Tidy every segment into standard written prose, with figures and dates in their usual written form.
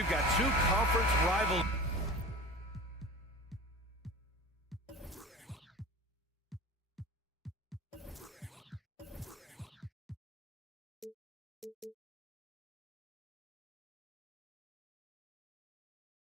we've got two conference rivals.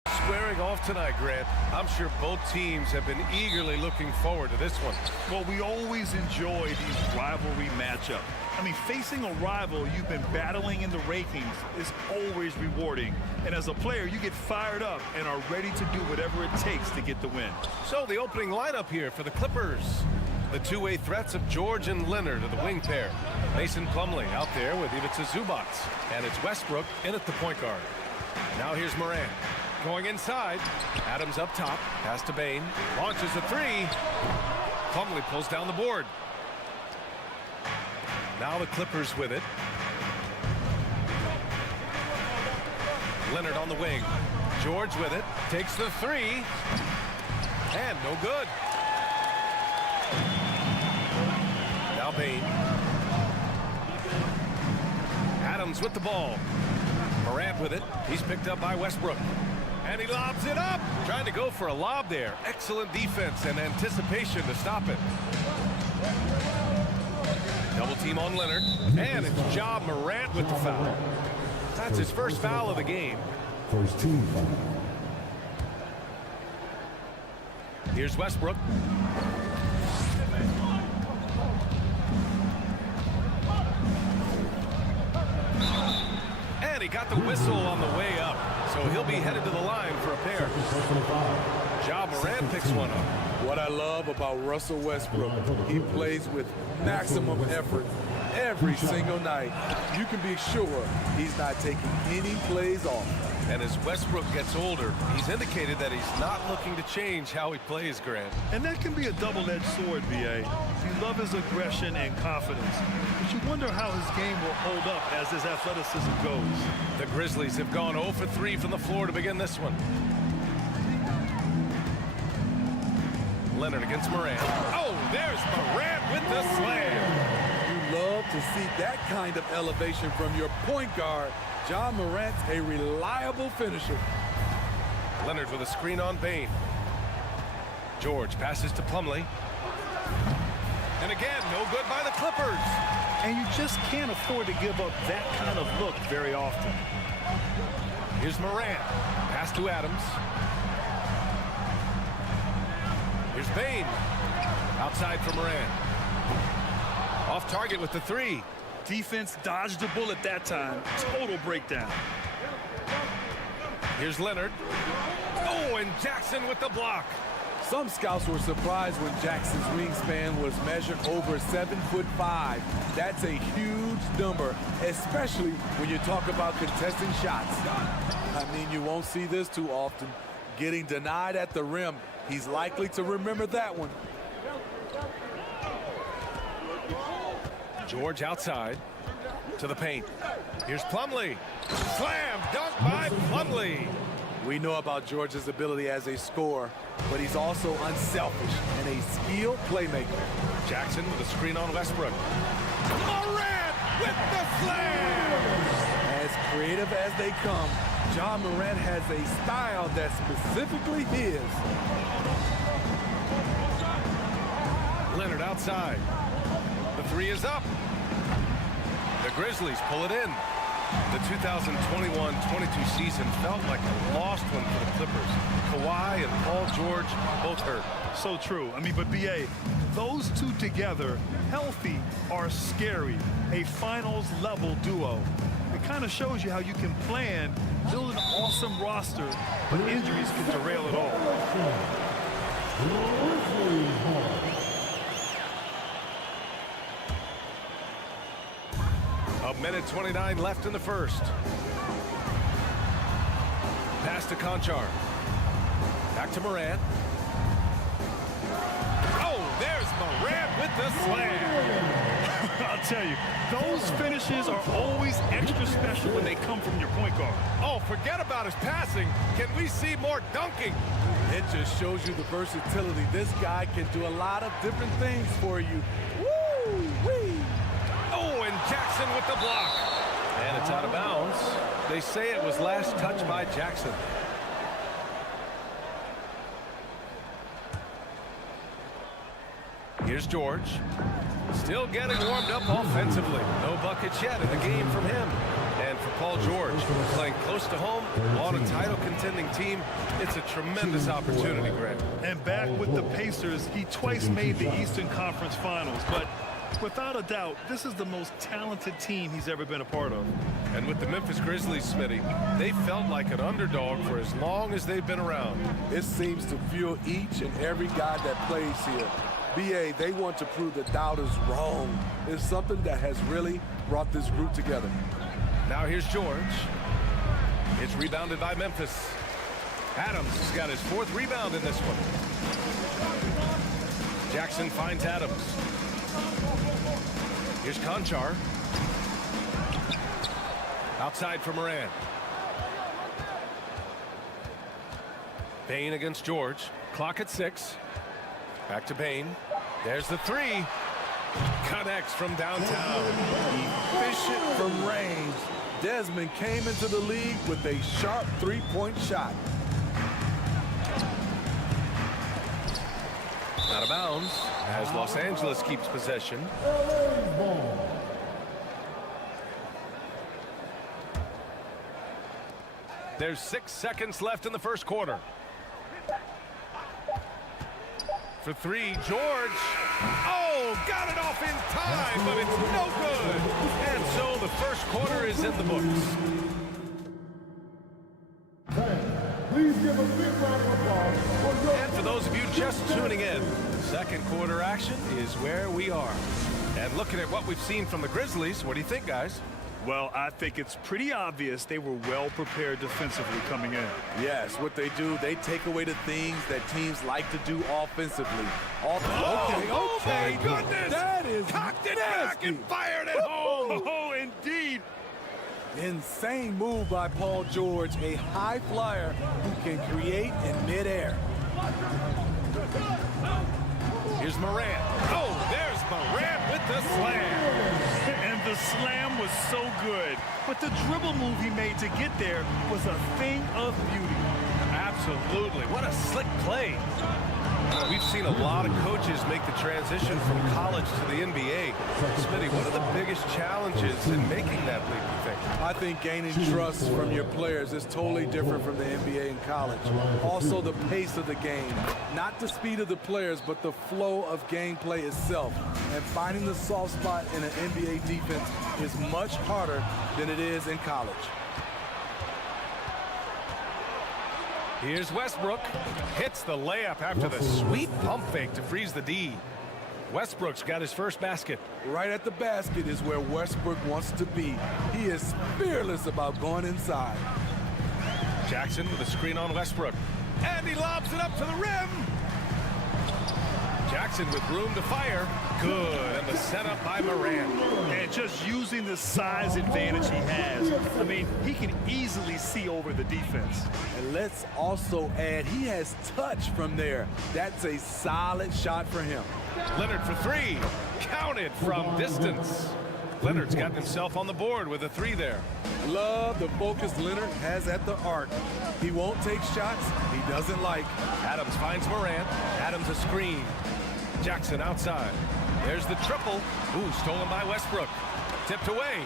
Squaring off tonight, Grant. I'm sure both teams have been eagerly looking forward to this one. Well, we always enjoy these rivalry matchups. I mean, facing a rival you've been battling in the rankings is always rewarding. And as a player, you get fired up and are ready to do whatever it takes to get the win. So the opening lineup here for the Clippers. The two-way threats of George and Leonard are the wing pair. Mason Plumlee out there with Ivica Zubac. And it's Westbrook in at the point guard. Now here's Morant. Going inside. Adams up top. Pass to Bane. Launches a three. Plumlee pulls down the board. Now the Clippers with it. Leonard on the wing. George with it. Takes the three. And no good. Now Bane. Adams with the ball. Morant with it. He's picked up by Westbrook. And he lobs it up. Trying to go for a lob there. Excellent defense and anticipation to stop it. Double team on Leonard. And it's Ja Morant with the foul. That's his first foul of the game. First team foul. Here's Westbrook. And he got the whistle on the way up. So he'll be headed to the line for a pair. Ja Morant picks one up. What I love about Russell Westbrook, he plays with maximum effort every single night. You can be sure he's not taking any plays off. And as Westbrook gets older, he's indicated that he's not looking to change how he plays, Grant. And that can be a double-edged sword, B.A. You love his aggression and confidence, but you wonder how his game will hold up as his athleticism goes. The Grizzlies have gone 0 for 3 from the floor to begin this one. Leonard against Morant. Oh, there's Morant with the slam. You love to see that kind of elevation from your point guard. Ja Morant's a reliable finisher. Leonard with a screen on Bane. George passes to Plumlee. And again, no good by the Clippers. And you just can't afford to give up that kind of look very often. Here's Morant. Pass to Adams. Here's Bane. Outside for Morant. Off target with the three. Defense dodged the bullet that time. Total breakdown. Here's Leonard. Oh, and Jackson with the block. Some scouts were surprised when Jackson's wingspan was measured over 7'5". That's a huge number, especially when you talk about contesting shots. I mean, you won't see this too often. Getting denied at the rim. He's likely to remember that one. George outside to the paint. Here's Plumlee. Slam dunk by Plumlee. We know about George's ability as a scorer, but he's also unselfish and a skilled playmaker. Jackson with a screen on Westbrook. Morant with the slam! As creative as they come, Ja Morant has a style that's specifically his. Leonard outside. The three is up. The Grizzlies pull it in. The 2021-22 season felt like a lost one for the Clippers. Kawhi and Paul George both hurt. So true. I mean, but B.A., those two together, healthy, are scary. A finals-level duo. It kind of shows you how you can plan, build an awesome roster, but injuries can derail it all. A minute 29 left in the first. Pass to Conchar. Back to Morant. Oh, there's Morant with the slam. I'll tell you, those finishes are always extra special when they come from your point guard. Oh, forget about his passing. Can we see more dunking? It just shows you the versatility. This guy can do a lot of different things for you. Woo-wee! Oh, and Jackson with the block. And it's out of bounds. They say it was last touched by Jackson. Here's George. Still getting warmed up offensively. No buckets yet in the game from him. And for Paul George, playing close to home on a title contending team, it's a tremendous opportunity, Greg. And back with the Pacers, he twice made the Eastern Conference Finals, but without a doubt, this is the most talented team he's ever been a part of. And with the Memphis Grizzlies, Smitty, they felt like an underdog for as long as they've been around. It seems to fuel each and every guy that plays here. B.A., they want to prove the doubters wrong. It's something that has really brought this group together. Now here's George. It's rebounded by Memphis. Adams has got his 4th rebound in this one. Jackson finds Adams. Here's Conchar. Outside for Moran. Payne against George. Clock at 6. Back to Payne. There's the 3. Connects from downtown. Efficient from range. Desmond came into the league with a sharp three-point shot. Out of bounds as Los Angeles keeps possession. There's 6 seconds left in the first quarter. For 3, George. Oh, got it off in time, but it's no good. And so the first quarter is in the books. Please give a big round of applause. And for those of you just tuning in, second quarter action is where we are. And looking at what we've seen from the Grizzlies, what do you think, guys? Well, I think it's pretty obvious they were well prepared defensively coming in. Yes, what they do, they take away the things that teams like to do offensively. Oh my goodness! That is cocked it nasty. back and fired it home! Oh, indeed. Insane move by Paul George, a high flyer who can create in midair. Here's Moran. Oh, there's Moran with the slam. And the slam was so good. But the dribble move he made to get there was a thing of beauty. Absolutely. What a slick play. We've seen a lot of coaches make the transition from college to the NBA. Smitty, what are the biggest challenges in making that leap, you think? I think gaining trust from your players is totally different from the NBA and college. Also, the pace of the game. Not the speed of the players, but the flow of gameplay itself. And finding the soft spot in an NBA defense is much harder than it is in college. Here's Westbrook. Hits the layup after the sweet pump fake to freeze the D. Westbrook's got his first basket. Right at the basket is where Westbrook wants to be. He is fearless about going inside. Jackson with a screen on Westbrook. And he lobs it up to the rim. Jackson with room to fire. Good. And the setup by Moran. And just using the size advantage he has. I mean, he can easily see over the defense. And let's also add, he has touch from there. That's a solid shot for him. Leonard for 3. Counted from distance. Leonard's got himself on the board with a 3 there. Love the focus Leonard has at the arc. He won't take shots he doesn't like. Adams finds Moran. Adams a screen. Jackson outside. There's the triple. Ooh, stolen by Westbrook. Tipped away.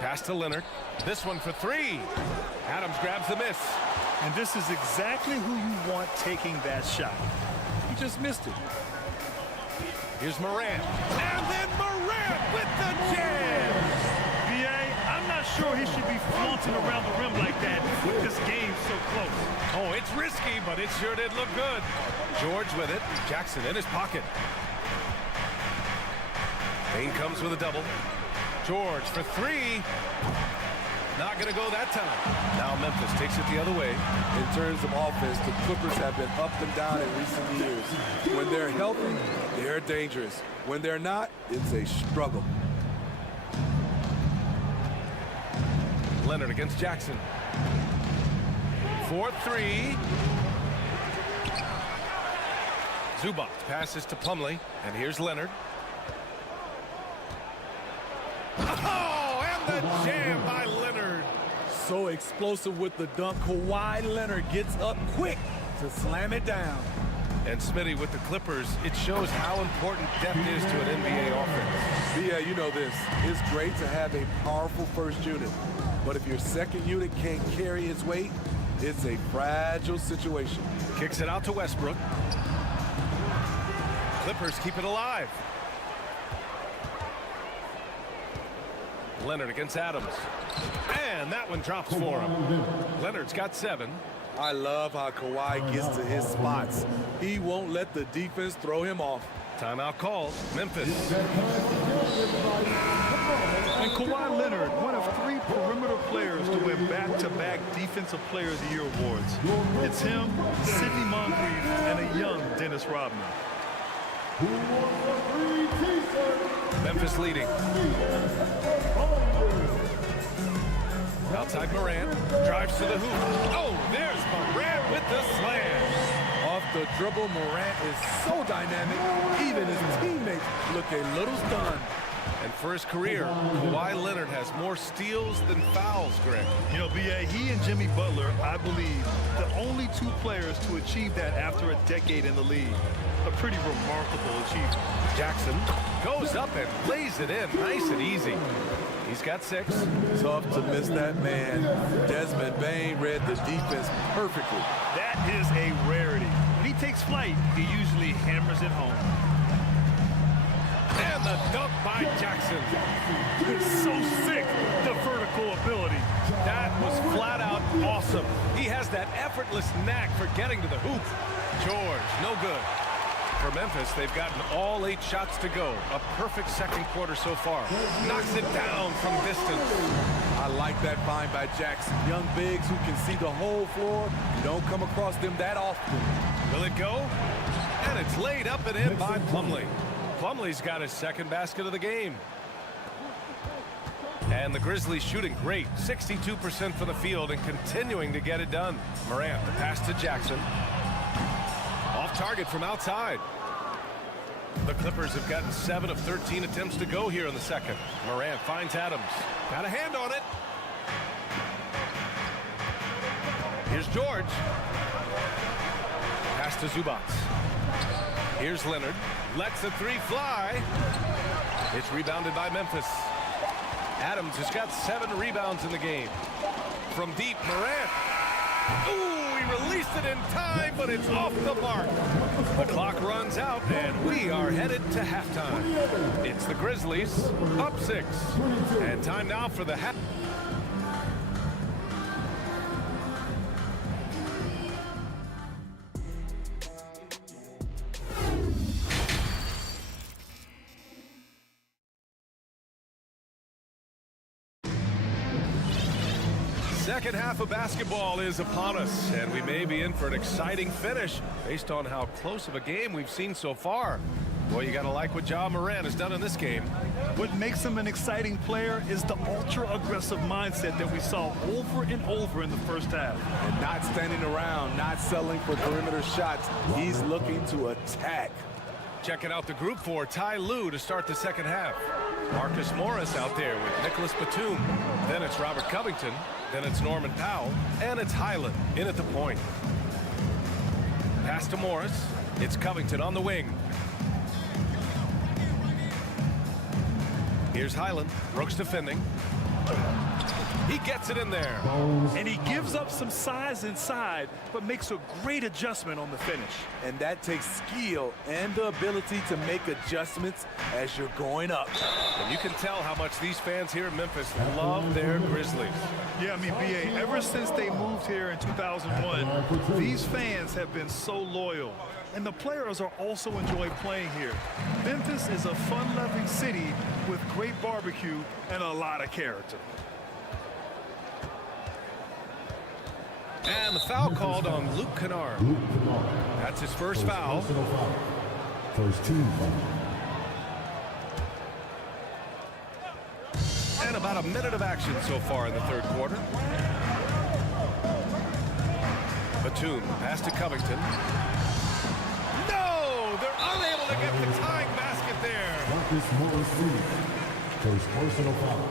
Pass to Leonard. This one for 3. Adams grabs the miss. And this is exactly who you want taking that shot. He just missed it. Here's Moran. And then Moran with the jam. B.A., I'm not sure he should be flaunting around the rim like that with this game so close. Oh, it's risky, but it sure did look good. George with it. Jackson in his pocket. Payne comes with a double. George for 3. Not going to go that time. Now Memphis takes it the other way. In terms of offense, the Clippers have been up and down in recent years. When they're healthy, they're dangerous. When they're not, it's a struggle. Leonard against Jackson. 4-3. Zubac passes to Plumlee, and here's Leonard. Oh, and the jam by Leonard. So explosive with the dunk. Kawhi Leonard gets up quick to slam it down. And Smitty with the Clippers, it shows how important depth is to an NBA offense. Yeah, you know this. It's great to have a powerful first unit. But if your second unit can't carry its weight, it's a fragile situation. Kicks it out to Westbrook. Clippers keep it alive. Leonard against Adams. And that one drops for him. Leonard's got 7. I love how Kawhi gets to his spots. He won't let the defense throw him off. Timeout called. Memphis. And Kawhi Leonard, one of 3 perimeter players to win back-to-back Defensive Player of the Year awards. It's him, Sidney Moncrief, and a young Dennis Rodman. Memphis leading. Outside Morant. Drives to the hoop. Oh, there's Morant with the slam. Off the dribble, Morant is so dynamic, even his teammates look a little stunned. And for his career, Kawhi Leonard has more steals than fouls, Greg. You know, B.A., he and Jimmy Butler, I believe, the only 2 players to achieve that after a decade in the league. A pretty remarkable achievement. Jackson goes up and lays it in nice and easy. He's got 6. Tough to miss that man. Desmond Bain read the defense perfectly. That is a rarity. When he takes flight, he usually hammers it home. And the dunk by Jackson. It's so sick, the vertical ability. That was flat out awesome. He has that effortless knack for getting to the hoop. George, no good. For Memphis, they've gotten all 8 shots to go. A perfect second quarter so far. Knocks it down from distance. I like that find by Jackson. Young bigs who can see the whole floor. You don't come across them that often. Will it go? And it's laid up and in by Plumlee. Plumlee's got his second basket of the game. And the Grizzlies shooting great. 62% from the field and continuing to get it done. Morant, the pass to Jackson. Off target from outside. The Clippers have gotten 7 of 13 attempts to go here in the second. Morant finds Adams. Got a hand on it. Here's George. Pass to Zubac. Here's Leonard. Lets the 3 fly. It's rebounded by Memphis. Adams has got 7 rebounds in the game. From deep, Morant. Ooh, he released it in time, but it's off the mark. The clock runs out, and we are headed to halftime. It's the Grizzlies, up 6. And time now for the half. Second half of basketball is upon us, and we may be in for an exciting finish based on how close of a game we've seen so far. Boy, you gotta like what Ja Morant has done in this game. What makes him an exciting player is the ultra-aggressive mindset that we saw over and over in the first half. And not standing around, not settling for perimeter shots. He's looking to attack. Checking out the group for Ty Lue to start the second half. Marcus Morris out there with Nicholas Batum. Then it's Robert Covington. Then it's Norman Powell. And it's Highland in at the point. Pass to Morris. It's Covington on the wing. Here's Highland. Brooks defending. He gets it in there. And he gives up some size inside, but makes a great adjustment on the finish. And that takes skill and the ability to make adjustments as you're going up. And you can tell how much these fans here in Memphis love their Grizzlies. Yeah, I mean, B.A., ever since they moved here in 2001, these fans have been so loyal. And the players are also enjoy playing here. Memphis is a fun-loving city with great barbecue and a lot of character. And the foul called on Luke Kennard. That's his first foul. First team foul. And about a minute of action so far in the third quarter. Batum, pass to Covington. No! able to get the tying basket there. Marcus Morris, first personal foul.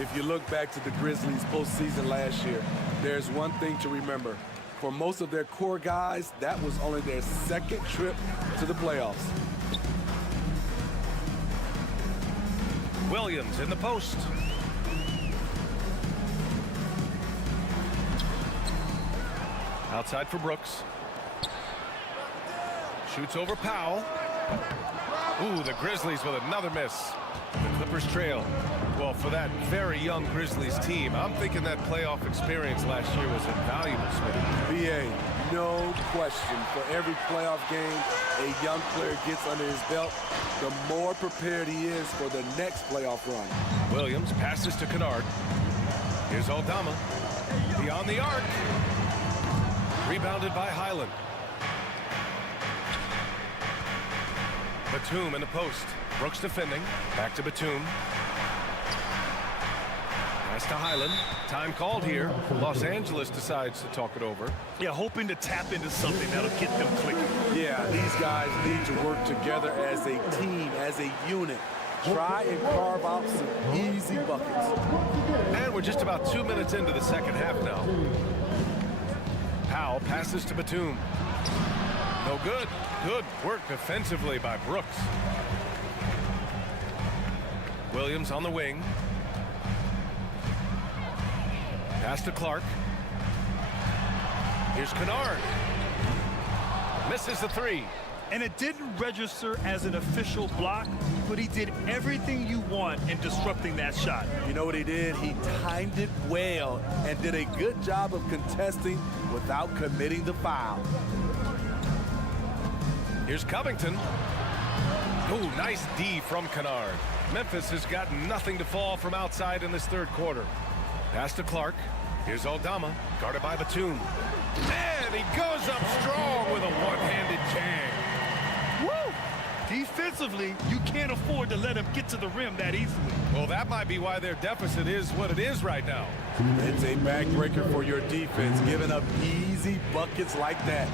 If you look back to the Grizzlies postseason last year, there's one thing to remember. For most of their core guys, that was only their second trip to the playoffs. Williams in the post. Outside for Brooks. Shoots over Powell. Ooh, the Grizzlies with another miss. The Clippers trail. Well, for that very young Grizzlies team, I'm thinking that playoff experience last year was invaluable, Smitty. B.A., no question. For every playoff game a young player gets under his belt, the more prepared he is for the next playoff run. Williams passes to Kennard. Here's Aldama. Beyond the arc. Rebounded by Highland. Batum in the post. Brooks defending. Back to Batum. Pass to Highland. Time called here. Los Angeles decides to talk it over. Yeah, hoping to tap into something that'll get them clicking. Yeah, these guys need to work together as a team, as a unit. Try and carve out some easy buckets. And we're just about 2 minutes into the second half now. Powell passes to Batum. No good. Good work defensively by Brooks. Williams on the wing. Pass to Clark. Here's Kennard. Misses the three. And it didn't register as an official block, but he did everything you want in disrupting that shot. You know what he did? He timed it well and did a good job of contesting without committing the foul. Here's Covington. Oh, nice D from Kennard. Memphis has got nothing to fall from outside in this third quarter. Pass to Clark. Here's Aldama, guarded by Batum. And he goes up strong with a one-handed jam. Woo! Defensively, you can't afford to let him get to the rim that easily. Well, that might be why their deficit is what it is right now. It's a backbreaker for your defense, giving up easy buckets like that.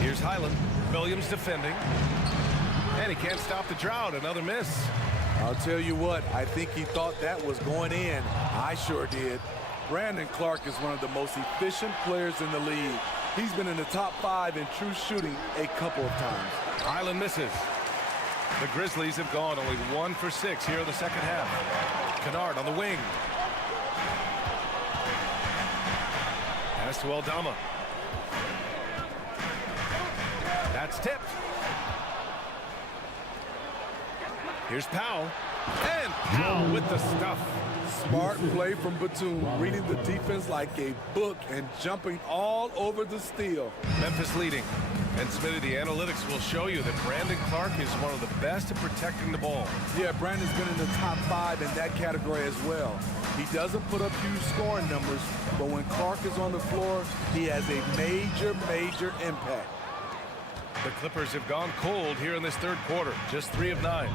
Here's Highland. Williams defending. And he can't stop the drought. Another miss. I'll tell you what, I think he thought that was going in. I sure did. Brandon Clark is one of the most efficient players in the league. He's been in the top 5 in true shooting a couple of times. Highland misses. The Grizzlies have gone only 1 for 6 here in the second half. Kennard on the wing. Pass to Aldama. That's tipped. Here's Powell. And Powell with the stuff. Smart play from Batum, reading the defense like a book and jumping all over the steal. Memphis leading. And Smitty, the analytics will show you that Brandon Clark is one of the best at protecting the ball. Yeah, Brandon's been in the top 5 in that category as well. He doesn't put up huge scoring numbers, but when Clark is on the floor, he has a major impact. The Clippers have gone cold here in this third quarter. Just 3 of 9.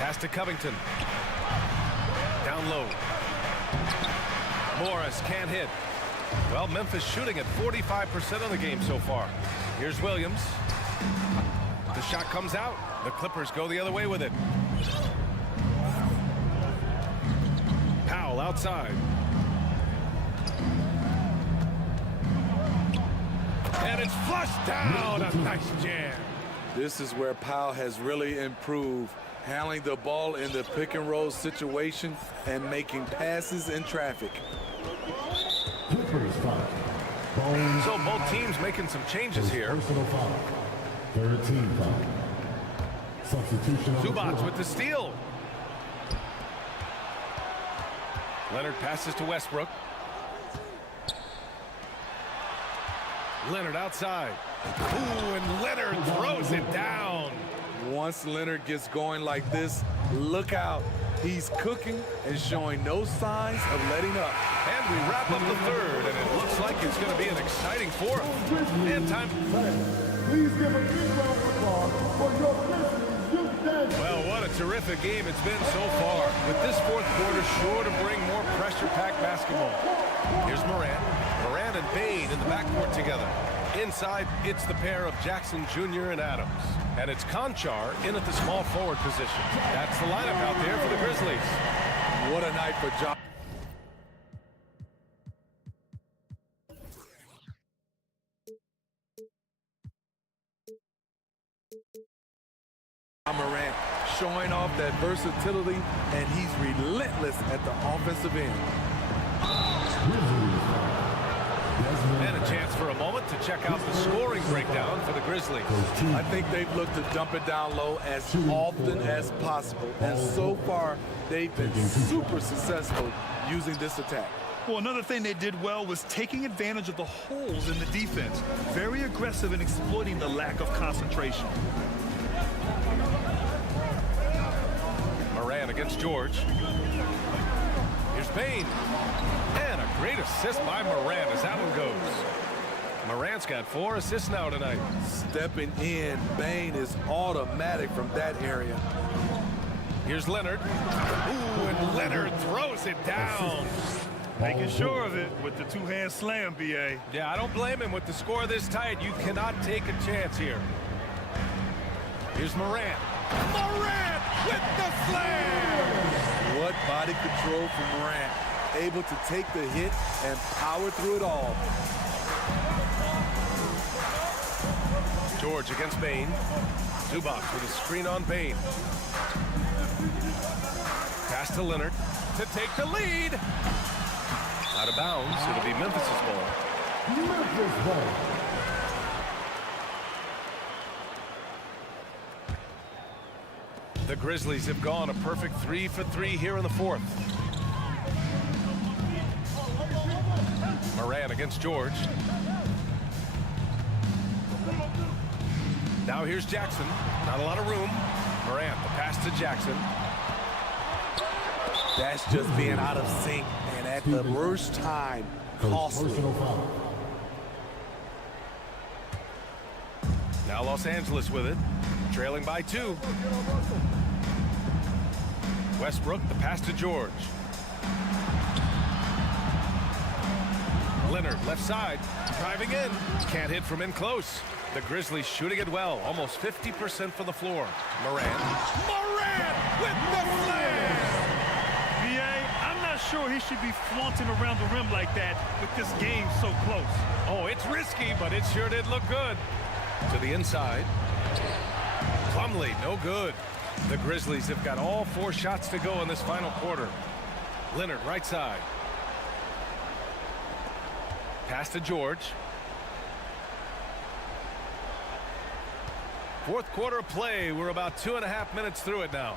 Pass to Covington. Down low. Morris can't hit. Well, Memphis shooting at 45% of the game so far. Here's Williams. The shot comes out. The Clippers go the other way with it. Powell outside. And it's flushed down. A nice jam. This is where Powell has really improved, handling the ball in the pick and roll situation and making passes in traffic. Clippers foul. Bones. So both teams making some changes here. Personal foul. Third team foul. Substitution on the Zubats floor. with the steal. Leonard passes to Westbrook. Leonard outside. Ooh, and Leonard throws it down. Once Leonard gets going like this, look out. He's cooking and showing no signs of letting up. And we wrap up the third, and it looks like it's going to be an exciting fourth. And time. Please give a big round of applause for your Grizzlies youth dance. Well, what a terrific game it's been so far. With this fourth quarter sure to bring more pressure-packed basketball. Here's Morant. Morant and Bane in the backcourt together. Inside, it's the pair of Jackson Jr. and Adams. And it's Conchar in at the small forward position. That's the lineup out there for the Grizzlies. What a night for John. Morant showing off that versatility, and he's relentless at the offensive end. And a chance for a moment to check out the scoring breakdown for the Grizzlies. I think they've looked to dump it down low as often as possible, and so far they've been super successful using this attack. Well, another thing they did well was taking advantage of the holes in the defense. Very aggressive in exploiting the lack of concentration. Moran against George. Here's Payne. And a great assist by Moran as that one goes. Moran's got 4 assists now tonight. Stepping in, Bain is automatic from that area. Here's Leonard. Ooh, and Leonard throws it down. Making sure of it with the two-hand slam, B.A. Yeah, I don't blame him with the score this tight. You cannot take a chance here. Here's Moran. Moran with the slam! What body control from Morant. Able to take the hit and power through it all. George against Bain. Zubac with a screen on Bain. Pass to Leonard to take the lead. Out of bounds, it'll be Memphis' ball. Memphis ball. The Grizzlies have gone a perfect 3 for 3 here in the fourth. Moran against George. Now here's Jackson. Not a lot of room. Moran, the pass to Jackson. That's just being out of sync, and at the worst time, costly. Now Los Angeles with it, trailing by 2. Westbrook, the pass to George. Leonard, left side, driving in. Can't hit from in close. The Grizzlies shooting it well, almost 50% from the floor. Moran. Moran with the slam! I'm not sure he should be flaunting around the rim like that with this game so close. Oh, it's risky, but it sure did look good. To the inside. Plumlee, no good. The Grizzlies have got all 4 shots to go in this final quarter. Leonard, right side. Pass to George. Fourth quarter of play. We're about 2.5 minutes through it now.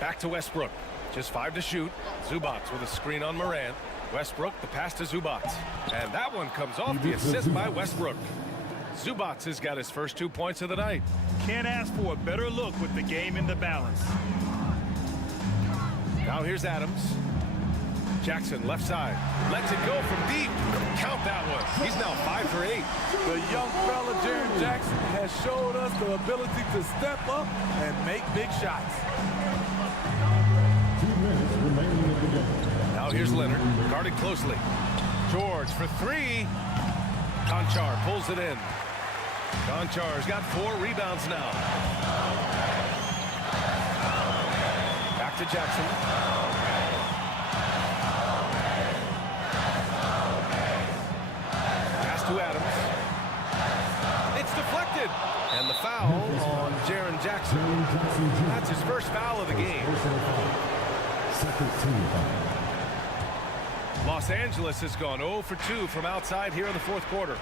Back to Westbrook. Just 5 to shoot. Zubac with a screen on Moran. Westbrook, the pass to Zubac. And that one comes off the assist by Westbrook. Zubac has got his first 2 points of the night. Can't ask for a better look with the game in the balance. Now here's Adams. Jackson, left side. Lets it go from deep. Count that one. He's now 5 for 8. The young fella, Jaren Jackson, has showed us the ability to step up and make big shots. 2 minutes remaining in the game. Now here's Leonard, guarded closely. George for 3. Conchar pulls it in. Conchar's got 4 rebounds now. Back to Jackson. Pass to Adams. It's deflected. And the foul on Jaren Jackson. That's his first foul of the game. Second team foul. Los Angeles has gone 0 for 2 from outside here in the fourth quarter.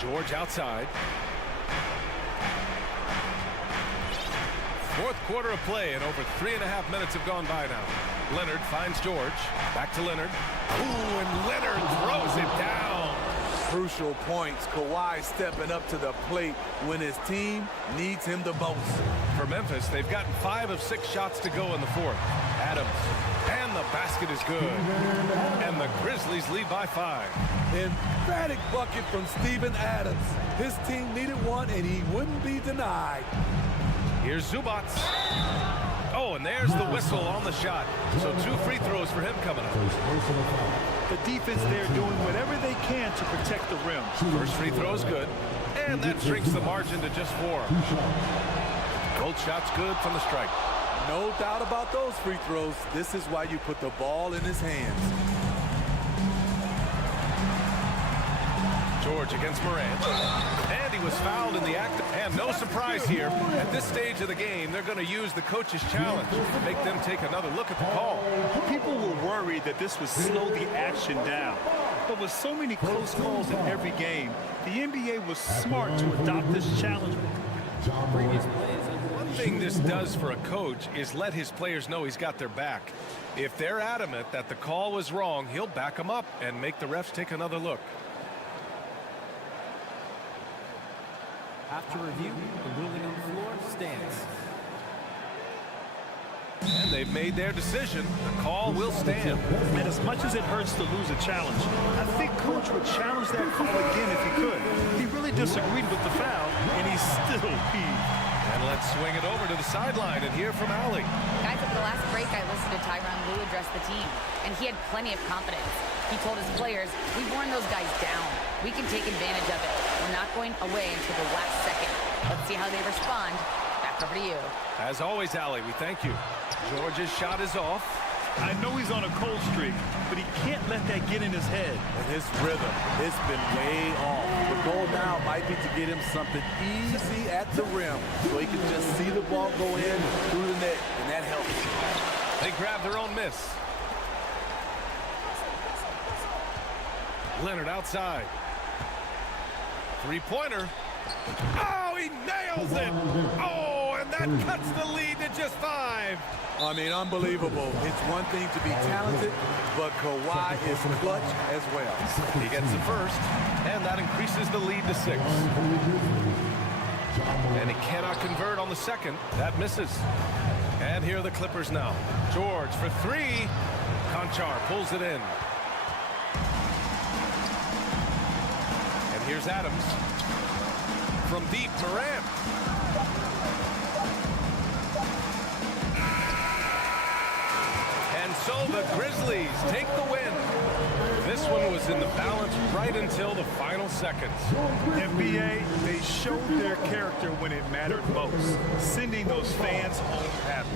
George outside. Fourth quarter of play, and over 3.5 minutes have gone by now. Leonard finds George. Back to Leonard. Ooh, and Leonard throws it down. Crucial points. Kawhi stepping up to the plate when his team needs him the most. For Memphis, they've gotten 5 of 6 shots to go in the fourth. Adams, and the basket is good. And the Grizzlies lead by 5. Emphatic bucket from Steven Adams. His team needed one, and he wouldn't be denied. Here's Zubac. Oh, and there's the whistle on the shot. So 2 free throws for him coming up. The defense there doing whatever they can to protect the rim. First free throw is good. And that shrinks the margin to just 4. Both shots good from the stripe. No doubt about those free throws. This is why you put the ball in his hands. George against Morant. And he was fouled in the act. And no surprise here. At this stage of the game, they're going to use the coach's challenge to make them take another look at the call. People were worried that this would slow the action down. But with so many close calls in every game, the NBA was smart to adopt this challenge. One thing this does for a coach is let his players know he's got their back. If they're adamant that the call was wrong, he'll back them up and make the refs take another look. After review, the ruling on the floor stands. And they've made their decision. The call will stand. And as much as it hurts to lose a challenge, I think Coach would challenge that call again if he could. He really disagreed with the foul, and he's still peeved. And let's swing it over to the sideline and hear from Allie. Guys, over the last break, I listened to Tyronn Lue address the team, and he had plenty of confidence. He told his players, we've worn those guys down. We can take advantage of it. We're not going away until the last second. Let's see how they respond. Back over to you. As always, Allie, we thank you. George's shot is off. I know he's on a cold streak, but he can't let that get in his head. And his rhythm, it's been way off. The goal now might be to get him something easy at the rim so he can just see the ball go in through the net, and that helps. They grab their own miss. Leonard outside. Three-pointer. Oh, he nails it. Oh, and that cuts the lead to just 5. I mean, unbelievable. It's one thing to be talented, but Kawhi is clutch as well. He gets the first, and that increases the lead to 6. And he cannot convert on the second. That misses. And here are the Clippers now. George for 3. Conchar pulls it in. And here's Adams. From deep, Morant. And so the Grizzlies take the win. This one was in the balance right until the final seconds. NBA, they showed their character when it mattered most, sending those fans home happy.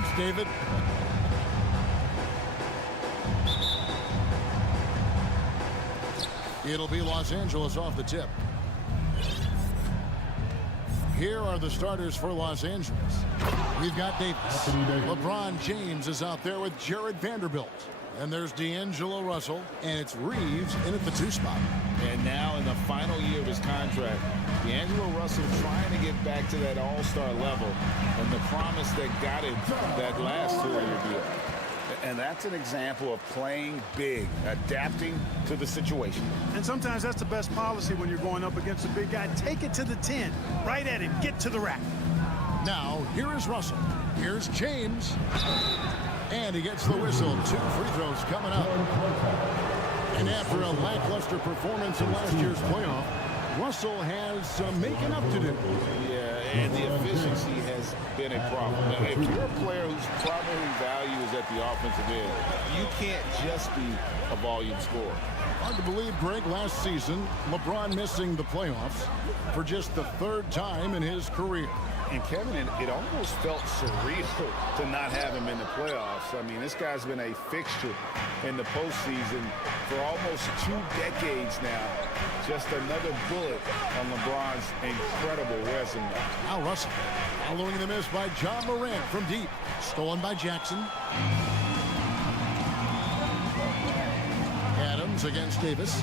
Thanks, David. It'll be Los Angeles off the tip. Here are the starters for Los Angeles. We've got Davis. LeBron James is out there with Jared Vanderbilt. And there's D'Angelo Russell, and it's Reeves in at the 2 spot. And now in the final year of his contract, D'Angelo Russell trying to get back to that all-star level and the promise that got him that last 2-year deal. And that's an example of playing big, adapting to the situation. And sometimes that's the best policy when you're going up against a big guy. Take it to the 10, right at him, get to the rack. Now, here is Russell. Here's James. And he gets the whistle. 2 free throws coming up. And after a lackluster performance in last year's playoff, Russell has some making up to do. Yeah, and the efficiency has been a problem. Now, if you're a player whose primary value is at the offensive end, you can't just be a volume scorer. Hard to believe, Greg, last season, LeBron missing the playoffs for just the 3rd time in his career. And Kevin, it almost felt surreal to not have him in the playoffs. I mean, this guy's been a fixture in the postseason for almost 2 decades now. Just another bullet on LeBron's incredible resume. Now Russell, following the miss by John Morant from deep. Stolen by Jackson. Adams against Davis.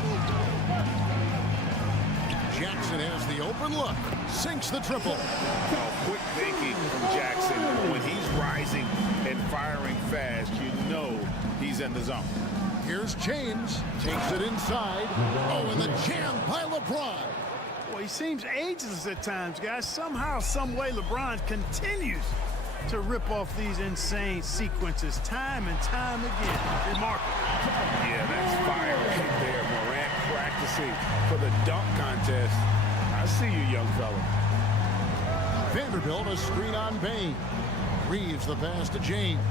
Jackson has the open look. Sinks the triple. Quick thinking from Jackson. When he's rising and firing fast, you know he's in the zone. Here's James. Takes it inside. Oh, and the jam by LeBron. Well, he seems ageless at times, guys. Somehow, some way, LeBron continues to rip off these insane sequences time and time again. Remarkable. Yeah, that's fire right there. Morant practicing for the dunk contest. I see you, young fella. Vanderbilt, a screen on Bain. Reeves the pass to James.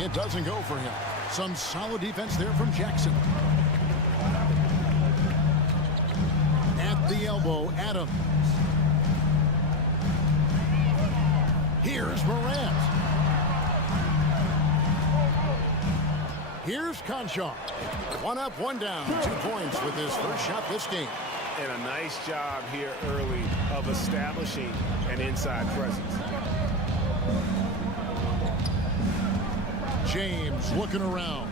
It doesn't go for him. Some solid defense there from Jackson. At the elbow, Adams. Here's Morant. Here's Conchar. 1 up, 1 down. 2 points with his first shot this game. And a nice job here early of establishing an inside presence. James looking around.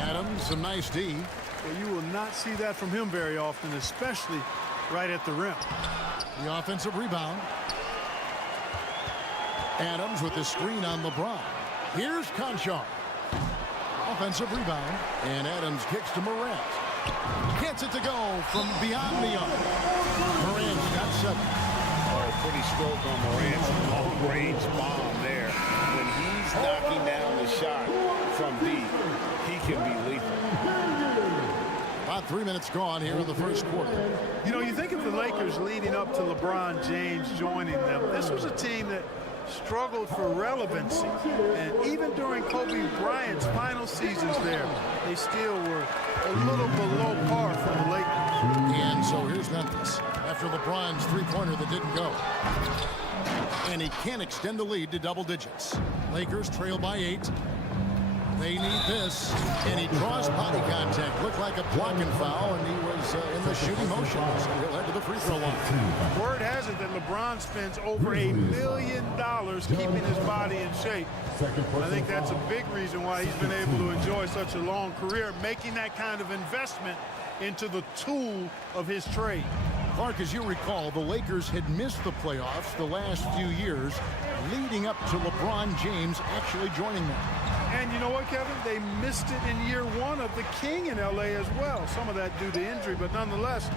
Adams, some nice D. Well, you will not see that from him very often, especially right at the rim. The offensive rebound. Adams with the screen on LeBron. Here's Conchar. Offensive rebound. And Adams kicks to Morant. Gets it to go from beyond the arc. Morant's got 7. Oh, pretty stroke on Morant's long-range bomb there. When he's knocking down the shot from deep, he can be lethal. About 3 minutes gone here in the first quarter. You know, you think of the Lakers leading up to LeBron James joining them. This was a team that struggled for relevancy. And even during Kobe Bryant's final seasons there, they still were a little below par from the Lakers. And so here's Memphis after LeBron's 3-pointer that didn't go. And he can't extend the lead to double digits. Lakers trail by 8. They need this. And he draws body contact. Looked like a blocking foul, and he was in the shooting motion. So he'll head to the free throw line. Word has it that LeBron spends over $1 million keeping his body in shape. I think that's a big reason why he's been able to enjoy such a long career, making that kind of investment into the tool of his trade. Clark, as you recall, the Lakers had missed the playoffs the last few years, leading up to LeBron James actually joining them. And you know what, Kevin? They missed it in year 1 of the King in L.A. as well. Some of that due to injury, but nonetheless,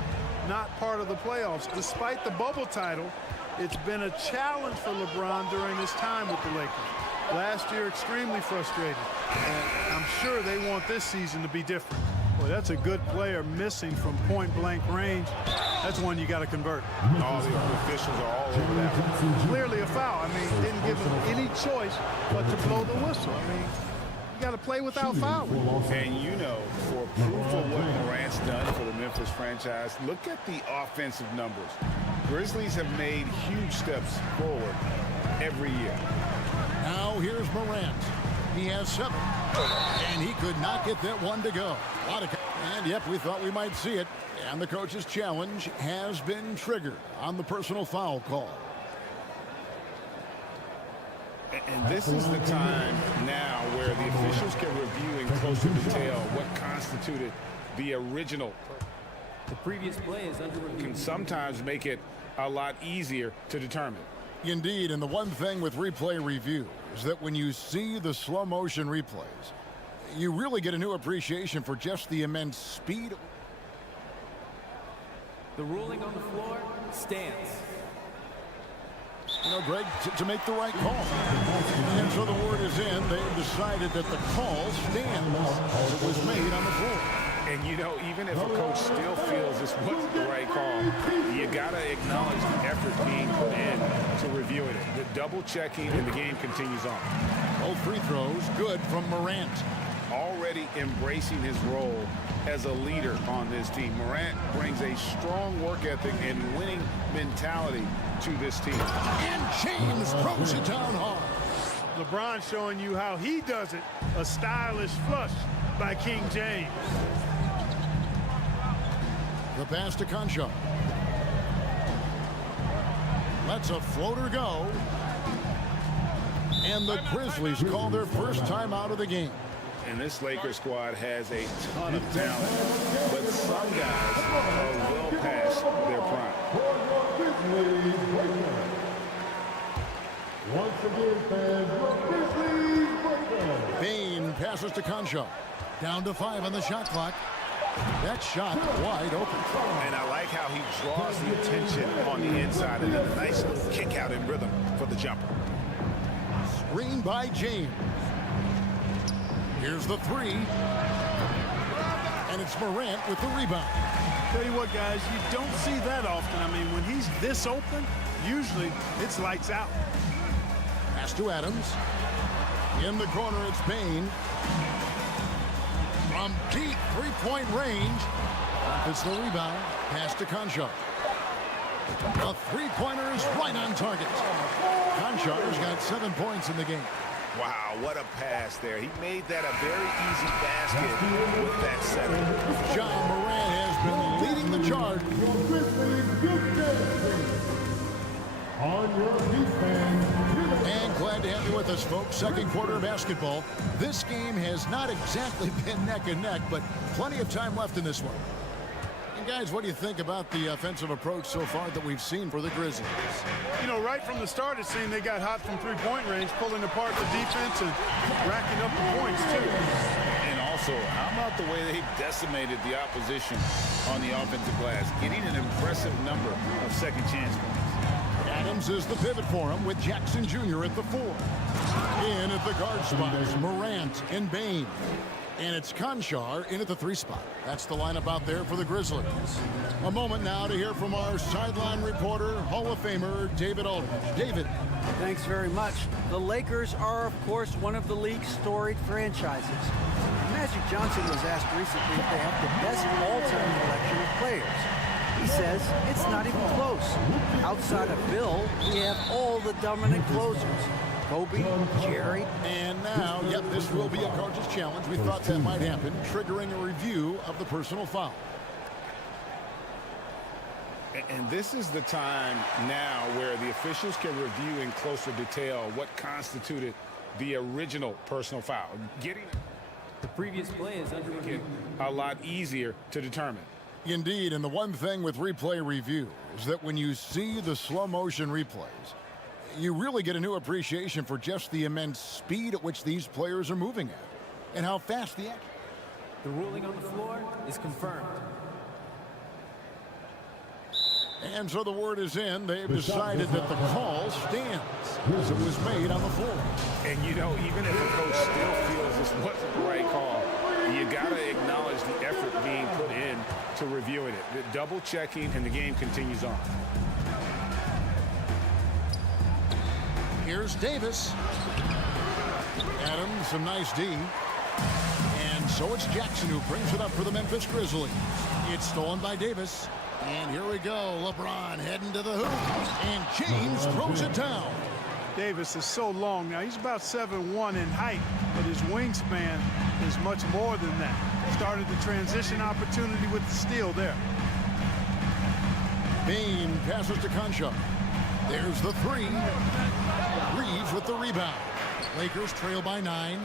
not part of the playoffs. Despite the bubble title, it's been a challenge for LeBron during his time with the Lakers. Last year, extremely frustrated. And I'm sure they want this season to be different. Boy, that's a good player missing from point-blank range. That's one you got to convert. All the officials are all over that one. Clearly a foul. I mean, didn't give him any choice but to blow the whistle. I mean, you got to play without fouling. And you know, for proof of what Morant's done for the Memphis Memphis franchise, look at the offensive numbers. Grizzlies have made huge steps forward every year. Now here's Morant. He has 7. And he could not get that one to go. And yep, we thought we might see it. And the coach's challenge has been triggered on the personal foul call. And this is the time now where the officials can review in closer detail what constituted the original. The previous play is under review. Can sometimes make it a lot easier to determine. Indeed, and the one thing with replay review is that when you see the slow motion replays, you really get a new appreciation for just the immense speed. The ruling on the floor stands. You know, Greg, to make the right call. And so the word is in. They've decided that the call stands as it was made on the floor. And, you know, even if a coach still feels this wasn't the right call, you got to acknowledge the effort being put in to reviewing it. The double checking and the game continues on. Both free throws good from Morant. Already embracing his role as a leader on this team. Morant brings a strong work ethic and winning mentality to this team. And James throws it down hard. LeBron showing you how he does it. A stylish flush by King James. The pass to Concho. Lets a floater go. And the Grizzlies call their first time out of the game. And this Lakers squad has a ton of talent, but some guys are well past their prime. Once again, fans, your Grizzlies breakdown. Bain passes to Concho. Down to 5 on the shot clock. That shot wide open. And I like how he draws the attention on the inside and then a nice little kick out in rhythm for the jumper. Screen by James. Here's the 3. And it's Morant with the rebound. Tell you what, guys, you don't see that often. I mean, when he's this open, usually it's lights out. Pass to Adams. In the corner, it's Bain. From deep three-point range. It's the rebound. Pass to Concho. The three-pointer is right on target. Concho's got 7 points in the game. Wow, what a pass there. He made that a very easy basket with that setup. John Morant has been leading the charge. Your Grizzlies good dancing. On your defense. And glad to have you with us, folks. Second quarter of basketball. This game has not exactly been neck and neck, but plenty of time left in this one. And guys, what do you think about the offensive approach so far that we've seen for the Grizzlies? You know, right from the start, it seemed they got hot from three-point range, pulling apart the defense and racking up the points, too. And also, how about the way they decimated the opposition on the offensive glass, getting an impressive number of second chance points. Adams is the pivot for him with Jackson Jr. at the 4. In at the guard spots, Morant and Bain. And it's Conchar in at the 3 spot. That's the lineup out there for the Grizzlies. A moment now to hear from our sideline reporter, Hall of Famer David Aldridge. David. Thanks very much. The Lakers are, of course, one of the league's storied franchises. Magic Johnson was asked recently if they have the best all-time collection of players. He says it's not even close. Outside of Bill, we have all the dominant closers. Kobe, Jerry. And now, yep, this will be a coach's challenge. We thought that might happen, triggering a review of the personal foul. And this is the time now where the officials can review in closer detail what constituted the original personal foul. Getting The previous play is under review. a lot easier to determine. Indeed, and the one thing with replay review is that when you see the slow motion replays, you really get a new appreciation for just the immense speed at which these players are moving at and how fast the action. The ruling on the floor is confirmed. And so the word is in. They've decided that the call stands as it was made on the floor. And, you know, even if a coach still feels this wasn't the right call, you got to acknowledge the effort being put in to reviewing it. The double checking, and the game continues on. Here's Davis. Adams, some nice D. And So it's Jackson who brings it up for the Memphis Grizzlies. It's stolen by Davis. And here we go. LeBron heading to the hoop. And James throws it down. Davis is so long now. He's about 7'1" in height, but his wingspan is much more than that. Started the transition opportunity with the steal there. Bain passes to Concha. There's the three. Reeves with the rebound. Lakers trail by 9.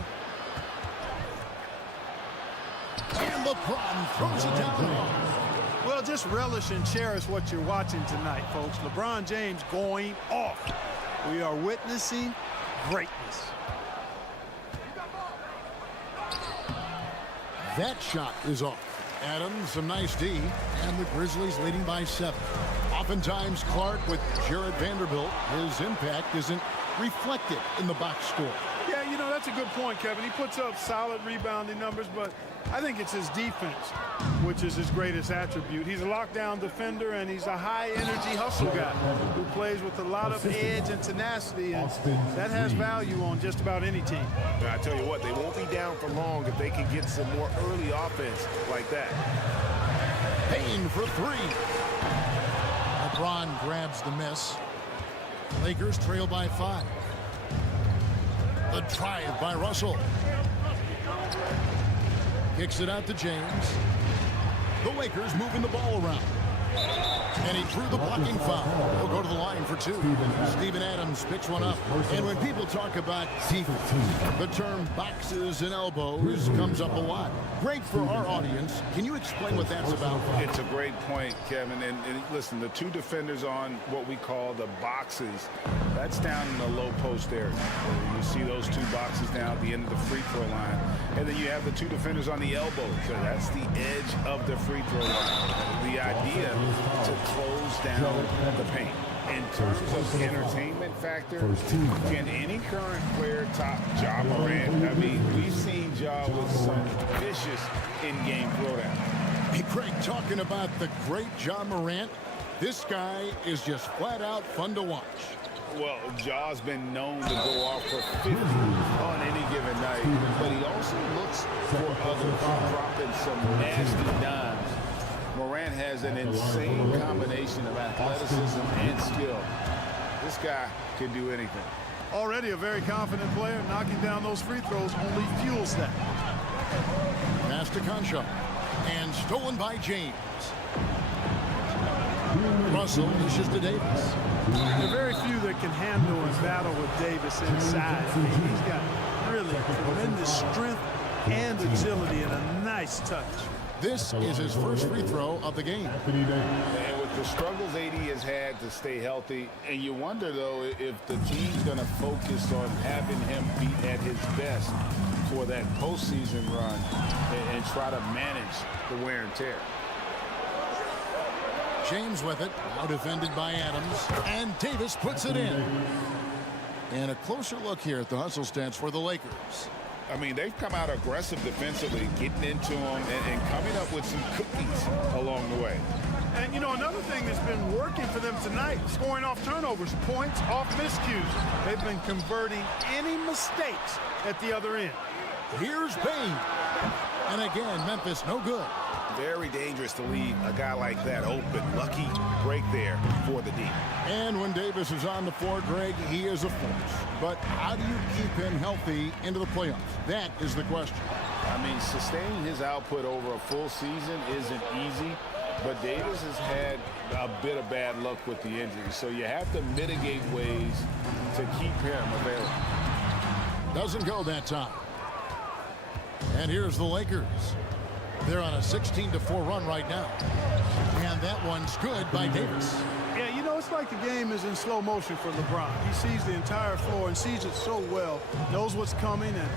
And LeBron throws it down. Well, just relish and cherish what you're watching tonight, folks. LeBron James going off. We are witnessing greatness. That shot is off. Adams, some nice D, and the Grizzlies leading by 7. Oftentimes, Clark with Jared Vanderbilt, his impact isn't reflected in the box score. Yeah, you know, that's a good point, Kevin. He puts up solid rebounding numbers, but I think it's his defense, which is his greatest attribute. He's a lockdown defender, and he's a high-energy hustle guy who plays with a lot of edge and tenacity, and that has value on just about any team. I tell you what, they won't be down for long if they can get some more early offense like that. Payne for 3. LeBron grabs the miss. Lakers trail by 5. The drive by Russell. Kicks it out to James. The Lakers moving the ball around. And he drew the blocking foul. He'll go to the line for 2. Steven Adams picks one up. And when people talk about defense, the term boxes and elbows comes up a lot. Great for our audience. Can you explain what that's about? It's a great point, Kevin. And listen, the 2 defenders on what we call the boxes, that's down in the low post area. You see those 2 boxes down at the end of the free throw line. And then you have the 2 defenders on the elbows. So that's the edge of the free throw line. The idea to close down the paint. In terms of entertainment factor, can any current player top Ja Morant? I mean, we've seen Ja with some vicious in-game throwdown. Hey, Craig, talking about the great Ja Morant, this guy is just flat out fun to watch. Well, Ja's been known to go off for 50 on any given night, but he also looks for others, dropping some nasty dimes. Morant has an insane combination of athleticism and skill. This guy can do anything. Already a very confident player. Knocking down those free throws only fuels that. Pass to Concha. And stolen by James. Russell dishes to Davis. There are very few that can handle and battle with Davis inside. I mean, he's got really tremendous strength and agility and a nice touch. This is his first free throw of the game. And with the struggles AD has had to stay healthy, and you wonder, though, if the team's going to focus on having him be at his best for that postseason run and try to manage the wear and tear. James with it, now defended by Adams, and Davis puts it in. And a closer look here at the hustle stats for the Lakers. I mean, they've come out aggressive defensively, getting into them and coming up with some cookies along the way. And, you know, another thing that's been working for them tonight, scoring off turnovers, points off miscues. They've been converting any mistakes at the other end. Here's Bain. And again, Memphis no good. Very dangerous to leave a guy like that open. Lucky break there for the D. And when Davis is on the floor, Greg, he is a force. But how do you keep him healthy into the playoffs? That is the question. I mean, sustaining his output over a full season isn't easy, but Davis has had a bit of bad luck with the injury. So you have to mitigate ways to keep him available. Doesn't go that time. And here's the Lakers. They're on a 16-4 run right now. And that one's good by Davis. Yeah, you know, it's like the game is in slow motion for LeBron. He sees the entire floor and sees it so well, knows what's coming, and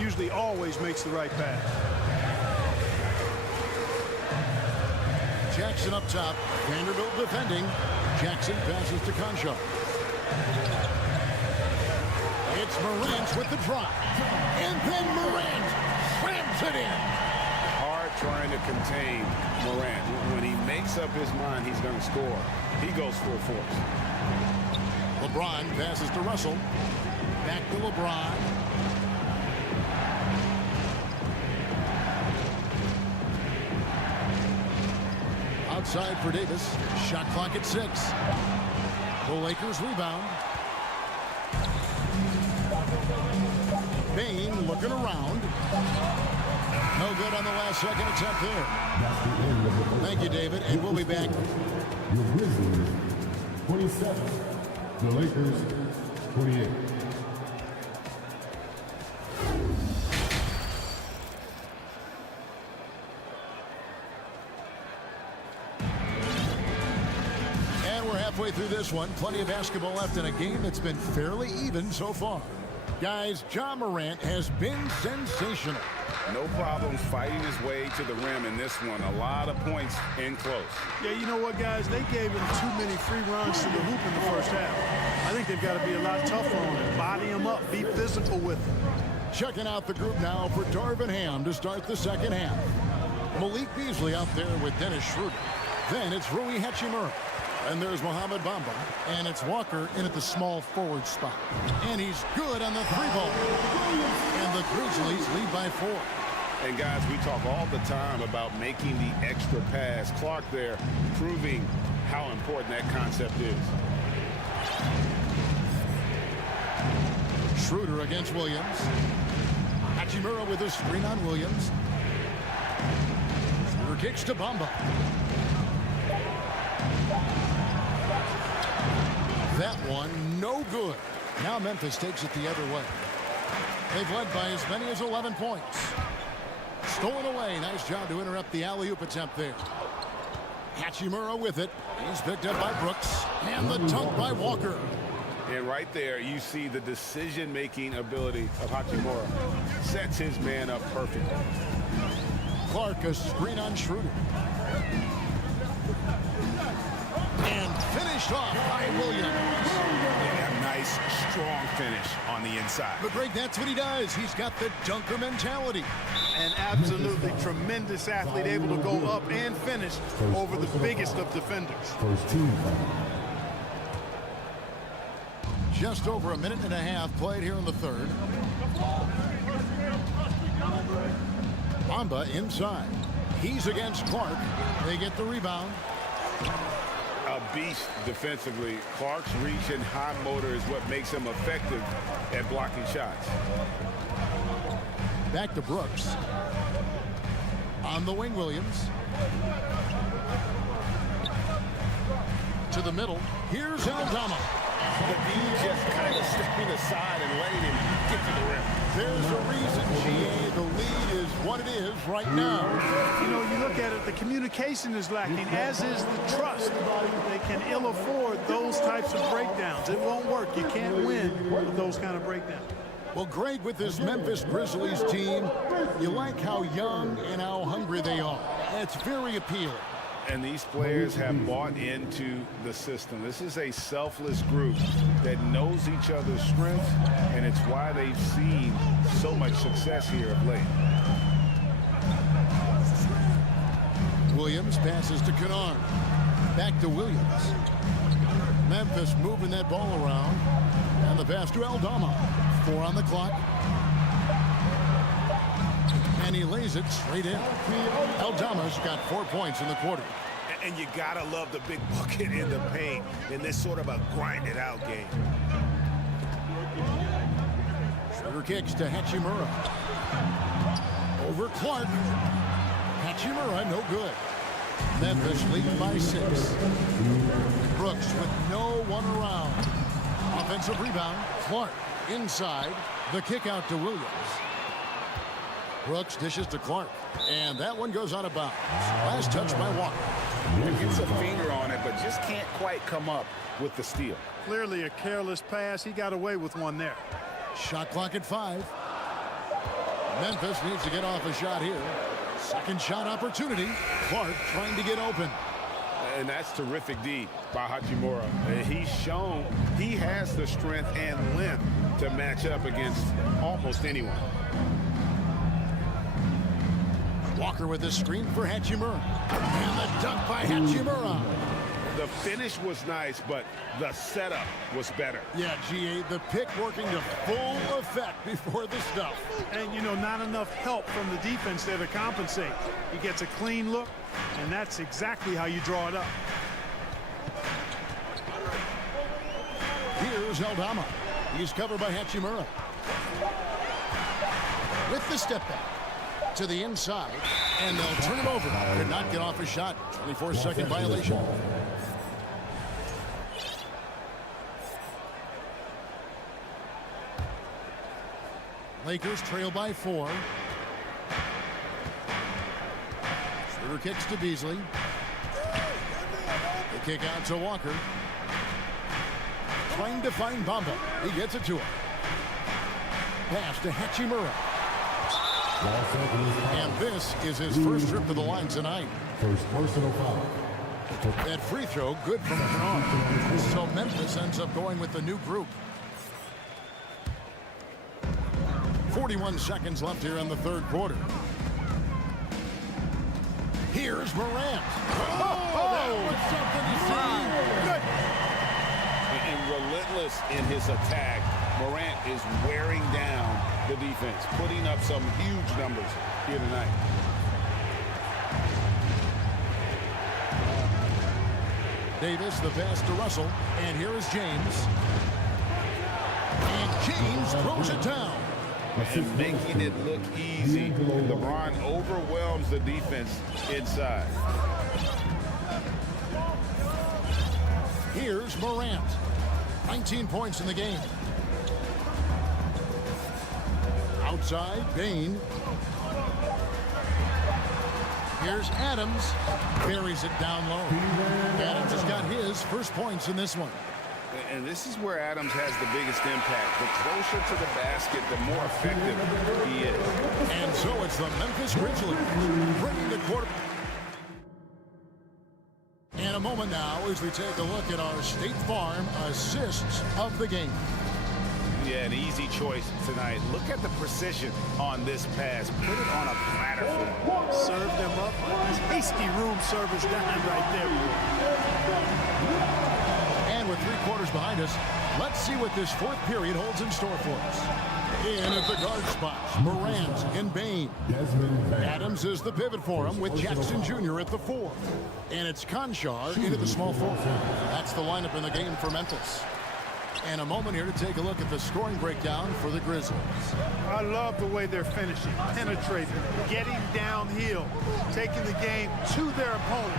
usually always makes the right pass. Jackson up top. Vanderbilt defending. Jackson passes to Concha. It's Morant with the drop. And then Morant slams it in. Trying to contain Morant. When he makes up his mind he's going to score, he goes full force. LeBron passes to Russell. Back to LeBron. outside for Davis. Shot clock at 6. The Lakers rebound. Bain looking around. No good on the last second attempt there. Thank you, David, and we'll be back. Your Grizzlies, 27. The Lakers, 28. And we're halfway through this one. Plenty of basketball left in a game that's been fairly even so far. Guys, Ja Morant has been sensational. No problems fighting his way to the rim in this one. A lot of points in close. Yeah, you know what, guys? They gave him too many free runs to the hoop in the first half. I think they've got to be a lot tougher on him. Body him up. Be physical with him. Checking out the group now for Darvin Ham to start the second half. Malik Beasley out there with Dennis Schroeder. Then it's Rui Hachimura. And there's Mohamed Bamba. And it's Walker in at the small forward spot. And he's good on the 3-ball. And the Grizzlies lead by 4. And guys, we talk all the time about making the extra pass. Clark there proving how important that concept is. Schroeder against Williams. Hachimura with a screen on Williams. Schroeder kicks to Bamba. That one, no good. Now Memphis takes it the other way. They've led by as many as 11 points. Stolen away. Nice job to interrupt the alley-oop attempt there. Hachimura with it. He's picked up by Brooks. And the dunk by Walker. And right there, you see the decision-making ability of Hachimura. Sets his man up perfectly. Clark, a screen on Schroeder. And finished off by Williams. Yeah, a nice, strong finish on the inside. But Greg, that's what he does. He's got the dunker mentality. An absolutely tremendous athlete, able to go up and finish over the biggest of defenders. First team. Just over a minute and a half played here in the third. Bamba inside. He's against Clark. They get the rebound. A beast defensively. Clark's reach and high motor is what makes him effective at blocking shots. Back to Brooks. On the wing, Williams. To the middle. Here's Aldama. The D just kind of stepping aside and letting him get to the rim. There's a reason, GA. The lead is what it is right now. You know, you look at it, the communication is lacking, as is the trust. They can ill afford those types of breakdowns. It won't work. You can't win with those kind of breakdowns. Well, Greg, with this Memphis Grizzlies team, you like how young and how hungry they are. It's very appealing. And these players have bought into the system. This is a selfless group that knows each other's strengths, and it's why they've seen so much success here of late. Williams passes to Kennard. Back to Williams. Memphis moving that ball around. And the pass to Aldama. 4 on the clock. And he lays it straight in. Aldama's got 4 points in the quarter. And you gotta love the big bucket in the paint in this sort of a grind-it-out game. Schroeder kicks to Hachimura. Over Clark. Hachimura, no good. Memphis leading by 6. Brooks with no one around. Offensive rebound. Clark inside. The kick out to Williams. Brooks dishes to Clark. And that one goes out of bounds. Last touch by Walker. Gets a finger on it, but just can't quite come up with the steal. Clearly a careless pass. He got away with one there. Shot clock at 5. Memphis needs to get off a shot here. Second shot opportunity. Clark trying to get open. And that's terrific D by Hachimura. He's shown he has the strength and length to match up against almost anyone. Walker with the screen for Hachimura. And the dunk by Hachimura. The finish was nice, but the setup was better. Yeah, GA, the pick working to full effect before the stuff. And, you know, not enough help from the defense there to compensate. He gets a clean look, and that's exactly how you draw it up. Here's Aldama. He's covered by Hachimura. With the step back to the inside, and they'll turn it over. Could not get off a shot. 24-second violation. Lakers trail by 4. Schroeder kicks to Beasley. The kick out to Walker. Trying to find Bamba. He gets it to him. Pass to Hachimura. And this is his first trip to the line tonight. First personal foul. That free throw, good from Kennard. So Memphis ends up going with the new group. 41 seconds left here in the third quarter. Here's Morant. That was something to see. Good. And relentless in his attack, Morant is wearing down the defense, putting up some huge numbers here tonight. Davis, the pass to Russell, and here is James. And James throws it down. And making it look easy. LeBron overwhelms the defense inside. Here's Morant. 19 points in the game. Outside, Bain. Here's Adams. Buries it down low. Adams has got his first points in this one. And this is where Adams has the biggest impact. The closer to the basket, the more effective he is. And so it's the Memphis Grizzlies bringing the quarter. And a moment now as we take a look at our State Farm assists of the game. Yeah, an easy choice tonight. Look at the precision on this pass. Put it on a platter for him. Serve them up. Hasty room service down right there. And with 3 quarters behind us, let's see what this fourth period holds in store for us. In at the guard spots, Morant and Bain. Adams is the pivot for him with Jackson Jr. at the 4. And it's Conchar into the small forward. That's the lineup in the game for Memphis. And a moment here to take a look at the scoring breakdown for the Grizzlies. I love the way they're finishing, penetrating, getting downhill, taking the game to their opponents.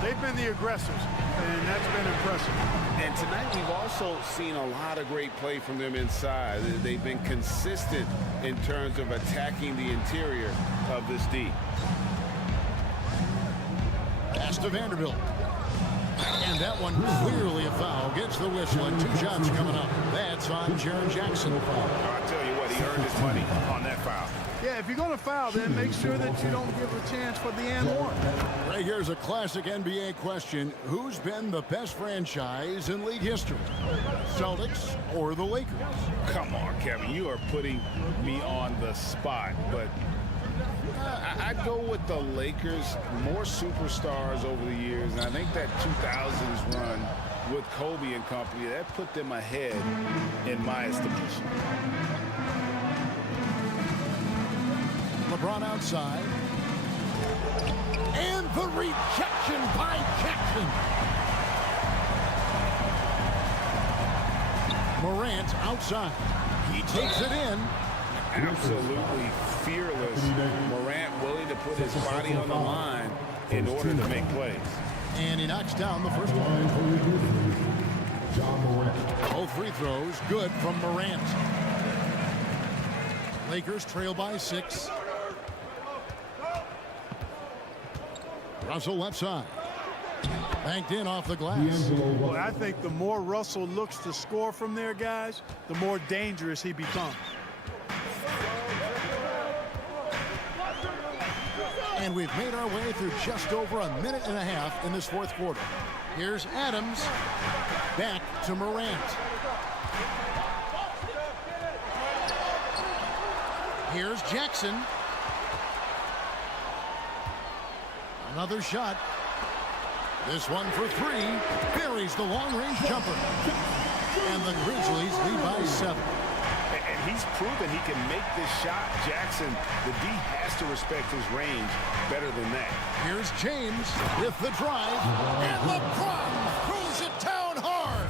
They've been the aggressors, and that's been impressive. And tonight we've also seen a lot of great play from them inside. They've been consistent in terms of attacking the interior of this D. Pass to Vanderbilt. And that one clearly a foul. Gets the whistle and 2 shots coming up. That's on Jaren Jackson. I'll tell you what, he earned his money on that foul. Yeah, if you're going to foul, then make sure that you don't give a chance for the and one. Right here's a classic NBA question. Who's been the best franchise in league history? Celtics or the Lakers? Come on, Kevin, you are putting me on the spot, but I'd go with the Lakers. More superstars over the years, and I think that 2000s run with Kobe and company, that put them ahead in my estimation. LeBron outside. And the rejection by Jackson. Morant outside. He takes it in. Absolutely fearless. Morant willing to put his body on the line in order to make plays. And he knocks down the first one. Both free throws good from Morant. Lakers trail by 6. Russell left side. Banked in off the glass. Well, I think the more Russell looks to score from there, guys, the more dangerous he becomes. And we've made our way through just over a minute and a half in this fourth quarter. Here's Adams. Back to Morant. Here's Jackson. Another shot. This one for three. Buries the long-range jumper. And the Grizzlies lead by 7. And he's proven he can make this shot. Jackson, the D has to respect his range better than that. Here's James with the drive. And LeBron throws it down hard.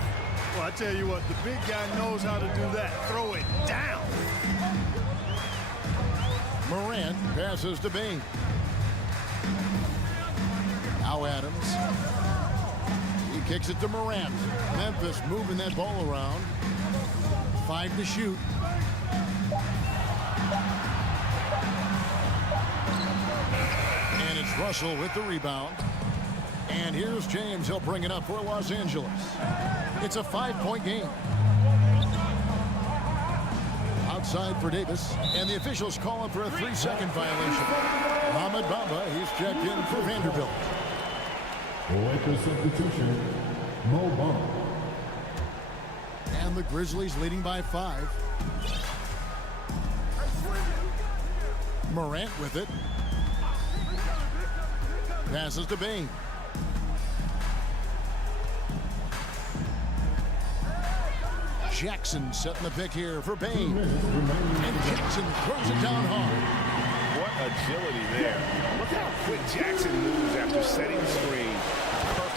Well, I tell you what, the big guy knows how to do that. Throw it down. Morant passes to B. Now Adams. He kicks it to Morant. Memphis moving that ball around. 5 to shoot. And it's Russell with the rebound. And here's James. He'll bring it up for Los Angeles. It's a 5-point game. Outside for Davis. And the officials call him for a 3-second violation. Mohamed Bamba, he's checked in for Vanderbilt. Lakers substitution, Mo Bamba. And the Grizzlies leading by 5. Morant with it. Passes to Bain. Jackson setting the pick here for Bain. And Jackson throws it down hard. What agility there. Look how quick Jackson moves after setting the screen.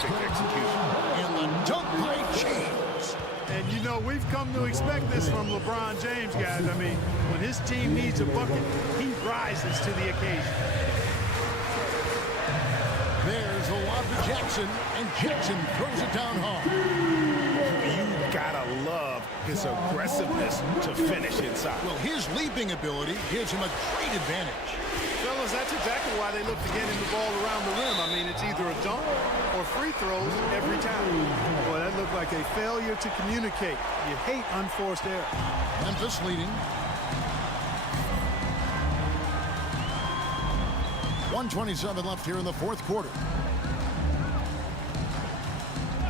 Perfect execution. And the dunk by James. And you know, we've come to expect this from LeBron James, guys. I mean, when his team needs a bucket, he rises to the occasion. There's a lob to Jackson, and Jackson throws it down hard. You gotta love his aggressiveness to finish inside. Well, his leaping ability gives him a great advantage. Fellas, that's exactly why they look to get him the ball around the rim. I mean, it's either a dunk or free throws every time. Boy, that looked like a failure to communicate. You hate unforced error. Memphis leading. 1:27 left here in the fourth quarter.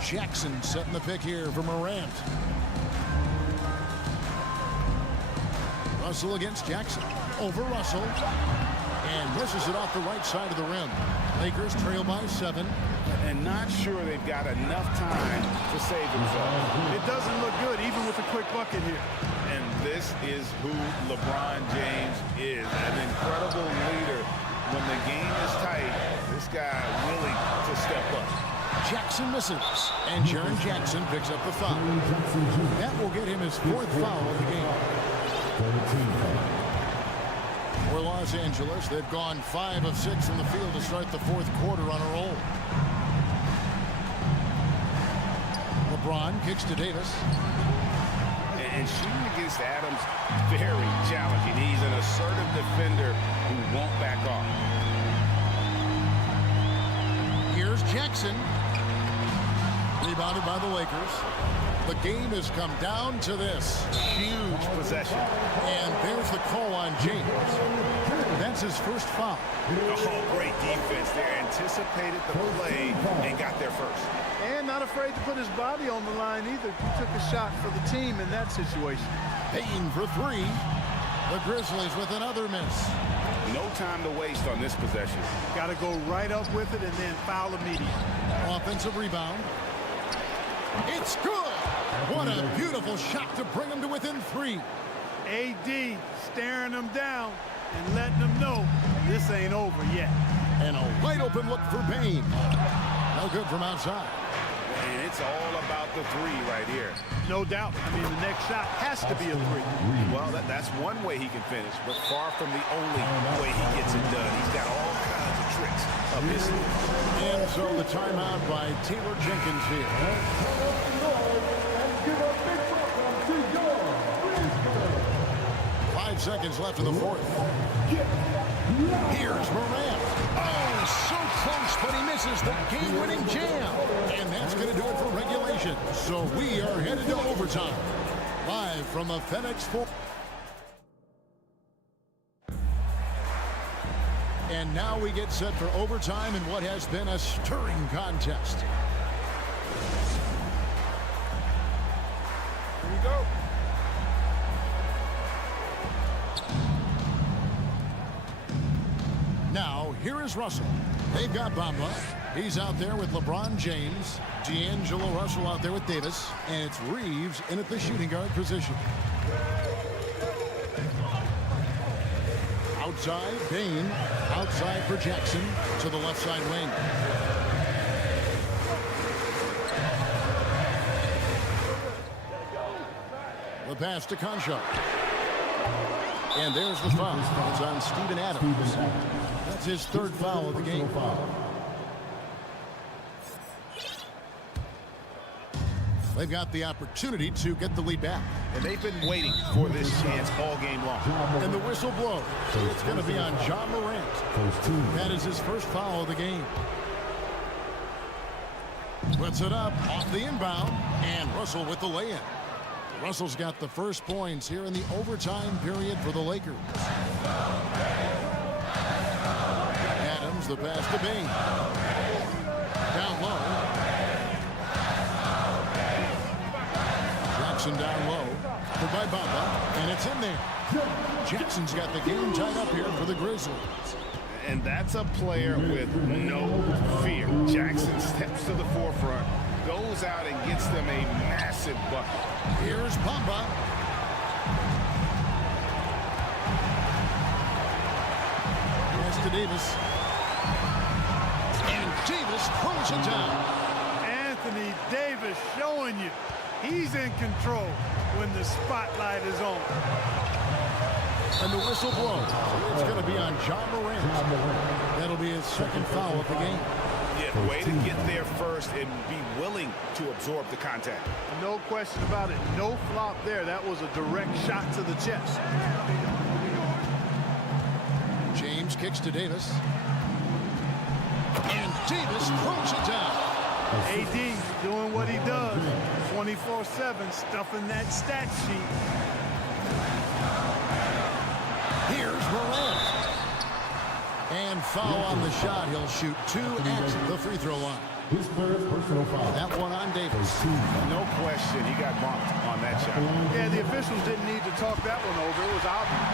Jackson setting the pick here for Morant. Russell against Jackson. Over Russell. And misses it off the right side of the rim. Lakers trail by 7. And not sure they've got enough time to save themselves. It doesn't look good, even with a quick bucket here. And this is who LeBron James is. An incredible leader. When the game is tight, this guy willing to step up. Jackson misses. And Jaren Jackson picks up the foul. That will get him his 4th foul of the game. For Los Angeles, they've gone 5 of 6 from the field to start the fourth quarter on a roll. LeBron kicks to Davis. And shooting against Adams, very challenging. He's an assertive defender who won't back off. Here's Jackson. Rebounded by the Lakers. The game has come down to this. Huge possession. And there's the call on James. That's his first foul. Oh, great defense there. Anticipated the play and got there first. And not afraid to put his body on the line either. He took a shot for the team in that situation. Payne for 3. The Grizzlies with another miss. No time to waste on this possession. Got to go right up with it and then foul immediately. Offensive rebound. It's good. What a beautiful shot to bring him to within 3. AD staring him down and letting him know this ain't over yet. And a wide open look for Payne. No good from outside. And it's all about the 3 right here. No doubt. I mean, the next shot has to be a 3. Well, that's one way he can finish, but far from the only way he gets it done. He's got all kinds of tricks up his sleeve. And so the timeout by Taylor Jenkins here. 5 seconds left in the fourth. Here's Morant. Oh, so close, but he misses the game-winning jam. And that's going to do it for regulation. So we are headed to overtime. Live from the FedEx Forum. And now we get set for overtime in what has been a stirring contest. Here we go. Now, here is Russell. They've got Bamba. He's out there with LeBron James, D'Angelo Russell out there with Davis, and it's Reeves in at the shooting guard position. Outside, Bain. Outside for Jackson to the left side wing. The pass to Concho. And there's the foul. It's on Steven Adams. That's his third foul of the game. They've got the opportunity to get the lead back. And they've been waiting for this chance all game long. And the whistle blows. So it's going to be on John Morant. That is his first foul of the game. Puts it up off the inbound. And Russell with the lay-in. Russell's got the first points here in the overtime period for the Lakers. Adams, the pass to Bain. Down low. Jackson down low. Covered by Bamba. And it's in there. Jackson's got the game tied up here for the Grizzlies. And that's a player with no fear. Jackson steps to the forefront, goes out and gets them a massive bucket. Here's Bamba. Pass to Davis. And Davis throws it down. Anthony Davis showing you he's in control when the spotlight is on. And the whistle blows. It's going to be on John Morant. That'll be his second foul of the game. Yeah, way to get there first and be willing to absorb the contact. No question about it. No flop there. That was a direct shot to the chest. James kicks to Davis. And Davis throws it down. AD doing what he does. 24/7, stuffing that stat sheet. Here's Morant. And foul on the shot. He'll shoot 2 at the free throw line. His third personal foul. That one on Davis. No question, he got bumped on that shot. Yeah, the officials didn't need to talk that one over. It was obvious.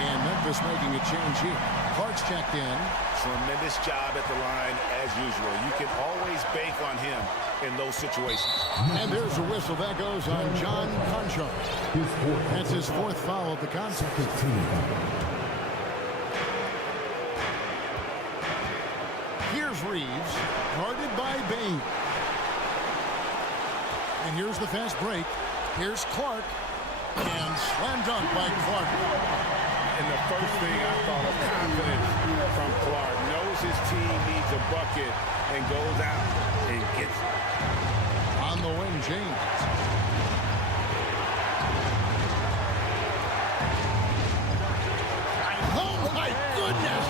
And Memphis making a change here. Clark's checked in. Tremendous job at the line as usual. You can always bank on him in those situations. And there's a whistle. That goes on John Concho. That's his fourth foul of the contest. Here's Reeves, guarded by Bain. And here's the fast break. Here's Clark. And slam dunk by Clark. And the first thing I thought of confidence from Clark. Knows his team needs a bucket and goes out and gets it. On the wing, James. Oh, my goodness.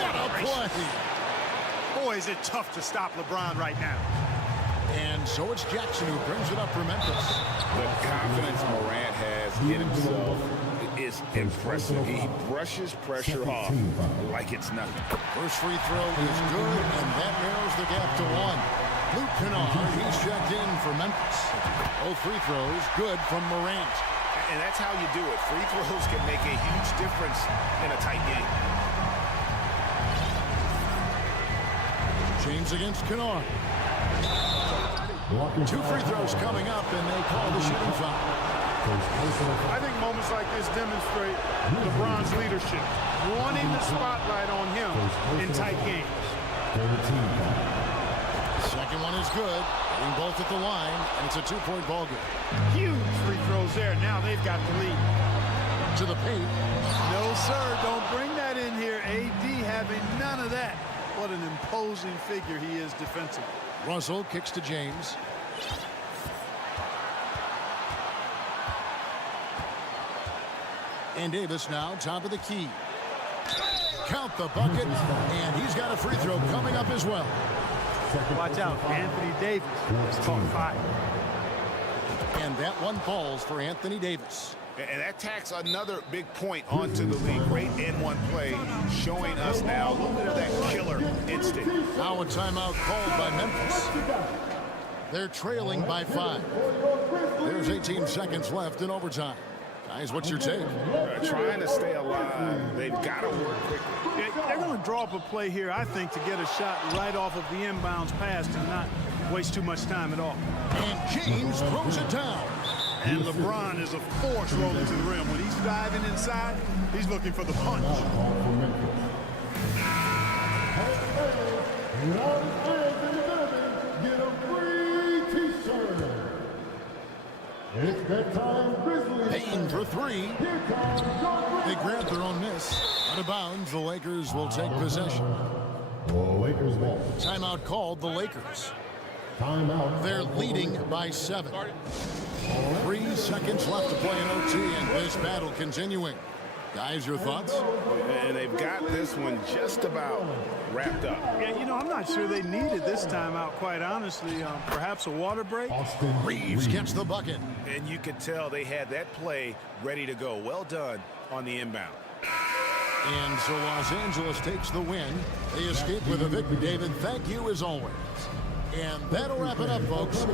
What a play. Boy, is it tough to stop LeBron right now. And so it's Jackson who brings it up for Memphis. The confidence Morant has in himself is impressive. He brushes pressure off like it's nothing. First free throw is good, and that narrows the gap to 1. Luke Kennard, he's checked in for Memphis. Both free throws good from Morant. And that's how you do it. Free throws can make a huge difference in a tight game. James against Kennard. 2 free throws coming up, and they call the shooting foul. I think moments like this demonstrate LeBron's leadership, wanting the spotlight on him in tight games. Second one is good. Getting both at the line, and it's a 2-point ball game. Huge free throws there. Now they've got the lead. To the paint. No, sir. Don't bring that in here. AD having none of that. What an imposing figure he is defensively. Russell kicks to James. And Davis now top of the key. Count the bucket, and he's got a free throw coming up as well. Watch out, Anthony Davis is caught fire. And that one falls for Anthony Davis. And that tacks another big point onto the league. Great N1 play, showing us now a little bit of that killer instinct. Now a timeout called by Memphis. They're trailing by 5. There's 18 seconds left in overtime. Guys, what's your take? Trying to stay alive. They've got to work quickly. They're going to draw up a play here, I think, to get a shot right off of the inbounds pass and not waste too much time at all. And James throws it down. And LeBron is a force rolling to the rim. When he's diving inside, he's looking for the punch. Get a free t-shirt. It's that time, Grizzlies. Payne for three. Here comes your They grab their own miss. Out of bounds, the Lakers will take possession. The Lakers ball. Timeout called the Lakers. Timeout. They're leading by 7. 3 seconds left to play in OT, and this battle continuing. Guys, your thoughts? And they've got this one just about wrapped up. Yeah, you know, I'm not sure they needed this timeout, quite honestly. Perhaps a water break? Reeves gets the bucket. And you could tell they had that play ready to go. Well done on the inbound. And so Los Angeles takes the win. They escape with a victory. David, thank you as always. And that'll wrap it up, folks.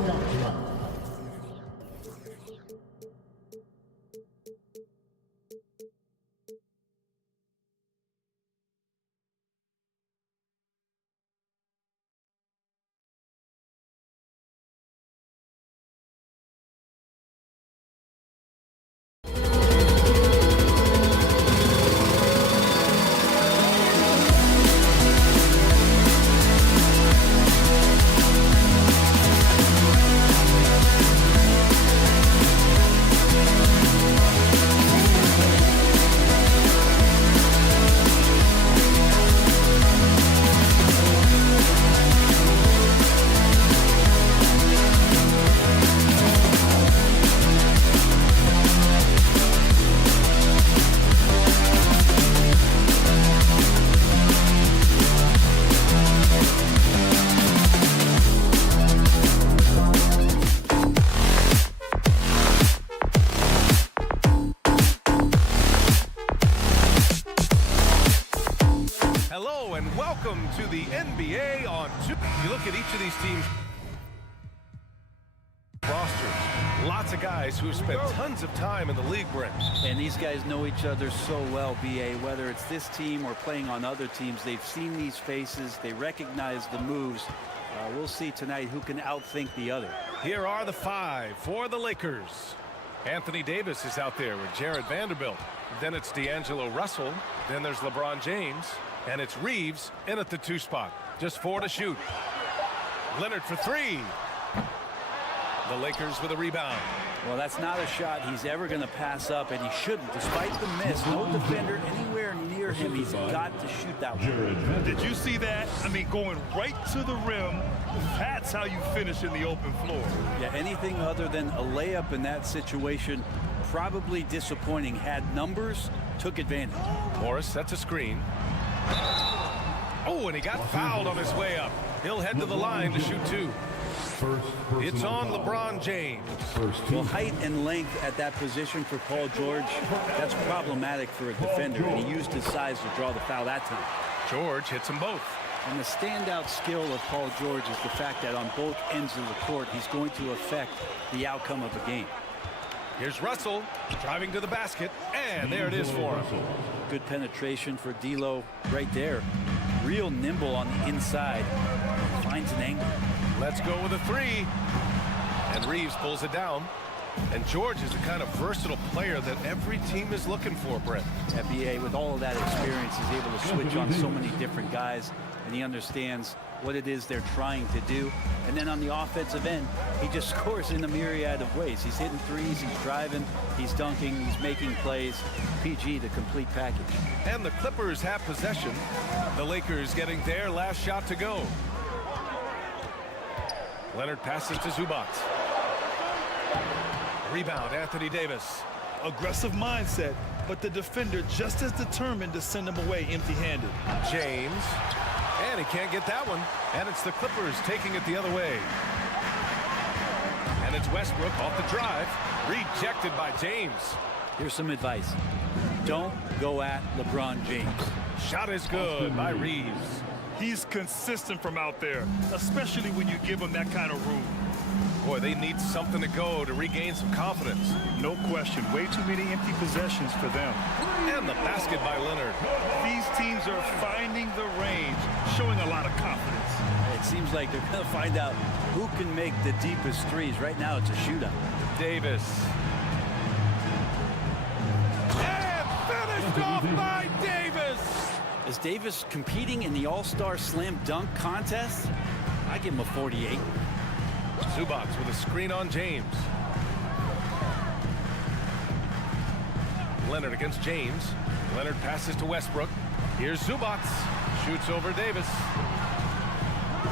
Welcome to the NBA on 2. You look at each of these teams' rosters. Lots of guys who have spent tons of time in the league, Brent. And these guys know each other so well, B.A. Whether it's this team or playing on other teams, they've seen these faces. They recognize the moves. We'll see tonight who can outthink the other. Here are the 5 for the Lakers. Anthony Davis is out there with Jared Vanderbilt. Then it's D'Angelo Russell. Then there's LeBron James. And it's Reeves in at the 2 spot. Just 4 to shoot. Leonard for 3. The Lakers with a rebound. Well, that's not a shot he's ever going to pass up, and he shouldn't. Despite the miss, no defender anywhere near him. He's got to shoot that one. Did you see that? I mean, going right to the rim. That's how you finish in the open floor. Yeah, anything other than a layup in that situation, probably disappointing. Had numbers, took advantage. Morris sets a screen. Oh, and he got fouled on his way up. He'll head to the line to shoot 2. It's on LeBron James. Well, height and length at that position for Paul George, that's problematic for a defender, and he used his size to draw the foul that time. George hits them both. And the standout skill of Paul George is the fact that on both ends of the court, he's going to affect the outcome of a game. Here's Russell driving to the basket, and there it is for him. Good penetration for D'Lo right there. Real nimble on the inside. Finds an angle. Let's go with a 3. And Reeves pulls it down. And George is the kind of versatile player that every team is looking for, Brett. NBA, with all of that experience, is able to switch on so many different guys, and he understands what it is they're trying to do. And then on the offensive end, he just scores in a myriad of ways. He's hitting threes, he's driving, he's dunking, he's making plays. PG, the complete package. And the Clippers have possession. The Lakers getting their last shot to go. Leonard passes to Zubac. Rebound, Anthony Davis. Aggressive mindset, but the defender just as determined to send him away empty-handed. James. And he can't get that one. And it's the Clippers taking it the other way. And it's Westbrook off the drive. Rejected by James. Here's some advice. Don't go at LeBron James. Shot is good by Reeves. He's consistent from out there, especially when you give him that kind of room. Boy, they need something to go to regain some confidence. No question. Way too many empty possessions for them. And the basket by Leonard. These teams are finding the range, showing a lot of confidence. It seems like they're going to find out who can make the deepest threes. Right now, it's a shootout. Davis. And finished off by Davis. Is Davis competing in the All-Star Slam Dunk contest? I give him a 48. Zubac with a screen on James. Leonard against James. Leonard passes to Westbrook. Here's Zubac. Shoots over Davis.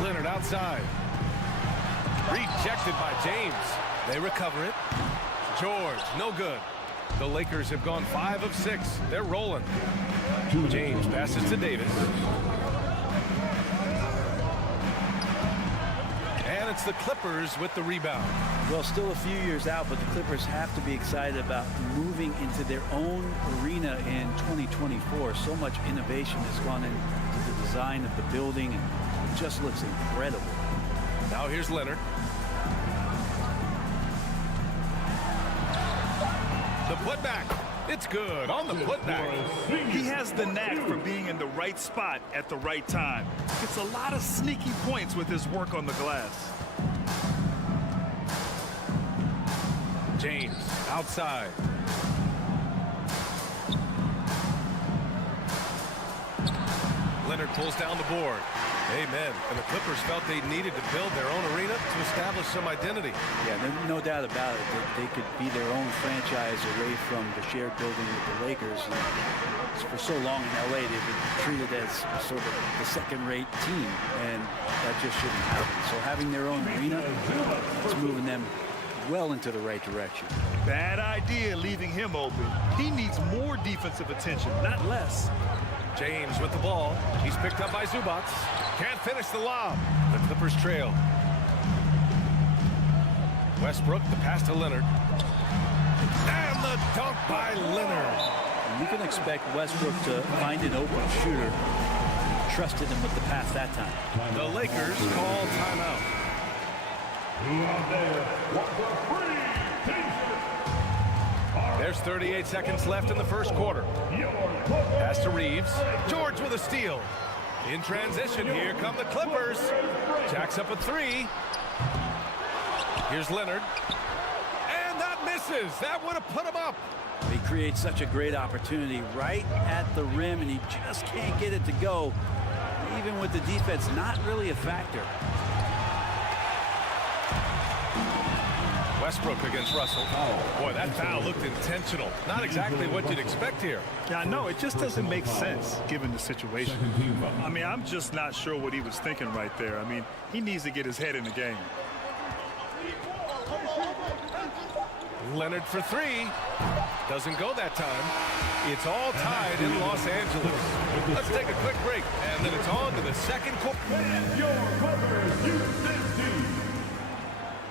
Leonard outside. Rejected by James. They recover it. George, no good. The Lakers have gone 5 of 6. They're rolling. James passes to Davis. And it's the Clippers with the rebound. Well, still a few years out, but the Clippers have to be excited about moving into their own arena in 2024. So much innovation has gone into the design of the building, and it just looks incredible. Now here's Leonard. The putback. It's good on the putback. He has the knack for being in the right spot at the right time. Gets a lot of sneaky points with his work on the glass. James outside. Leonard pulls down the board. Amen. And the Clippers felt they needed to build their own arena to establish some identity. Yeah, there's no doubt about it that they could be their own franchise away from the shared building with the Lakers. And for so long in LA, they've been treated as sort of the second-rate team, and that just shouldn't happen. So having their own arena is moving them well into the right direction. Bad idea leaving him open. He needs more defensive attention, not less. James with the ball. He's picked up by Zubac. Can't finish the lob. The Clippers trail. Westbrook, the pass to Leonard. And the dunk by Leonard. And you can expect Westbrook to find an open shooter. Trusted him with the pass that time. The Lakers call timeout. There's 38 seconds left in the first quarter. Pass to Reeves. George with a steal. In transition, here come the Clippers. Jacks up a 3. Here's Leonard. And that misses. That would have put him up. He creates such a great opportunity right at the rim, and he just can't get it to go. Even with the defense not really a factor. Westbrook against Russell. Oh, boy, that foul looked intentional. Not exactly what you'd expect here. Yeah, no, it just doesn't make sense given the situation. I mean, I'm just not sure what he was thinking right there. I mean, he needs to get his head in the game. Leonard for 3. Doesn't go that time. It's all tied in Los Angeles. Let's take a quick break, and then it's on to the second quarter. And your Clippers use this team.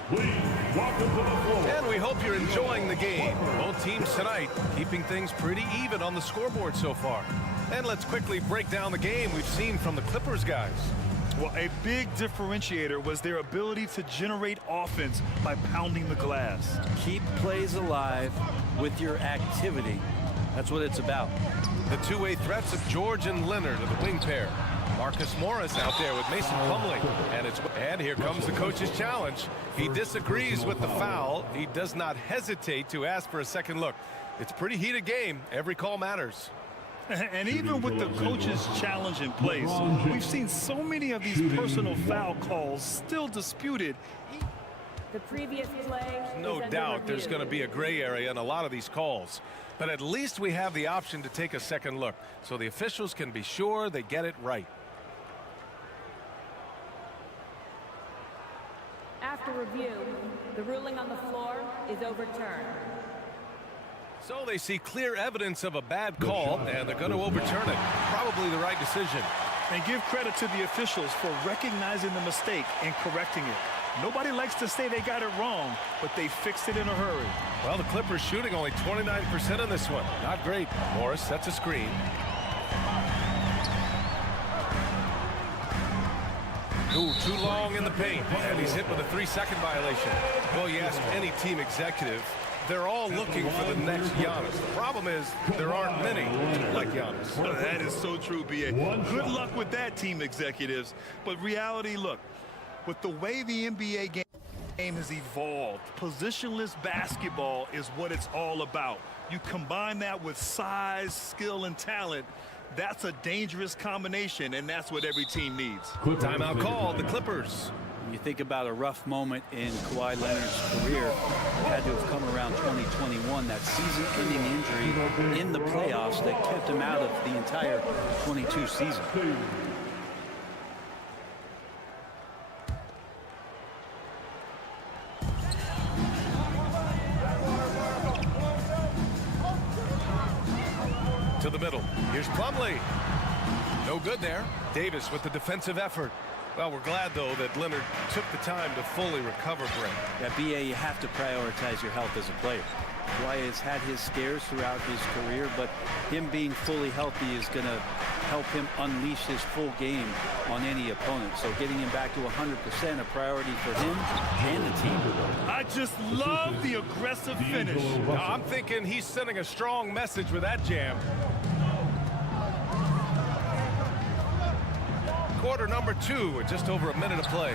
Please welcome to the floor. And we hope you're enjoying the game. Both teams tonight keeping things pretty even on the scoreboard so far. And let's quickly break down the game we've seen from the Clippers guys. Well, a big differentiator was their ability to generate offense by pounding the glass. Keep plays alive with your activity. That's what it's about. The two-way threats of George and Leonard are the wing pair. Marcus Morris out there with Mason Plumlee. And here comes the coach's challenge. He disagrees with the foul. He does not hesitate to ask for a second look. It's a pretty heated game. Every call matters. And even with the coach's challenge in place, we've seen so many of these personal foul calls still disputed. The previous play. No doubt there's going to be a gray area in a lot of these calls. But at least we have the option to take a second look, so the officials can be sure they get it right. After review, the ruling on the floor is overturned. So they see clear evidence of a bad call, and they're going to overturn it. Probably the right decision. And give credit to the officials for recognizing the mistake and correcting it. Nobody likes to say they got it wrong, but they fixed it in a hurry. Well, the Clippers shooting only 29% on this one. Not great. Morris sets a screen. Ooh, too long in the paint, and he's hit with a 3-second violation. Well, you ask any team executive, they're all looking for the next Giannis. The problem is there aren't many like Giannis. That is so true, B.A. Good luck with that, team executives. But reality, look, with the way the NBA game has evolved, positionless basketball is what it's all about. You combine that with size, skill, and talent, that's a dangerous combination, and that's what every team needs. Timeout called, the Clippers. When you think about a rough moment in Kawhi Leonard's career, had to have come around 2021, that season-ending injury in the playoffs that kept him out of the entire 22 season. To the middle. Here's Plumlee. No good there. Davis with the defensive effort. Well, we're glad, though, that Leonard took the time to fully recover, Brent. Yeah, B.A., you have to prioritize your health as a player. Kawhi has had his scares throughout his career, but him being fully healthy is going to help him unleash his full game on any opponent. So getting him back to 100% a priority for him and the team. I just love the aggressive finish. I'm thinking he's sending a strong message with that jam. Quarter number 2 with just over a minute to play.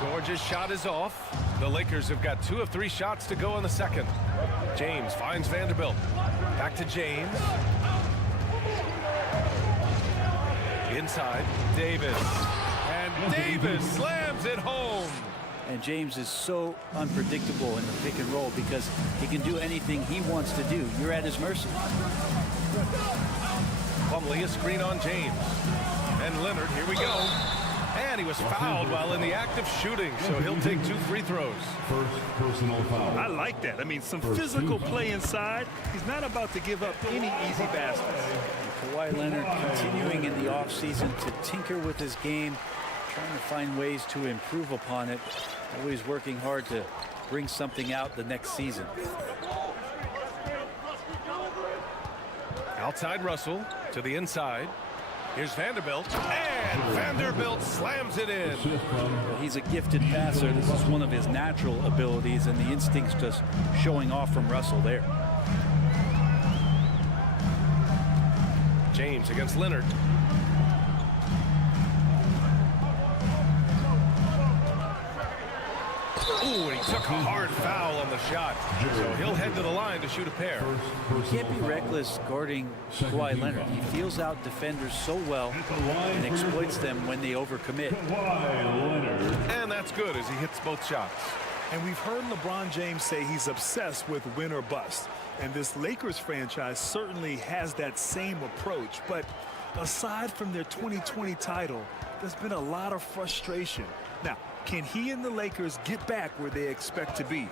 George's shot is off. The Lakers have got 2 of 3 shots to go in the second. James finds Vanderbilt. Back to James. Inside, Davis. And Davis slams it home. And James is so unpredictable in the pick and roll because he can do anything he wants to do. You're at his mercy. Plumlee, a screen on James. And Leonard, here we go. And he was fouled while in the act of shooting, so he'll take 2 free throws. First personal foul. I like that. I mean, some physical play inside. He's not about to give up any easy baskets. Kawhi Leonard continuing in the offseason to tinker with his game, trying to find ways to improve upon it, always working hard to bring something out the next season. Outside Russell to the inside. Here's Vanderbilt, and Vanderbilt slams it in. He's a gifted passer. This is one of his natural abilities, and the instincts just showing off from Russell there. James against Leonard. Ooh, and he took a hard foul on the shot. So he'll head to the line to shoot a pair. You can't be reckless guarding Kawhi Leonard. He feels out defenders so well and exploits them when they overcommit. And that's good as he hits both shots. And we've heard LeBron James say he's obsessed with win or bust. And this Lakers franchise certainly has that same approach. But aside from their 2020 title, there's been a lot of frustration. Now, can he and the Lakers get back where they expect to be?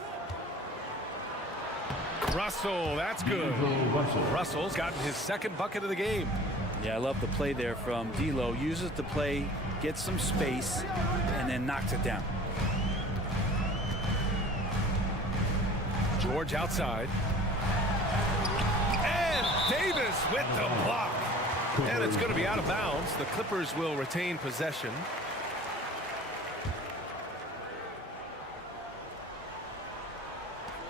Russell, that's good. Russell's gotten his second bucket of the game. Yeah, I love the play there from D'Lo. Uses the play, gets some space, and then knocks it down. George outside. And Davis with the block. And it's going to be out of bounds. The Clippers will retain possession.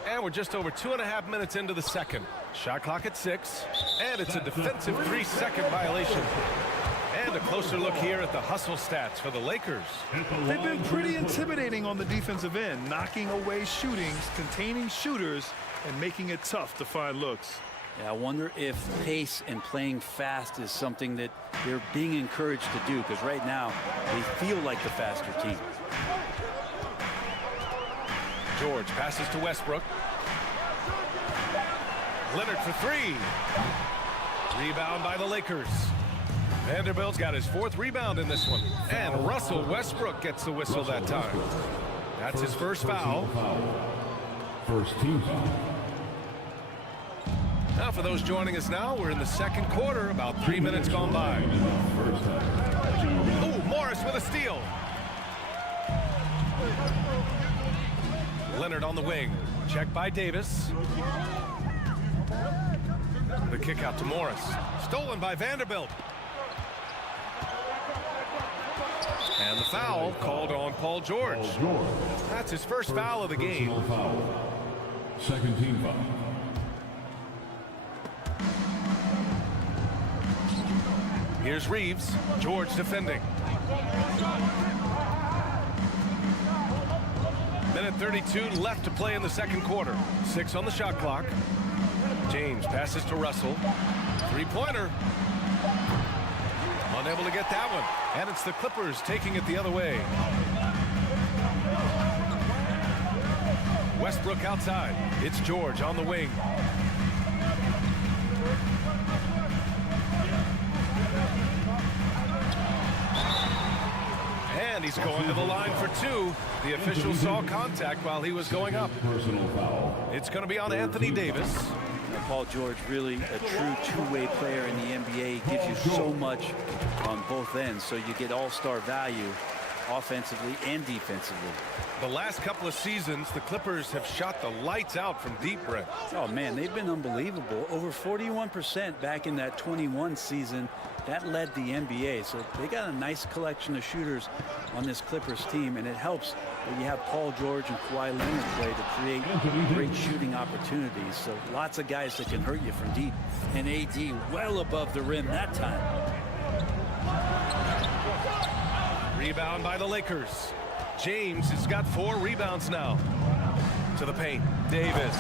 And we're just over 2.5 minutes into the second. Shot clock at 6. And it's a defensive 3-second violation. And a closer look here at the hustle stats for the Lakers. They've been pretty intimidating on the defensive end, knocking away shootings, containing shooters, and making it tough to find looks. Yeah, I wonder if pace and playing fast is something that they're being encouraged to do, because right now they feel like the faster team. George passes to Westbrook. Leonard for 3. Rebound by the Lakers. Vanderbilt's got his 4th rebound in this one. And Russell Westbrook gets the whistle that time. That's his first foul. First team foul. Now for those joining us now, we're in the second quarter, about 3 minutes gone by. Ooh, Morris with a steal. Leonard on the wing. Check by Davis. The kick out to Morris. Stolen by Vanderbilt. And the foul called on Paul George. That's his first foul of the game. Personal foul. Second team foul. Here's Reeves. George defending. Minute 32 left to play in the second quarter. 6 on the shot clock. James passes to Russell. Three-pointer. Unable to get that one. And it's the Clippers taking it the other way. Westbrook outside. It's George on the wing. And he's going to the line for two. The official saw contact while he was going up. Personal foul. It's going to be on Anthony Davis. Paul George, really a true two-way player in the NBA. Gives you so much on both ends, so you get all-star value offensively and defensively. The last couple of seasons, the Clippers have shot the lights out from deep, Brent. Oh, man, they've been unbelievable. Over 41% back in that 21 season. That led the NBA. So they got a nice collection of shooters on this Clippers team, and it helps that you have Paul George and Kawhi Leonard play to create great shooting opportunities. So lots of guys that can hurt you from deep. And AD well above the rim that time. Rebound by the Lakers. James has got 4 rebounds now. To the paint. Davis.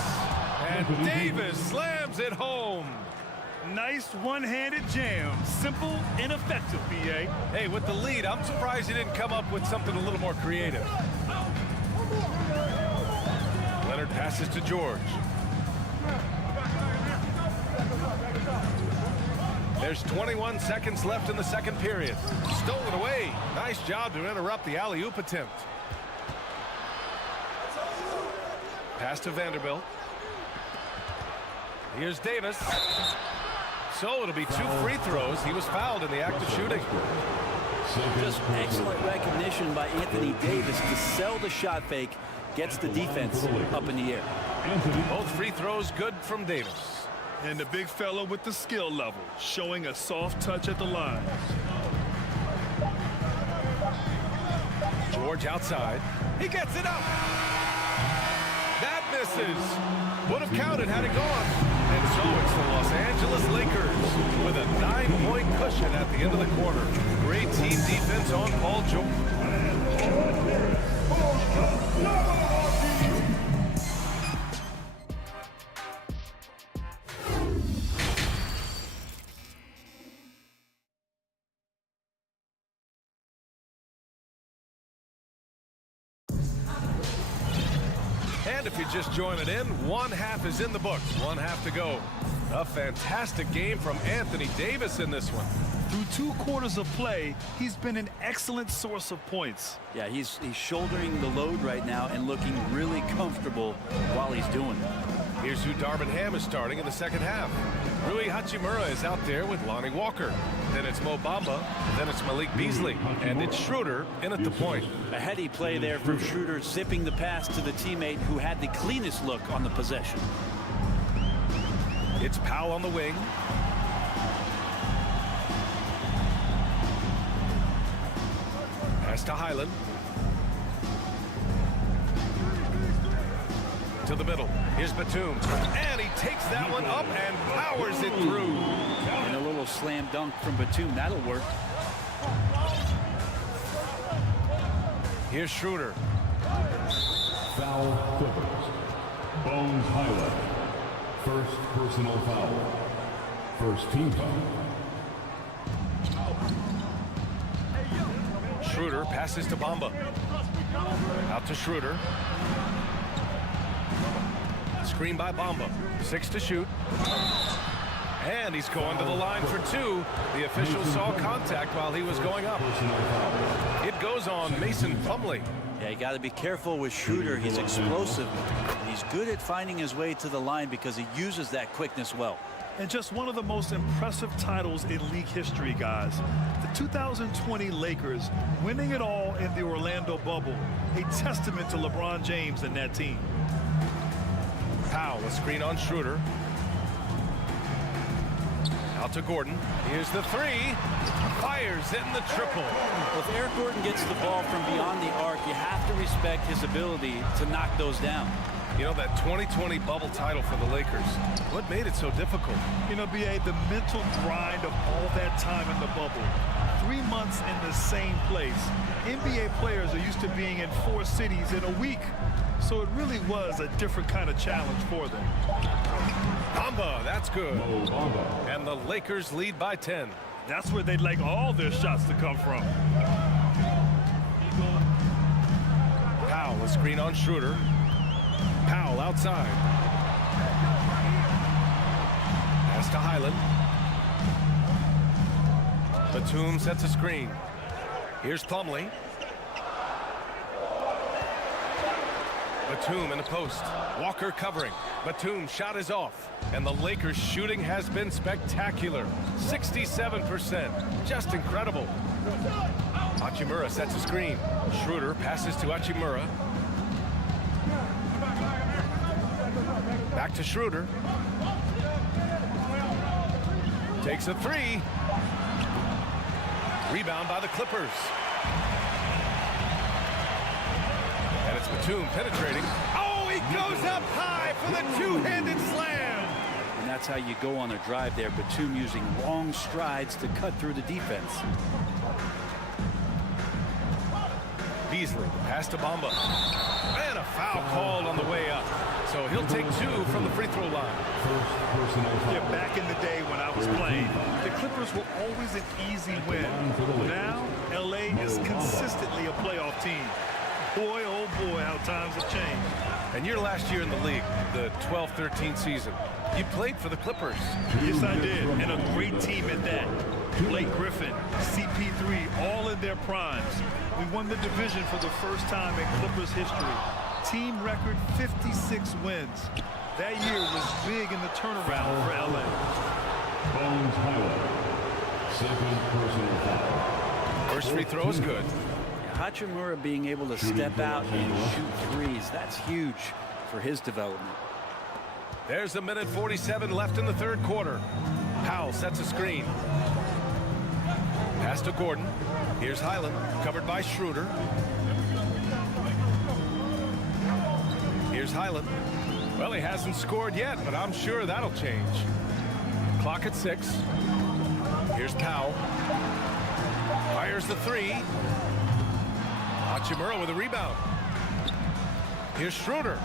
And Davis slams it home. Nice one-handed jam. Simple and effective, B.A. Hey, with the lead, I'm surprised he didn't come up with something a little more creative. Leonard passes to George. There's 21 seconds left in the second period. Stolen away. Nice job to interrupt the alley-oop attempt. Pass to Vanderbilt. Here's Davis. So it'll be 2 free throws. He was fouled in the act of shooting. Just excellent recognition by Anthony Davis to sell the shot fake. Gets the defense up in the air. Both free throws good from Davis. And the big fella with the skill level, showing a soft touch at the line. George outside. He gets it up. That misses. Would have counted had it gone. And so it's the Los Angeles Lakers with a 9-point cushion at the end of the quarter. Great team defense on Paul George. And if you're just joining in, one half is in the books, one half to go. A fantastic game from Anthony Davis in this one. Through 2 quarters of play, he's been an excellent source of points. Yeah, he's shouldering the load right now and looking really comfortable while he's doing it. Here's who Darvin Ham is starting in the second half. Rui Hachimura is out there with Lonnie Walker. Then it's Mo Bamba. Then it's Malik Beasley. And it's Schroeder in at the point. A heady play there from Schroeder, zipping the pass to the teammate who had the cleanest look on the possession. It's Powell on the wing. Pass to Highland. To the middle. Here's Batum. And he takes that one up and powers it through. And a little slam dunk from Batum. That'll work. Here's Schroeder. Foul Clippers. Bones Highland. First personal foul. First team foul. Schroeder passes to Bamba. Out to Schroeder. Screen by Bamba. 6 to shoot. And he's going to the line for 2. The official saw contact while he was going up. It goes on Mason Plumlee. Yeah, you got to be careful with Schroeder. He's explosive. He's good at finding his way to the line because he uses that quickness well. And just one of the most impressive titles in league history, guys. The 2020 Lakers winning it all in the Orlando bubble. A testament to LeBron James and that team. Powell, a screen on Schroeder. Out to Gordon. Here's the three. Fires in the triple. Well, if Eric Gordon gets the ball from beyond the arc, you have to respect his ability to knock those down. You know, that 2020 bubble title for the Lakers, what made it so difficult? You know, B.A., the mental grind of all that time in the bubble. 3 months in the same place. NBA players are used to being in 4 cities in a week. So it really was a different kind of challenge for them. Bamba, that's good. And the Lakers lead by 10. That's where they'd like all their shots to come from. Powell, a screen on Schroeder. Powell outside. Pass to Highland. Batum sets a screen. Here's Plumlee. Batum in the post. Walker covering. Batum's shot is off. And the Lakers' shooting has been spectacular. 67%. Just incredible. Hachimura sets a screen. Schroeder passes to Hachimura. Back to Schroeder. Takes a three. Rebound by the Clippers. And it's Batum penetrating. Oh, he goes up high for the two-handed slam. And that's how you go on a drive there. Batum using long strides to cut through the defense. Beasley, pass to Bamba. And a foul called on the way up. So he'll take 2 from the free throw line. Yeah, back in the day when I was playing, the Clippers were always an easy win. Now, LA is consistently a playoff team. Boy, oh boy, how times have changed. And your last year in the league, the 12-13 season, you played for the Clippers. Yes, I did, and a great team at that. Blake Griffin, CP3, all in their primes. We won the division for the first time in Clippers history. Team record 56 wins. That year was big in the turnaround for LA. Bones Highland. Second personal foul. First free throw is good. Hachimura being able to step out and shoot threes, that's huge for his development. There's 1:47 left in the third quarter. Powell sets a screen. Pass to Gordon. Here's Highland, covered by Schroeder. Here's Highland. Well, he hasn't scored yet, but I'm sure that'll change. Clock at 6. Here's Powell. Fires the three. Hachimura with a rebound. Here's Schroeder.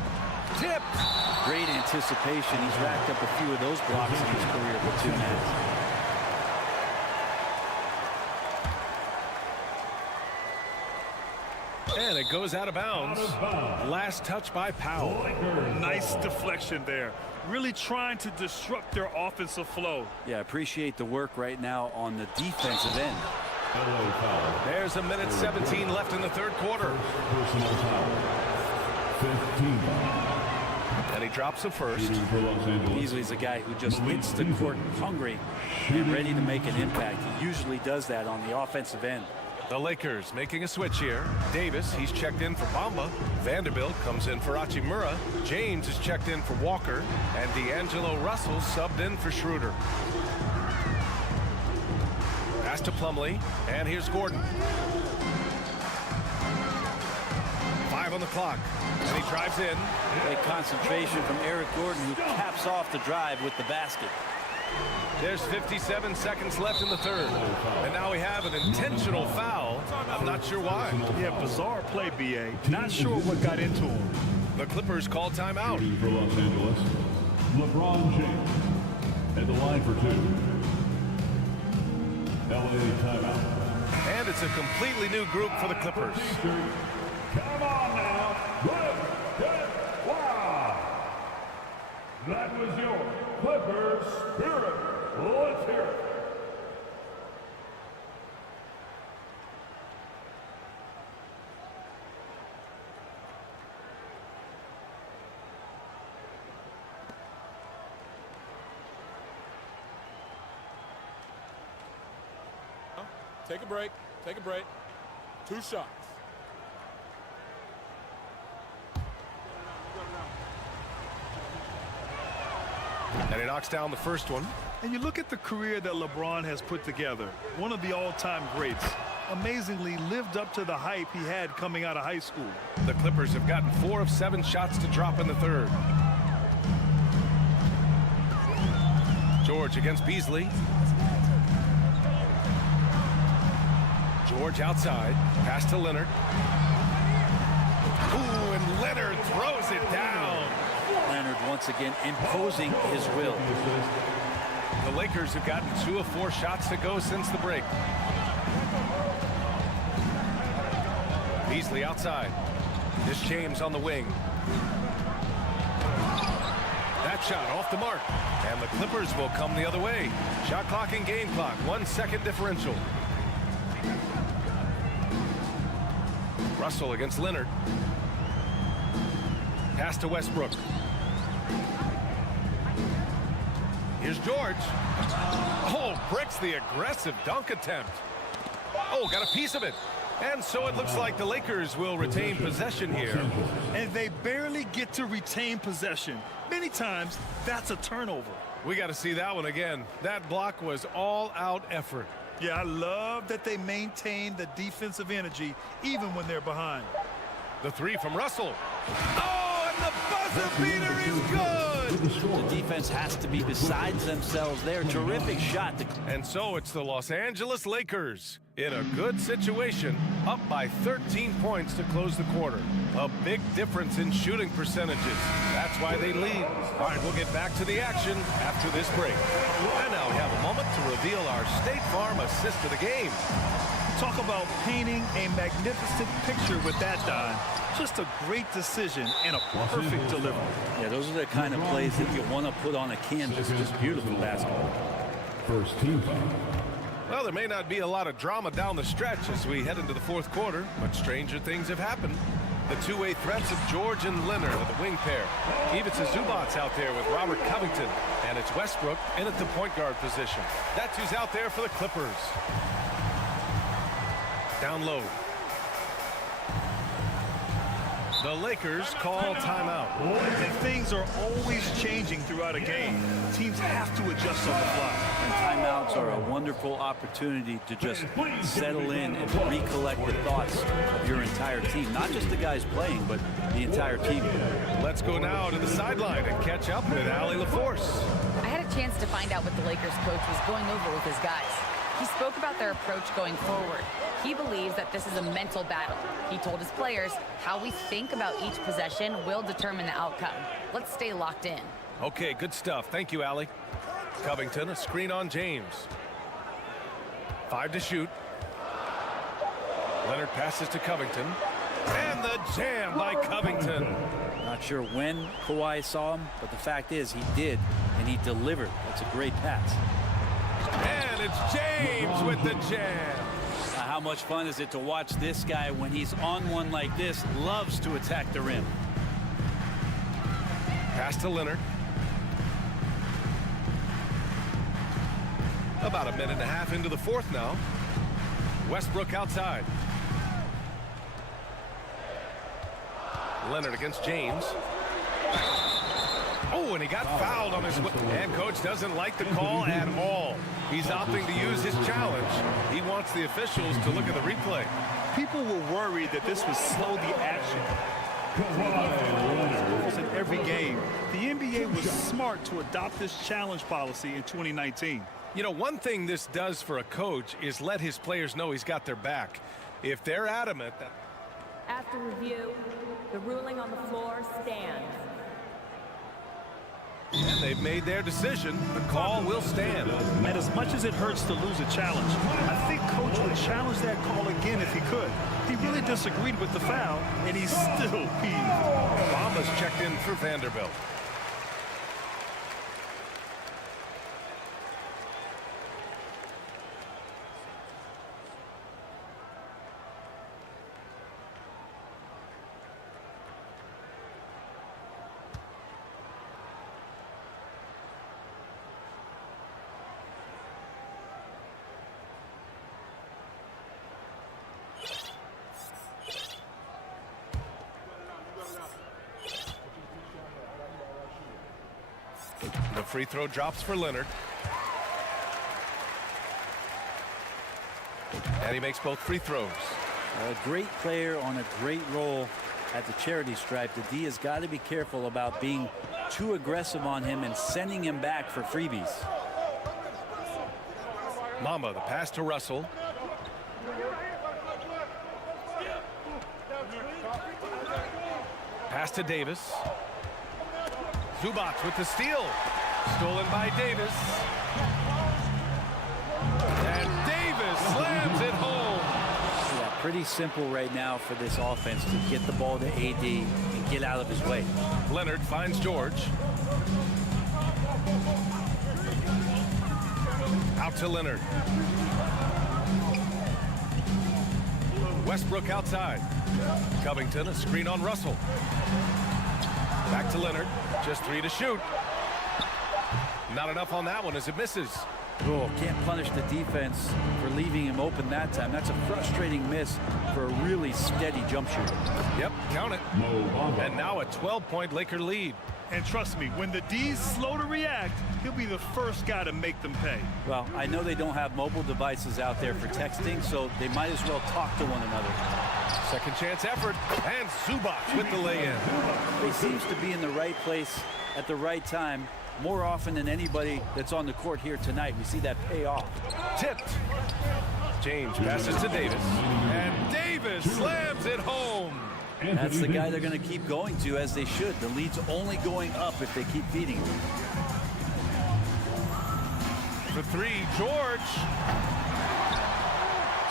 Tipped. Great anticipation. He's racked up a few of those blocks in his career, Batum has. And it goes out of bounds. Last touch by Powell. Nice deflection there. Really trying to disrupt their offensive flow. Yeah, appreciate the work right now on the defensive end. There's 1:17 left in the third quarter. Personal foul. 15. And he drops the first. Beasley's a guy who just hits the court hungry and ready to make an impact. He usually does that on the offensive end. The Lakers making a switch here. Davis, he's checked in for Bamba. Vanderbilt comes in for Hachimura. James is checked in for Walker. And D'Angelo Russell subbed in for Schroeder. Pass to Plumlee. And here's Gordon. 5 on the clock. And he drives in. Great concentration from Eric Gordon, who caps off the drive with the basket. There's 57 seconds left in the third. And now we have an intentional foul. I'm not sure why. Yeah, bizarre play, B.A. Not sure what got into him. The Clippers call timeout. For Los Angeles, LeBron James. At the line for 2. LA timeout. And it's a completely new group for the Clippers. Come on now. Wow. That was your Clippers spirit. Let's hear it. Take a break. Take a break. 2 shots. And he knocks down the first one. And you look at the career that LeBron has put together, one of the all-time greats. Amazingly lived up to the hype he had coming out of high school. The Clippers have gotten 4 of 7 shots to drop in the third. George against Beasley. George outside. Pass to Leonard. Ooh, and Leonard throws it down. Leonard once again imposing his will. The Lakers have gotten 2 of 4 shots to go since the break. Beasley outside. This James on the wing. That shot off the mark. And the Clippers will come the other way. Shot clock and game clock. 1 second differential. Russell against Leonard. Pass to Westbrook. Here's George. Oh, breaks the aggressive dunk attempt. Oh, got a piece of it. And so it looks like the Lakers will retain possession here. And they barely get to retain possession. Many times, that's a turnover. We got to see that one again. That block was all-out effort. Yeah, I love that they maintain the defensive energy even when they're behind. The 3 from Russell. Oh, and the buzzer beater is good! The defense has to be besides themselves there. Terrific shot. And so it's the Los Angeles Lakers in a good situation, up by 13 points to close the quarter. A big difference in shooting percentages. That's why they lead. All right, we'll get back to the action after this break. And now we have a moment to reveal our State Farm assist of the game. Talk about painting a magnificent picture with that, Don. Just a great decision and a perfect delivery. Yeah, those are the kind of plays that you want to put on a canvas. Just beautiful basketball. First team foul. Well, there may not be a lot of drama down the stretch as we head into the fourth quarter, but stranger things have happened. The two-way threats of George and Leonard are the wing pair. Ivica Zubac's out there with Robert Covington, and it's Westbrook in at the point guard position. That's who's out there for the Clippers. Down low. The Lakers call timeout. And things are always changing throughout a game. Teams have to adjust on the fly. And timeouts are a wonderful opportunity to just settle in and recollect the thoughts of your entire team. Not just the guys playing, but the entire team. Let's go now to the sideline and catch up with Allie LaForce. I had a chance to find out what the Lakers coach was going over with his guys. He spoke about their approach going forward. He believes that this is a mental battle. He told his players how we think about each possession will determine the outcome. Let's stay locked in. Okay, good stuff. Thank you, Allie. Covington, a screen on James. 5 to shoot. Leonard passes to Covington. And the jam by Covington. Not sure when Kawhi saw him, but the fact is he did, and he delivered. That's a great pass. And it's James with the jam. How much fun is it to watch this guy when he's on one like this, loves to attack the rim. Pass to Leonard. About a minute and a half into the fourth now. Westbrook outside. Leonard against James. Oh, and he got fouled on his... And coach doesn't like the call at all. He's opting to use his challenge. He wants the officials to look at the replay. People were worried that this would slow the action. In every game, the NBA was smart to adopt this challenge policy in 2019. You know, one thing this does for a coach is let his players know he's got their back. If they're adamant that... After review, the ruling on the floor stands. And they've made their decision. The call will stand. And as much as it hurts to lose a challenge, I think coach would challenge that call again if he could. He really disagreed with the foul, and he's still peeved. Bamba's checked in for Vanderbilt. The free throw drops for Leonard. And he makes both free throws. A great player on a great role at the charity stripe. The D has got to be careful about being too aggressive on him and sending him back for freebies. Mamba, the pass to Russell. Pass to Davis. Zubac with the steal. Stolen by Davis. And Davis slams it home. Yeah, pretty simple right now for this offense to get the ball to AD and get out of his way. Leonard finds George. Out to Leonard. Westbrook outside. Covington, a screen on Russell. Back to Leonard. Just 3 to shoot. Not enough on that one as it misses. Oh, can't punish the defense for leaving him open that time. That's a frustrating miss for a really steady jump shooter. Yep, count it. And now a 12-point Laker lead. And trust me, when the D's slow to react, he'll be the first guy to make them pay. Well, I know they don't have mobile devices out there for texting, so they might as well talk to one another. Second chance effort, and Zubac with the lay-in. He seems to be in the right place at the right time more often than anybody that's on the court here tonight. We see that pay off. Tipped. James passes to Davis, and Davis slams it home. That's the guy they're going to keep going to, as they should. The lead's only going up if they keep feeding him. For 3, George.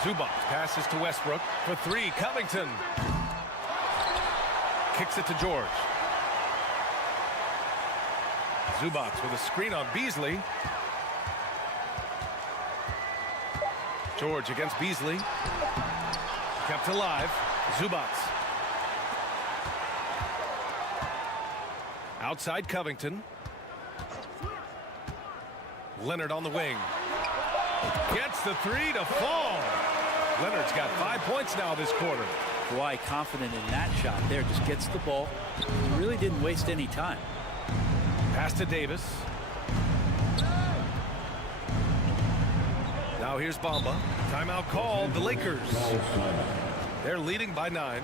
Zubac passes to Westbrook. For 3, Covington. Kicks it to George. Zubac with a screen on Beasley. George against Beasley. Kept alive. Zubac. Outside Covington. Leonard on the wing. Gets the 3 to fall. Leonard's got 5 points now this quarter. Kawhi confident in that shot there. Just gets the ball. He really didn't waste any time. Pass to Davis. Now here's Bamba. Timeout called. The Lakers. They're leading by 9.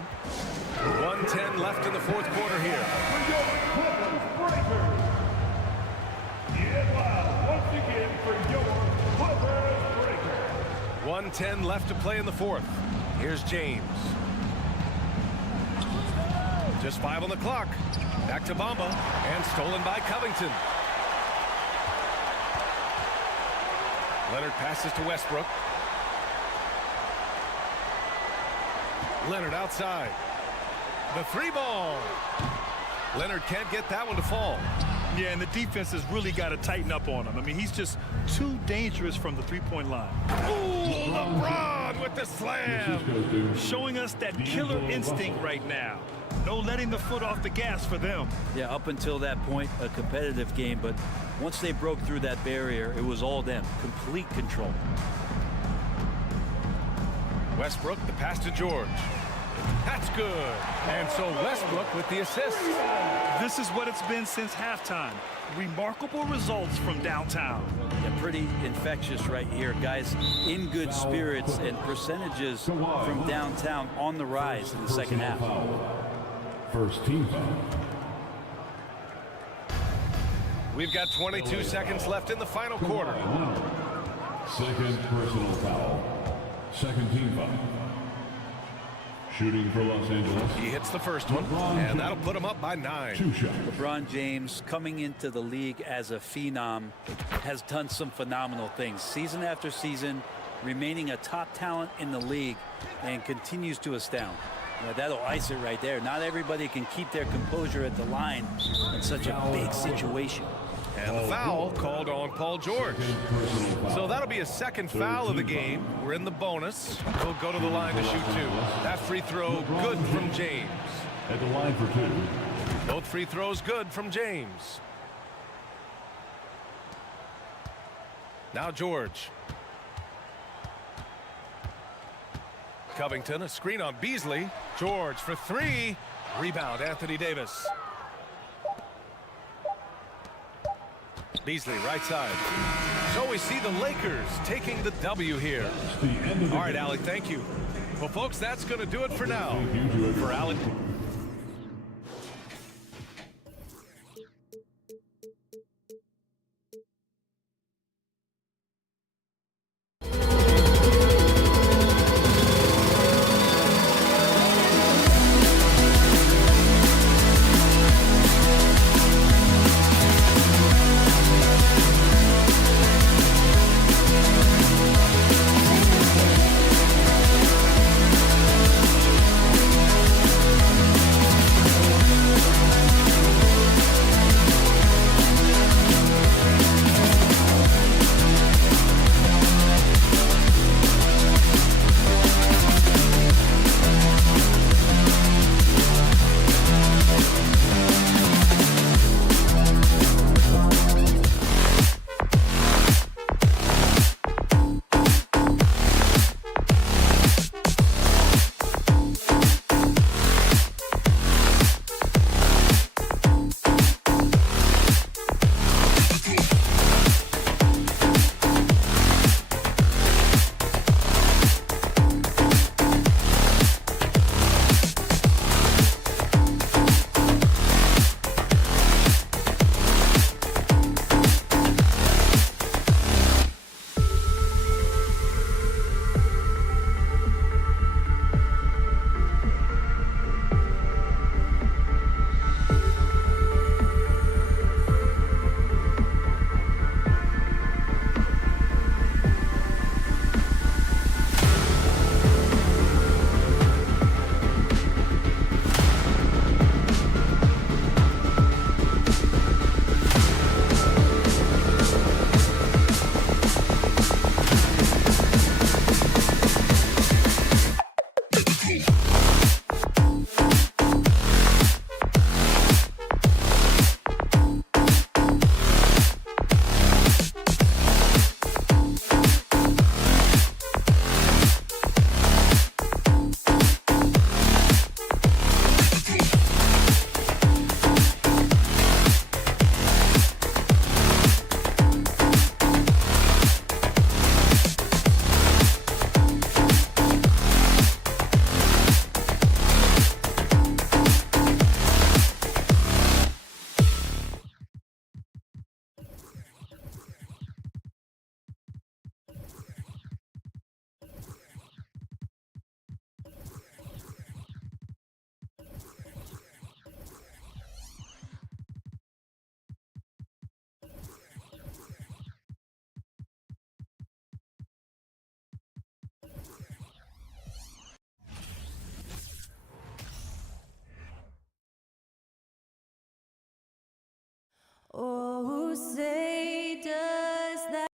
1:10 left in the fourth quarter here. 1:10 left to play in the fourth. Here's James. Just 5 on the clock. Back to Bamba, and stolen by Covington. Leonard passes to Westbrook. Leonard outside. The 3 ball. Leonard can't get that one to fall. Yeah, and the defense has really got to tighten up on him. I mean, he's just too dangerous from the three-point line. Ooh, LeBron with the slam. Showing us that killer instinct right now. No letting the foot off the gas for them. Yeah, up until that point, a competitive game, but once they broke through that barrier, it was all them. Complete control. Westbrook, the pass to George. That's good. And so Westbrook with the assist. This is what it's been since halftime. Remarkable results from downtown. Yeah, pretty infectious right here. Guys in good spirits, and percentages from downtown on the rise in the second half. First team. We've got 22 seconds left in the final quarter. Second personal foul. Second team foul. Shooting for Los Angeles. He hits the first one, and that'll put him up by 9. 2 shots. LeBron James, coming into the league as a phenom, has done some phenomenal things. Season after season, remaining a top talent in the league, and continues to astound. That'll ice it right there. Not everybody can keep their composure at the line in such a big situation. And the foul called on Paul George. So that'll be a second foul of the game. We're in the bonus. He'll go to the line to shoot 2. That free throw good from James. At the line for 2. Both free throws good from James. Now George. Covington, a screen on Beasley. George for 3. Rebound, Anthony Davis. Beasley, right side. So we see the Lakers taking the W here. All right, Alec, thank you. Well, folks, that's going to do it for now. For Alec. Oh, say does that.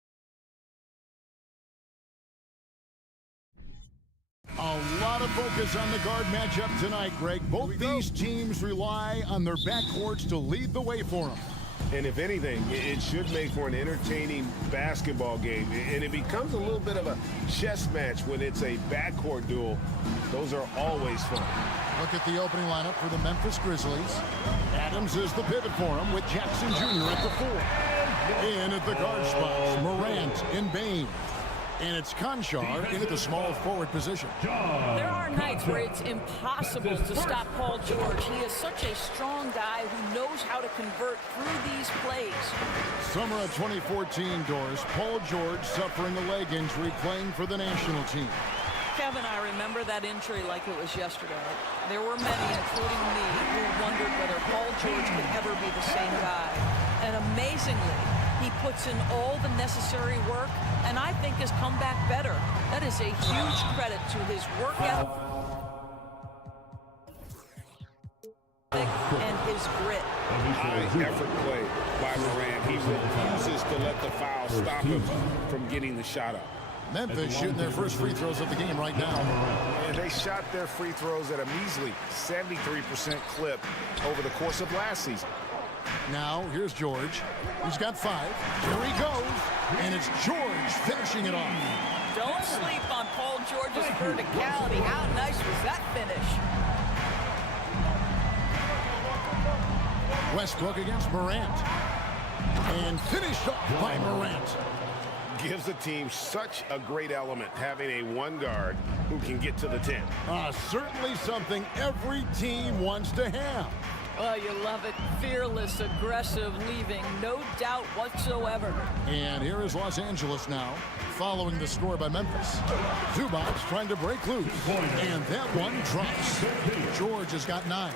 A lot of focus on the guard matchup tonight, Greg. Both these teams rely on their backcourts to lead the way for them. And if anything, it should make for an entertaining basketball game. And it becomes a little bit of a chess match when it's a backcourt duel. Those are always fun. Look at the opening lineup for the Memphis Grizzlies. Adams is the pivot for him with Jackson Jr. at the 4. In at the guard spots, Morant and Bain. And it's Conchar in at the small forward position. There are nights where it's impossible to stop Paul George. He is such a strong guy who knows how to convert through these plays. Summer of 2014, Doris. Paul George suffering a leg injury playing for the national team. Kevin, I remember that injury like it was yesterday. There were many, including me, who wondered whether Paul George could ever be the same guy. And amazingly, he puts in all the necessary work, and I think has come back better. That is a huge credit to his work ethic and his grit. High effort play by Morant. He refuses to let the foul stop him from getting the shot up. Memphis shooting their first free throws of the game right now. And they shot their free throws at a measly 73% clip over the course of last season. Now, here's George. He's got 5. Here he goes. And it's George finishing it off. Don't sleep on Paul George's verticality. How nice was that finish? Westbrook against Morant. And finished off by Morant. Gives the team such a great element, having a one guard who can get to the 10. Certainly something every team wants to have. Oh, you love it. Fearless, aggressive, leaving. No doubt whatsoever. And here is Los Angeles now, following the score by Memphis. Zubac trying to break loose. And that one drops. George has got 9.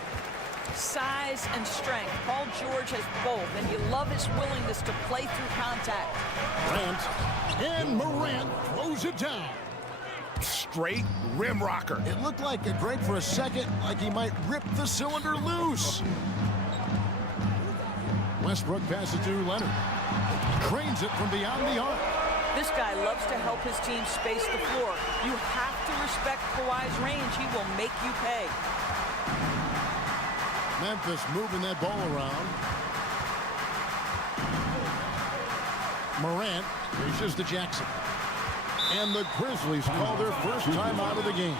Size and strength. Paul George has both, and you love his willingness to play through contact. Morant throws it down. Straight rim rocker. It looked like a Greg for a second, like he might rip the cylinder loose. Westbrook passes to Leonard. Cranes it from beyond the arc. This guy loves to help his team space the floor. You have to respect Kawhi's range. He will make you pay. Memphis moving that ball around. Morant reaches to Jackson. And the Grizzlies call their first time out of the game.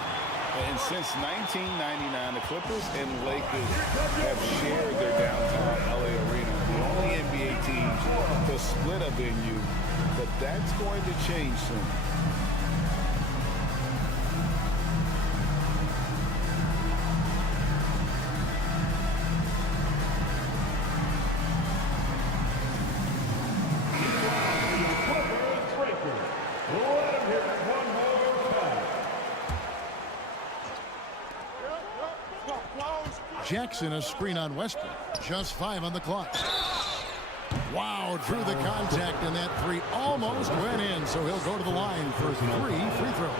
And since 1999, the Clippers and Lakers have shared their downtown LA arena. The only NBA teams to split a venue, but that's going to change soon. Jackson a screen on Westbrook. Just 5 on the clock. Wow, through the contact, and that 3 almost went in, so he'll go to the line for 3 free throws.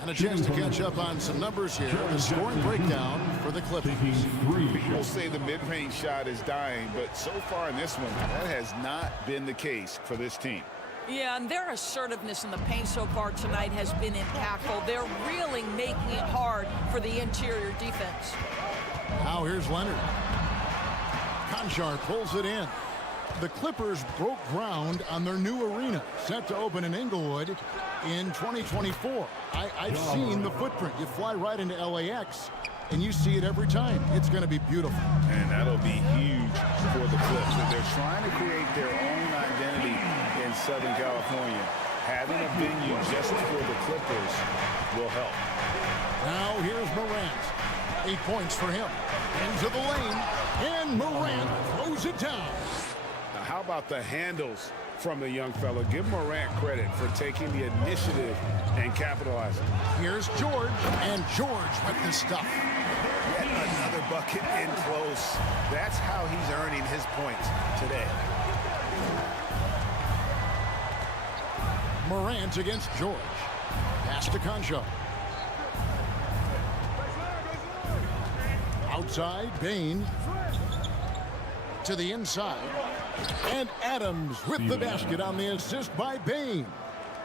And a chance to catch up on some numbers here. The scoring breakdown for the Clippers. People say the mid-range shot is dying, but so far in this one, that has not been the case for this team. Yeah, and their assertiveness in the paint so far tonight has been impactful. They're really making it hard for the interior defense. Now here's Leonard. Conchar pulls it in. The Clippers broke ground on their new arena, set to open in Inglewood in 2024. I've seen the footprint. You fly right into LAX, and you see it every time. It's going to be beautiful. And that'll be huge for the Clips. They're trying to create their own identity in Southern California. Having a venue just for the Clippers will help. Now here's Morant. 8 points for him. Into the lane, and Morant throws it down. Now, how about the handles from the young fella? Give Morant credit for taking the initiative and capitalizing. Here's George, and George with the stuff. Yet another bucket in close. That's how he's earning his points today. Morant against George. Pass to Concho. Outside, Bain. To the inside. And Adams with the basket on the assist by Bain.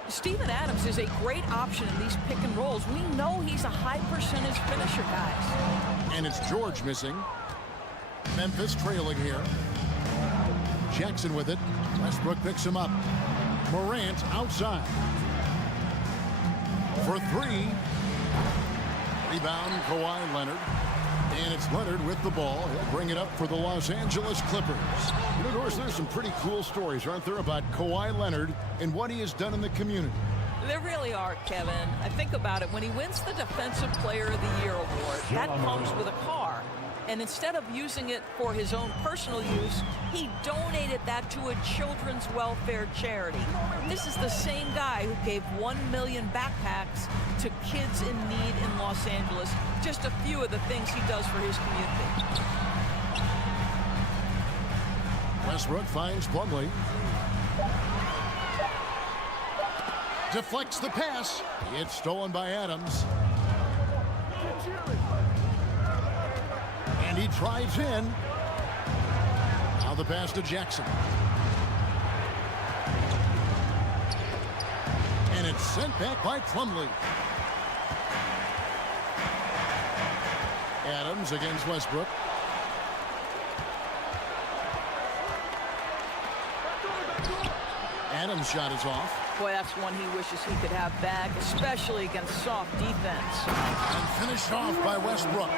Steven Adams is a great option in these pick and rolls. We know he's a high percentage finisher, guys. And it's George missing. Memphis trailing here. Jackson with it. Westbrook picks him up. Morant outside. For 3. Rebound, Kawhi Leonard. And it's Leonard with the ball. He'll bring it up for the Los Angeles Clippers. And of course, there's some pretty cool stories, aren't there, about Kawhi Leonard and what he has done in the community. There really are, Kevin. I think about it. When he wins the Defensive Player of the Year award, that comes with a car. And instead of using it for his own personal use, he donated that to a children's welfare charity. This is the same guy who gave 1 million backpacks to kids in need in Los Angeles. Just a few of the things he does for his community. Westbrook finds Plumlee. Deflects the pass. It's stolen by Adams. And he drives in. Now the pass to Jackson. And it's sent back by Plumlee. Adams against Westbrook. Adams' shot is off. Boy, that's one he wishes he could have back, especially against soft defense. And finished off by Westbrook.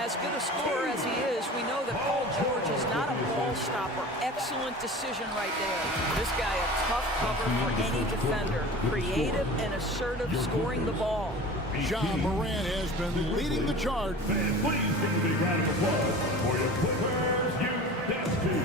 As good a scorer as he is, we know that Paul George is not a ball stopper. Excellent decision right there. This guy a tough cover for any defender. Creative and assertive scoring the ball. Ja Morant has been leading the charge. Please give a big round of applause for your Clippers Youth Dance Team.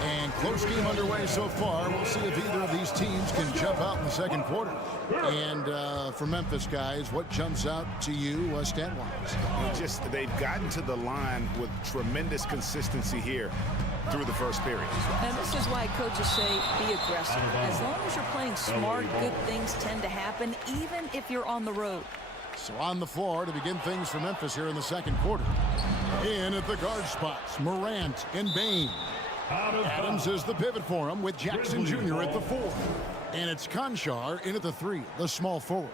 And close game underway so far. We'll see if either of these teams can jump out in the second quarter. And for Memphis guys, what jumps out to you stat-wise? They've gotten to the line with tremendous consistency here through the first period. And this is why coaches say be aggressive. As long as you're playing smart, good things tend to happen, even if you're on the road. So on the floor to begin things for Memphis here in the second quarter. In at the guard spots, Morant and Bain. Adams is the pivot for him with Jackson Jr. at the 4. And it's Conchar in at the 3, the small forward.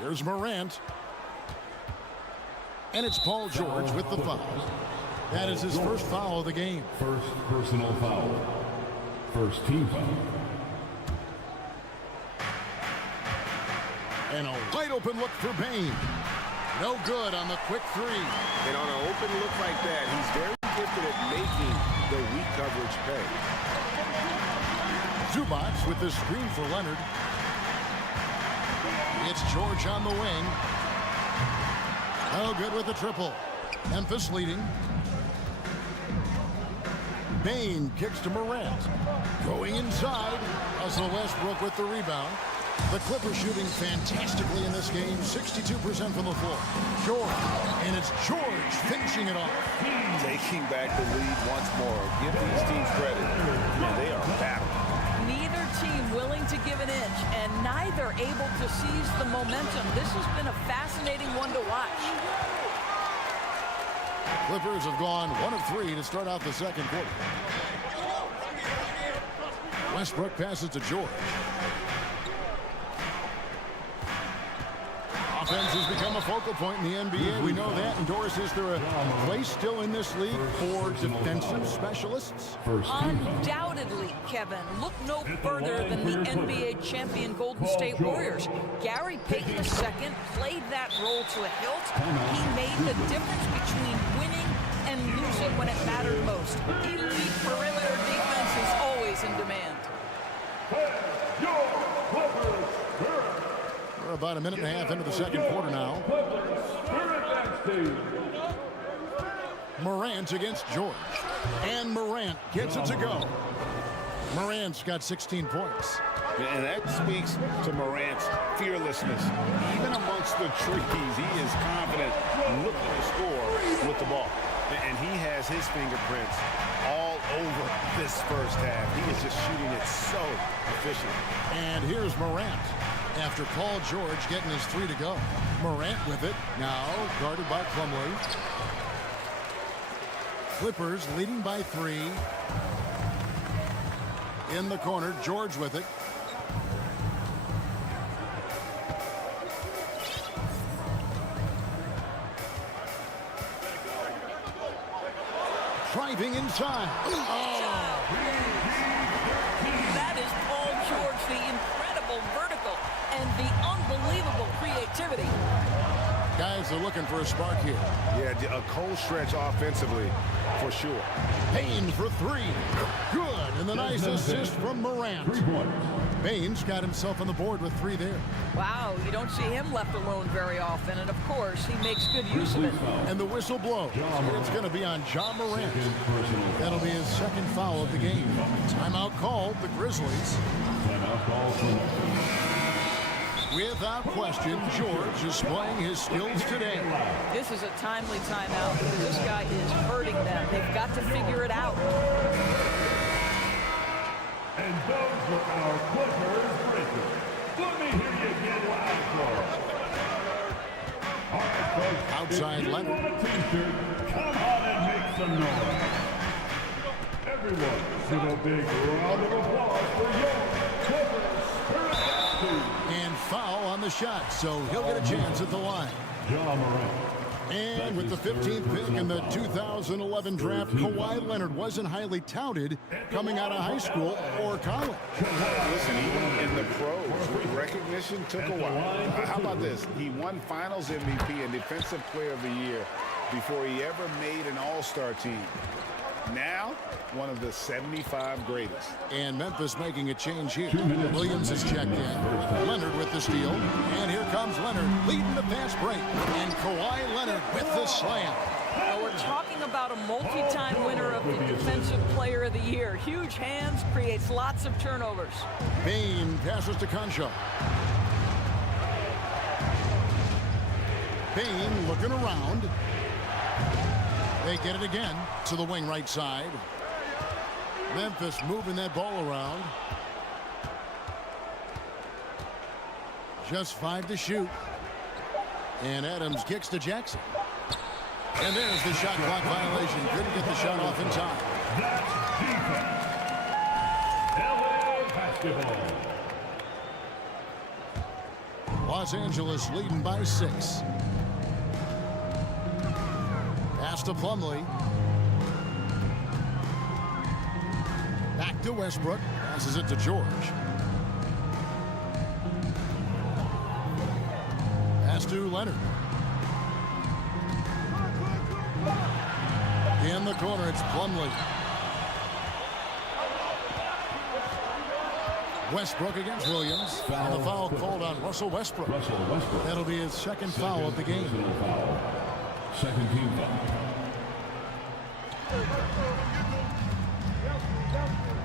Here's Morant. And it's Paul George with the foul. That is his first foul of the game. First personal foul. First team foul. And a wide open look for Bain. No good on the quick 3. And on an open look like that, he's very gifted at making the weak coverage pay. Zubac with the screen for Leonard. It's George on the wing. No good with the triple. Memphis leading. Bain kicks to Morant. Going inside. Russell Westbrook with the rebound. The Clippers shooting fantastically in this game. 62% from the floor. George. And it's George finishing it off. Taking back the lead once more. Give these teams credit. Man, they are battling. Neither team willing to give an inch, and neither able to seize the momentum. This has been a fascinating one to watch. Clippers have gone 1 of 3 to start out the second quarter. Westbrook passes to George. Offense has become a focal point in the NBA. We know that. And Doris, is there a place still in this league for defensive specialists? Undoubtedly, Kevin. Look no further than the NBA champion Golden State Warriors. Gary Payton II played that role to a hilt. He made the difference between winning and losing when it mattered most. Elite perimeter defense is always in demand. We're about a minute and a half into the second quarter now. Morant against George. And Morant gets it to go. Morant's got 16 points. And that speaks to Morant's fearlessness. Even amongst the trees, he is confident looking to score with the ball. And he has his fingerprints all over this first half. He is just shooting it so efficient. And here's Morant. After Paul George getting his 3 to go. Morant with it. Now guarded by Plumlee. Clippers leading by 3. In the corner, George with it. Driving inside. Oh. That is Paul George, the incredible vertical and the unbelievable creativity. Guys are looking for a spark here. Yeah, a cold stretch offensively for sure. Bain for 3. Good. And the nice assist from Morant. Bain's got himself on the board with 3 there. Wow, you don't see him left alone very often. And of course, he makes good use of it. And the whistle blows. It's going to be on Ja Morant. That'll be his second foul of the game. Timeout called, the Grizzlies. Timeout called. Without question, George is playing his skills today. This is a timely timeout because this guy is hurting them. They've got to figure it out. And those were our Clippers Grizzlies. Let me hear you get loud for it. All right, folks. Outside if you Leonard. want a t-shirt, come on and make some noise. Everyone, give a big round of applause for your Clippers Spirit team. And foul on the shot, so he'll get a chance at the line. Ja Morant. And with the 15th pick in the 2011 draft, Kawhi Leonard wasn't highly touted coming out of high school or college. Listen, even in the pros, recognition took a while. How about this? He won Finals MVP and Defensive Player of the Year before he ever made an All-Star team. Now, one of the 75 greatest. And Memphis making a change here. Williams is checked in. Leonard with the steal. And here comes Leonard leading the fast break. And Kawhi Leonard with the slam. Well, we're talking about a multi-time winner of the Defensive Player of the Year. Huge hands, creates lots of turnovers. Bain passes to Concho. Bain looking around. They get it again to the wing right side. Memphis moving that ball around. Just 5 to shoot. And Adams kicks to Jackson. And there's the shot clock violation. Couldn't get the shot off in time. LA basketball. Los Angeles leading by 6. Pass to Plumlee. Back to Westbrook. Passes it to George. Pass to Leonard. In the corner, it's Plumlee. Westbrook against Williams. And the foul called on Russell Westbrook. That'll be his second foul of the game. Second team foul.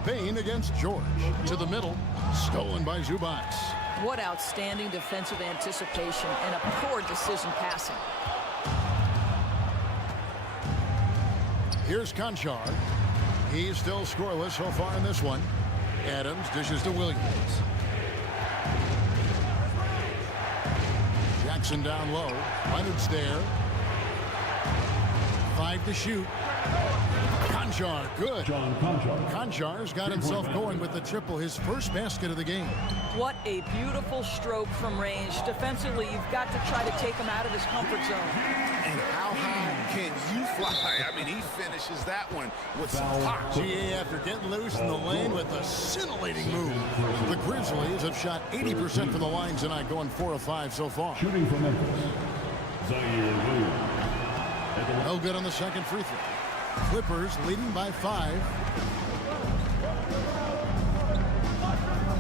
Bain against George. To the middle. Stolen by Zubac. What outstanding defensive anticipation and a poor decision passing. Here's Conchar. He's still scoreless so far in this one. Adams dishes to Williams. Jackson down low. Leonard's there. 5 to shoot. Conchar, good. John Conchar. Conchar's got himself going with the triple, his first basket of the game. What a beautiful stroke from range. Defensively, you've got to try to take him out of his comfort zone. And how high can you fly? I mean, he finishes that one with some pop. GA after getting loose in the lane with a scintillating move. The Grizzlies have shot 80% from the line tonight, going 4 of 5 so far. Shooting from Memphis, Zaire. No good on the second free throw. Clippers leading by 5.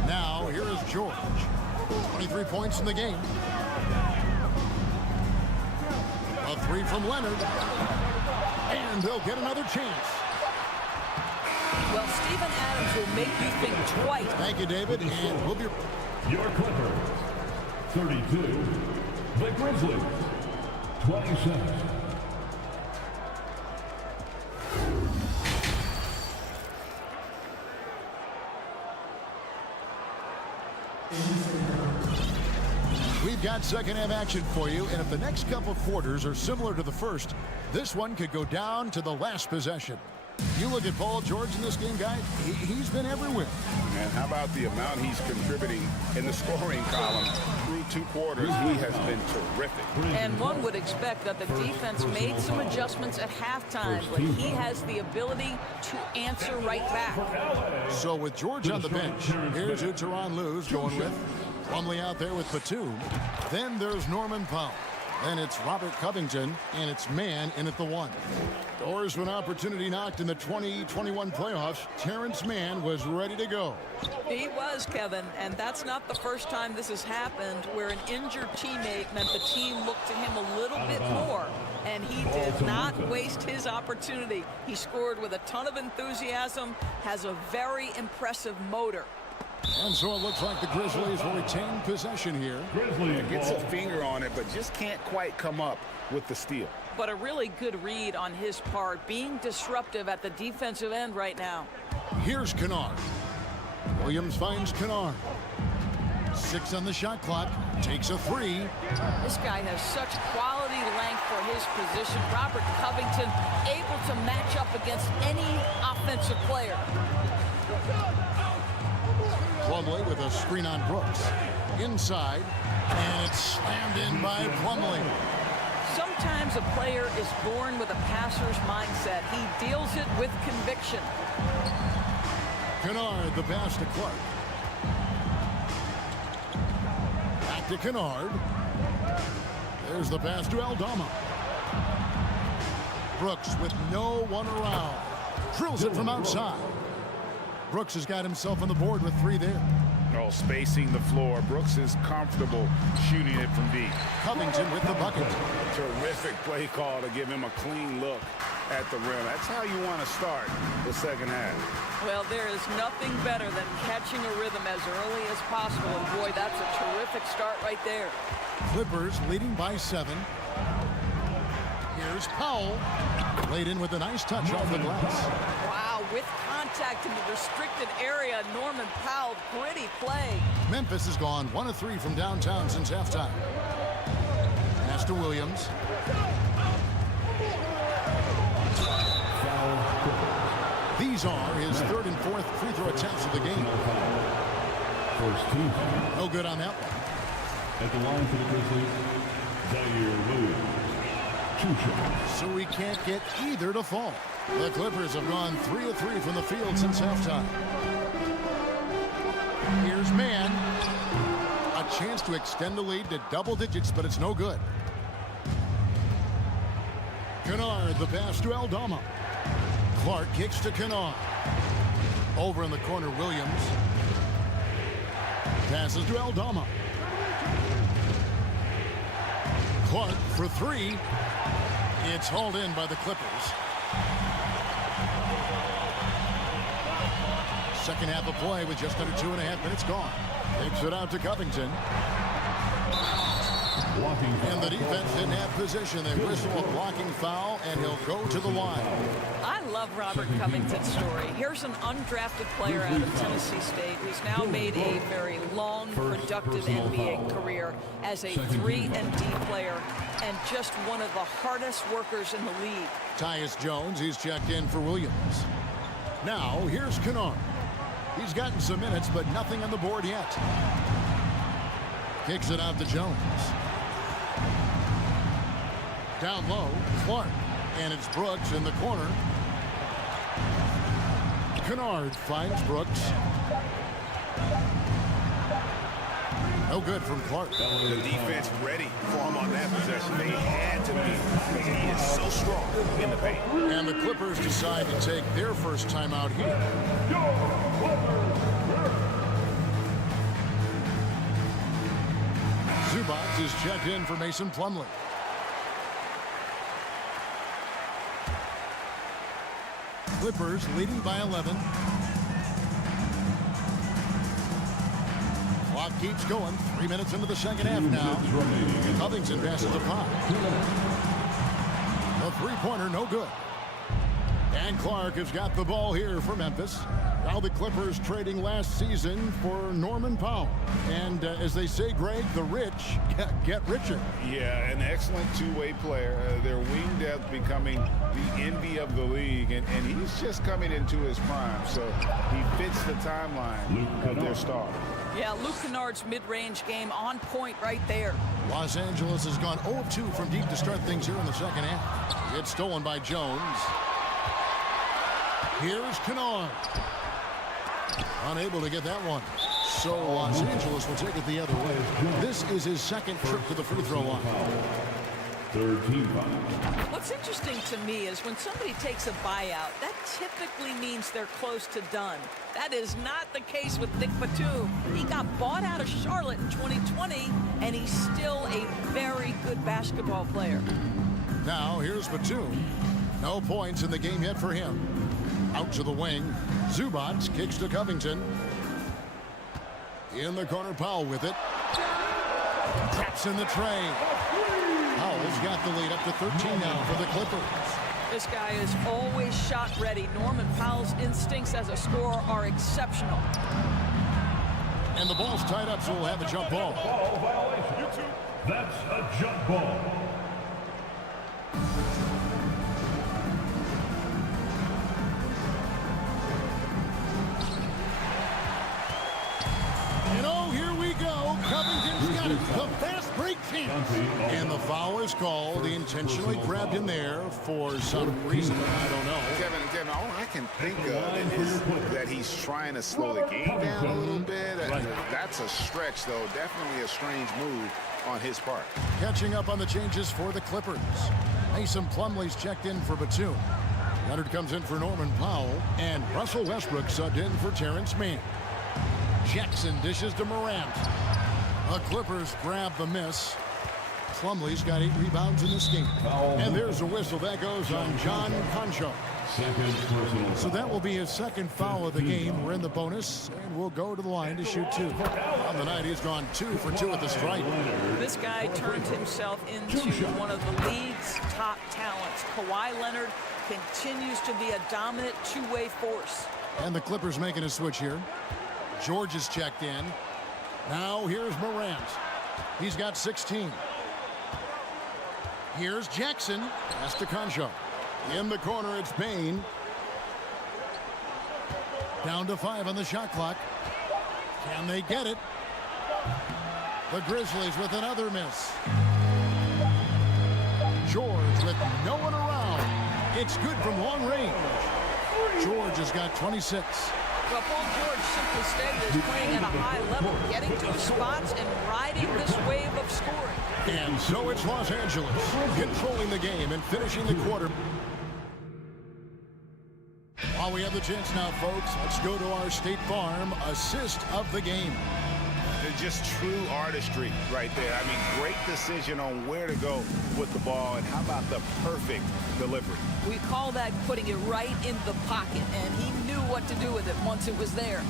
Now here is George. 23 points in the game. A 3 from Leonard. And they'll get another chance. Well, Steven Adams will make you think twice. Thank you, David. And we'll be... Your Clippers, 32. The Grizzlies, 27. We've got second half action for you, and if the next couple quarters are similar to the first, this one could go down to the last possession. You look at Paul George in this game, guy, he's been everywhere. And how about the amount he's contributing in the scoring column through 2 quarters? He has been terrific. And one would expect that the defense made some adjustments at halftime, but he has the ability to answer right back. So with George on the bench, here's who Tyronn Lue's going with. Plumlee out there with Batum. Then there's Norman Powell. Then it's Robert Covington, and it's Mann in at the 1. Doors to an opportunity knocked in the 2021 playoffs. Terrence Mann was ready to go. He was, Kevin, and that's not the first time this has happened where an injured teammate meant the team looked to him a little bit more, and he did not waste his opportunity. He scored with a ton of enthusiasm, has a very impressive motor. And so it looks like the Grizzlies will retain possession here. Gets a finger on it, but just can't quite come up with the steal. But a really good read on his part, being disruptive at the defensive end right now. Here's Kennard. Williams finds Kennard. 6 on the shot clock. Takes a 3. This guy has such quality length for his position. Robert Covington able to match up against any offensive player. Plumlee with a screen on Brooks. Inside, and it's slammed in by Plumlee. Sometimes a player is born with a passer's mindset. He deals it with conviction. Kennard, the pass to Clark. Back to Kennard. There's the pass to Aldama. Brooks with no one around. Drills it from outside. Brooks has got himself on the board with 3 there. Oh, spacing the floor. Brooks is comfortable shooting it from deep. Covington with the bucket. Terrific play call to give him a clean look at the rim. That's how you want to start the second half. Well, there is nothing better than catching a rhythm as early as possible. And boy, that's a terrific start right there. Clippers leading by 7. Here's Powell. Laid in with a nice touch off the glass. Wow, with contact in the restricted area, Norman Powell, gritty play. Memphis has gone 1 of 3 from downtown since halftime. Pass to Williams. These are his 3rd and 4th free throw attempts of the game. No good on that one. At the line for the Grizzlies, Zaire Williams. 2 shots. So we can't get either to fall. The Clippers have gone 3 of 3 from the field since halftime. Here's Mann. A chance to extend the lead to double digits, but it's no good. Kennard, the pass to Aldama. Clark kicks to Kennard. Over in the corner, Williams. Passes to Aldama. Clark for 3. It's hauled in by the Clippers. Second half of play with just under 2.5 minutes gone. Takes it out to Covington. And the defense didn't have position. They whistle a blocking foul, and he'll go to the line. I love Robert Covington's story. Here's an undrafted player out of Tennessee State who's now made a very long, productive NBA career as a 3-and-D player and just one of the hardest workers in the league. Tyus Jones, he's checked in for Williams. Now, here's Kennard. He's gotten some minutes, but nothing on the board yet. Kicks it out to Jones. Down low, Clark. And it's Brooks in the corner. Kennard finds Brooks. No good from Clark. The defense ready for him on that possession. They had to be because he is so strong in the paint. And the Clippers decide to take their first timeout here. Zubac is checked in for Mason Plumlee. Clippers leading by 11. Clock keeps going. 3 minutes into the second half now. Covington passes to Pop. The three-pointer, no good. And Clark has got the ball here for Memphis. Now the Clippers trading last season for Norman Powell. And as they say, Greg, the rich get richer. Yeah, an excellent two-way player. Their wing depth becoming the envy of the league. And he's just coming into his prime. So he fits the timeline of their star. Yeah, Luke Kennard's mid-range game on point right there. Los Angeles has gone 0-2 from deep to start things here in the second half. It's stolen by Jones. Here's Kennard. Unable to get that one. So Los Angeles will take it the other way. This is his second trip to the free throw line. Third team foul. What's interesting to me is when somebody takes a buyout, that typically means they're close to done. That is not the case with Nick Batum. He got bought out of Charlotte in 2020, and he's still a very good basketball player. Now here's Batum. No points in the game yet for him. Out to the wing. Zubac kicks to Covington. In the corner, Powell with it. Traps in the tray. Powell's got the lead up to 13 now for the Clippers. This guy is always shot ready. Norman Powell's instincts as a scorer are exceptional. And the ball's tied up, so we'll have a jump ball. Ball violation. That's a jump ball. And oh, here we go. Covington's got it. The fast break chance. And the Foul is called. He intentionally grabbed him there for some reason. I don't know. Kevin, all I can think of is that he's trying to slow the game down a little bit. That's a stretch, though. Definitely a strange move on his part. Catching up on the changes for the Clippers. Mason Plumlee's checked in for Batum. Leonard comes in for Norman Powell. And Russell Westbrook subbed in for Terrence Mann. Jackson dishes to Morant. The Clippers grab the miss. Plumlee's got 8 rebounds in this game. And there's a whistle. That goes on John Concho. So that will be his second foul of the game. We're in the bonus, and we'll go to the line to shoot 2. On the night, he's gone 2 for 2 at the stripe. This guy turned himself into one of the league's top talents. Kawhi Leonard continues to be a dominant two-way force. And the Clippers making a switch here. George is checked in. Now here's Morant. He's got 16. Here's Jackson. That's to Concho. In the corner, it's Payne. Down to 5 on the shot clock. Can they get it? The Grizzlies with another miss. George with no one around. It's good from long range. George has got 26. Well, Paul George, simply stated, is playing at a high level, getting to his spots and riding this wave of scoring. And so it's Los Angeles controlling the game and finishing the quarter. While we have the chance now, folks, let's go to our State Farm assist of the game. Just true artistry right there. I mean, great decision on where to go with the ball, and how about the perfect delivery? We call that putting it right in the pocket, and he knew what to do with it once it was there.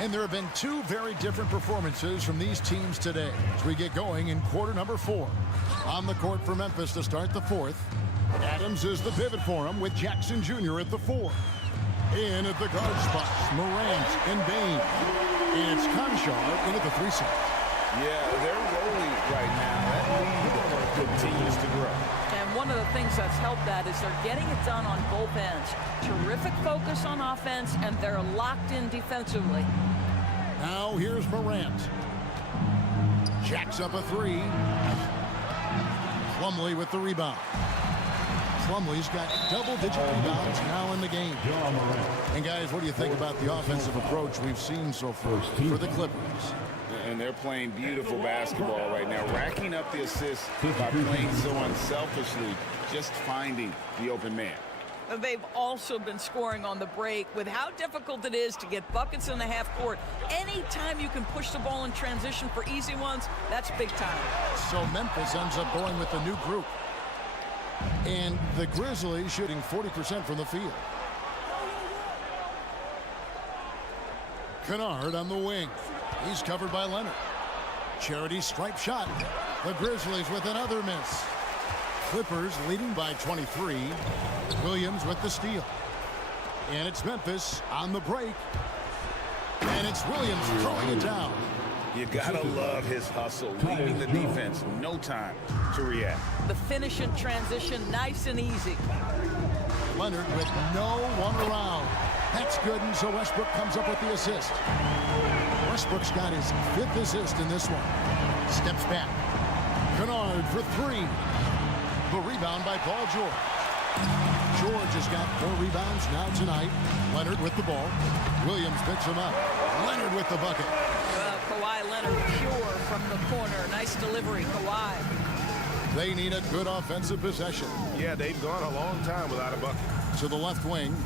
And there have been 2 very different performances from these teams today as we get going in quarter number 4. On the court for Memphis to start the 4th. Adams is the pivot for him with Jackson Jr. at the 4. In at the guard spots, Morant and Bain. And it's Concho in at the 3 spot. Yeah, they're rolling right now. That lead continues to grow. And one of the things that's helped that is they're getting it done on both ends. Terrific focus on offense, and they're locked in defensively. Now here's Morant. Jacks up a 3. Plumlee with the rebound. Plumlee's got double-digit rebounds now in the game. And guys, what do you think about the offensive approach we've seen so far for the Clippers? And they're playing beautiful basketball right now, racking up the assists by playing so unselfishly, just finding the open man. They've also been scoring on the break. With how difficult it is to get buckets in the half court, anytime you can push the ball in transition for easy ones, that's big time. So Memphis ends up going with a new group. And the Grizzlies shooting 40% from the field. Kennard on the wing. He's covered by Leonard. Charity stripe shot. The Grizzlies with another miss. Clippers leading by 23. Williams with the steal. And it's Memphis on the break. And it's Williams throwing it down. You gotta love his hustle, leaving the defense no time to react. The finish in transition, nice and easy. Leonard with no one around. That's good, and so Westbrook comes up with the assist. Westbrook's got his 5th assist in this one. Steps back. Kennard for 3. The rebound by Paul George. George has got 4 rebounds now tonight. Leonard with the ball. Williams picks him up. Leonard with the bucket. Kawhi Leonard pure from the corner. Nice delivery, Kawhi. They need a good offensive possession. Yeah, they've gone a long time without a bucket. To the left wing.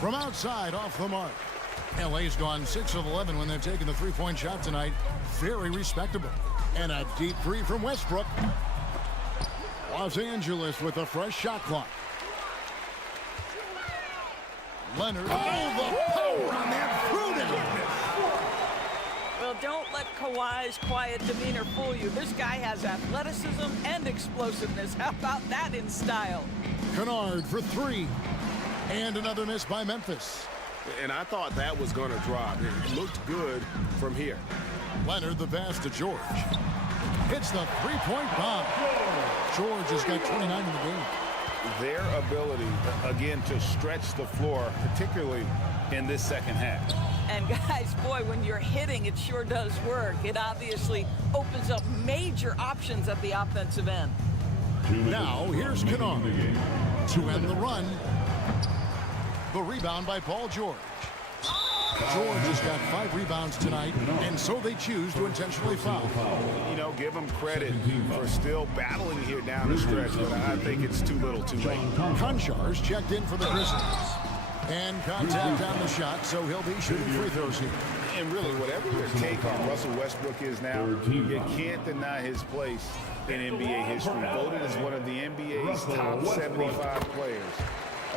From outside, off the mark. LA's gone 6 of 11 when they've taken the three-point shot tonight. Very respectable. And a deep 3 from Westbrook. Los Angeles with a fresh shot clock. Leonard. Oh, the power on that fruit. Well, don't let Kawhi's quiet demeanor fool you. This guy has athleticism and explosiveness. How about that in style? Kennard for 3. And another miss by Memphis. And I thought that was going to drop. It looked good from here. Leonard the pass to George. Hits the three-point bomb. George has got 29 in the game. Their ability, again, to stretch the floor, particularly in this second half. And guys, boy, when you're hitting, it sure does work. It obviously opens up major options at the offensive end. Now, here's Kennard to end the run. The rebound by Paul George. George has got 5 rebounds tonight, and so they choose to intentionally foul. You know, give him credit for still battling here down the stretch, but I think it's too little too late. Conchar's checked in for the Grizzlies. And contact on the shot, so he'll be shooting free throws here. And really, whatever your take on Russell Westbrook is now, you can't deny his place in NBA history. Voted as one of the NBA's top 75 players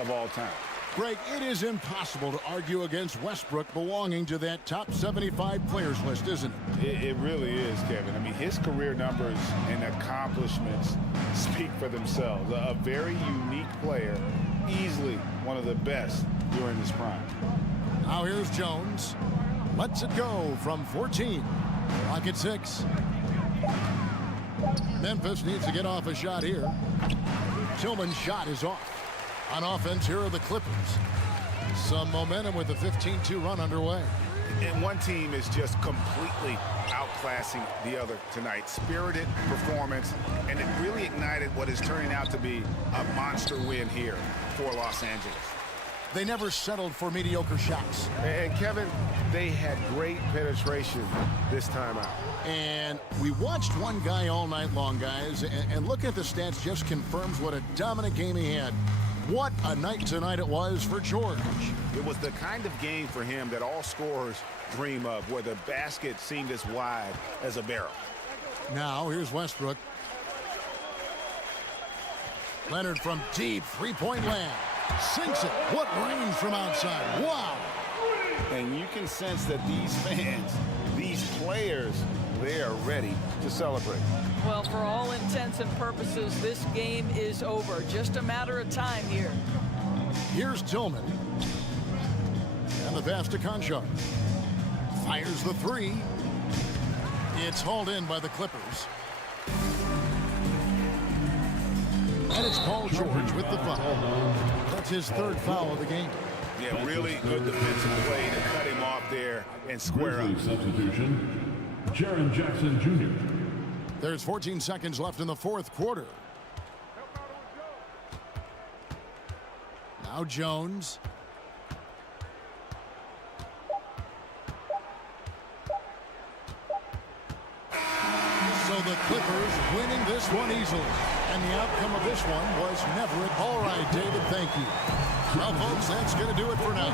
of all time. Greg, it is impossible to argue against Westbrook belonging to that top 75 players list, isn't it? It really is, Kevin. I mean, his career numbers and accomplishments speak for themselves. A very unique player, easily one of the best during his prime. Now here's Jones. Lets it go from 14. Clock at 6. Memphis needs to get off a shot here. Tillman's shot is off. On offense, here are the Clippers. Some momentum with a 15-2 run underway. And one team is just completely outclassing the other tonight. Spirited performance, and it really ignited what is turning out to be a monster win here for Los Angeles. They never settled for mediocre shots. And Kevin, they had great penetration this time out. And we watched one guy all night long, guys, and looking at the stats just confirms what a dominant game he had. What a night tonight it was for George. It was the kind of game for him that all scorers dream of, where the basket seemed as wide as a barrel. Now here's Westbrook. Leonard from deep three-point land. Sinks it. What range from outside. Wow. And you can sense that these fans, these players, they are ready to celebrate. Well, for all intents and purposes, this game is over. Just a matter of time here. Here's Tillman. And the pass to Conchar. Fires the 3. It's hauled in by the Clippers. And it's Paul George with the foul. That's his 3rd foul of the game. Yeah, really good defensive play to cut him off there and square up. Substitution, Jaren Jackson Jr. There's 14 seconds left in the 4th quarter. Now Jones. So the Clippers winning this one easily. And the outcome of this one was never it. All right, David, thank you. Well, folks, that's going to do it for now.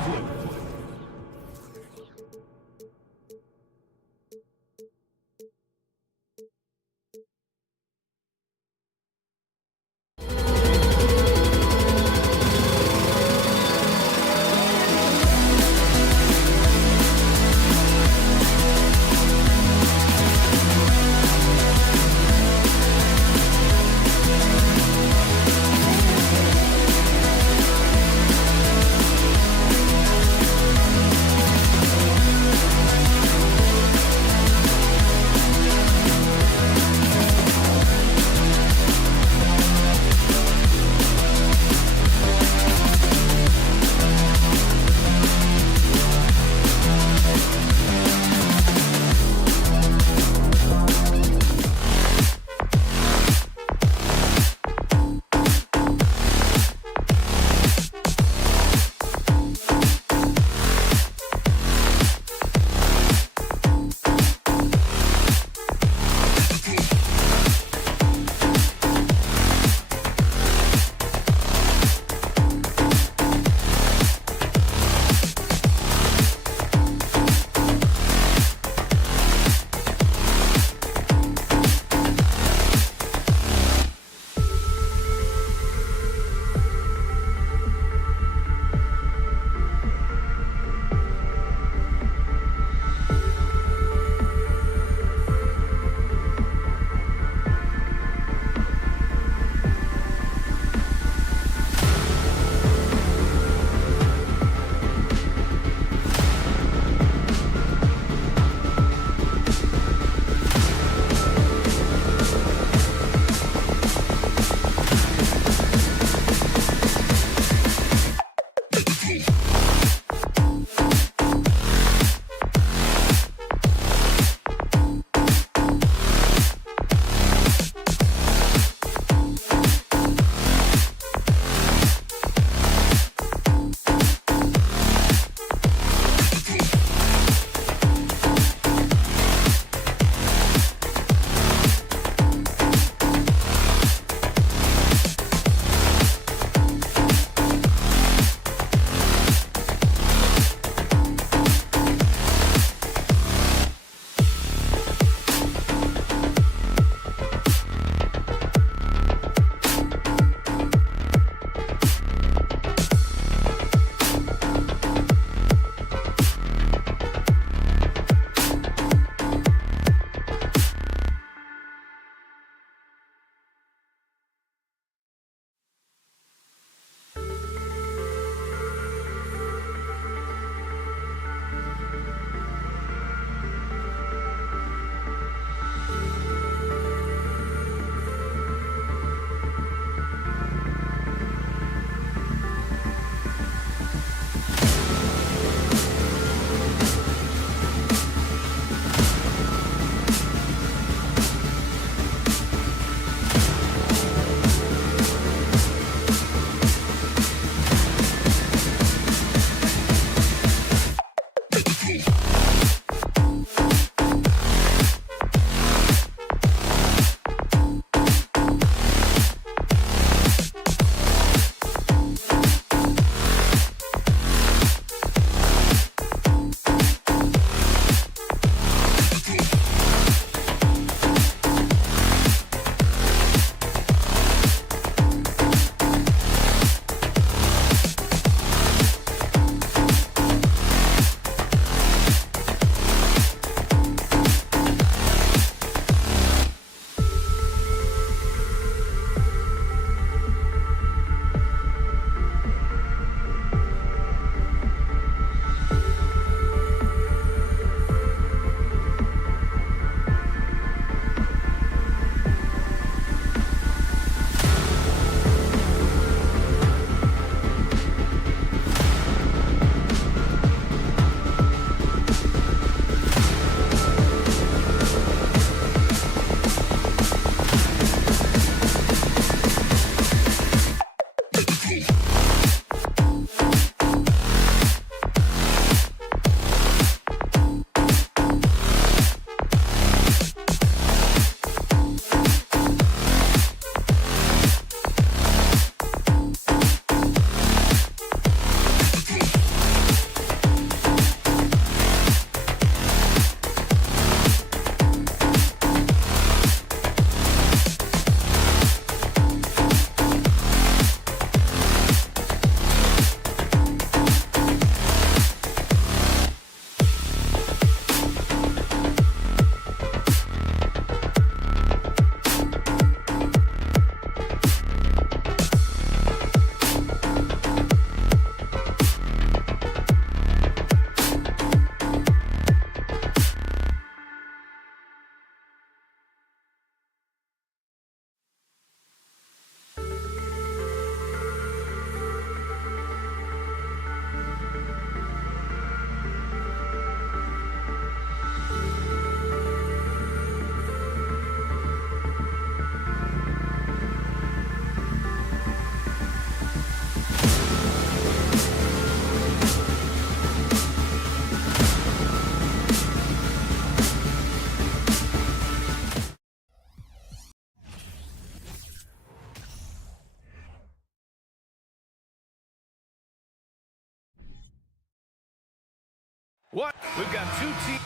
What? We've got two teams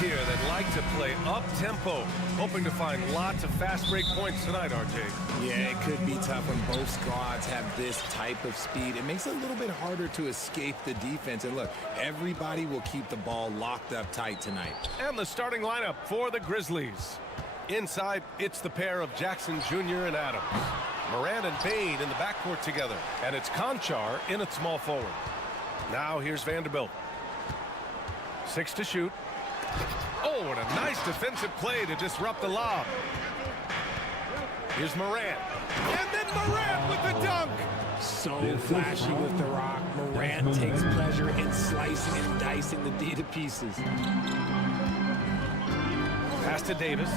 here that like to play up-tempo, hoping to find lots of fast break points tonight, RJ. Yeah, it could be tough when both squads have this type of speed. It makes it a little bit harder to escape the defense. And look, everybody will keep the ball locked up tight tonight. And the starting lineup for the Grizzlies. Inside, it's the pair of Jackson Jr. and Adams. Moran and Payne in the backcourt together. And it's Conchar in at small forward. Now here's Vanderbilt. 6 to shoot. Oh, and a nice defensive play to disrupt the lob. Here's Morant. And then Morant with the dunk. So flashy with the rock. Morant takes pleasure in slicing and dicing the D to pieces. Pass to Davis.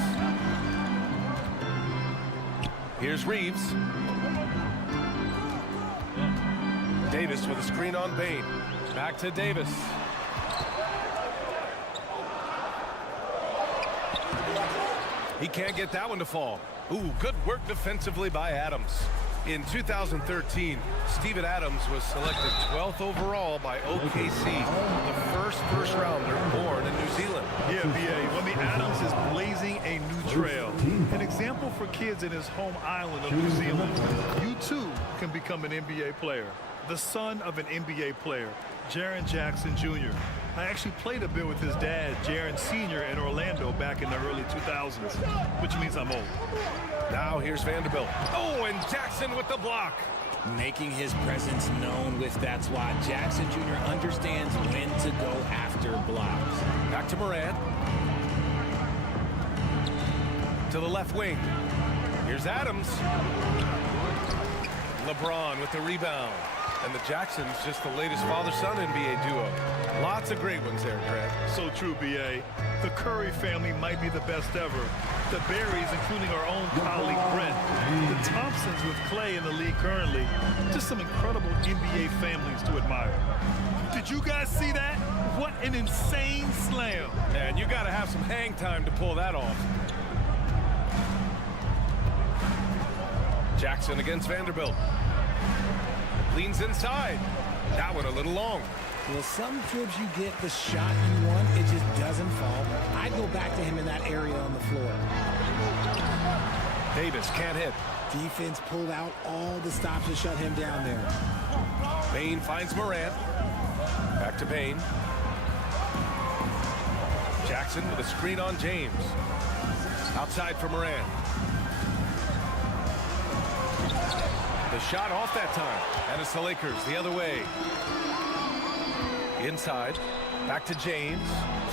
Here's Reeves. Davis with a screen on Payne. Back to Davis. He can't get that one to fall. Ooh, good work defensively by Adams. In 2013, Steven Adams was selected 12th overall by OKC, the first rounder born in New Zealand. Yeah, B.A., when the Adams is blazing a new trail, an example for kids in his home island of New Zealand, you too can become an NBA player. The son of an NBA player, Jaren Jackson Jr. I actually played a bit with his dad, Jaren Sr. in Orlando back in the early 2000s, which means I'm old. Now here's Vanderbilt. Oh, and Jackson with the block. Making his presence known with that swat. Jackson Jr. understands when to go after blocks. Back to Morant. To the left wing. Here's Adams. LeBron with the rebound. And the Jacksons just the latest father-son NBA duo. Lots of great ones there, Greg. So true, B.A. The Curry family might be the best ever. The Berries, including our own colleague Brent. The Thompsons with Clay in the league currently. Just some incredible NBA families to admire. Did you guys see that? What an insane slam. And you got to have some hang time to pull that off. Jackson against Vanderbilt. Leans inside. That one a little long. Well, some trips you get the shot you want, it just doesn't fall. I go back to him in that area on the floor. Davis can't hit. Defense pulled out all the stops to shut him down there. Payne finds Morant. Back to Payne. Jackson with a screen on James. Outside for Morant. The shot off that time. And it's the Lakers the other way. Inside. Back to James.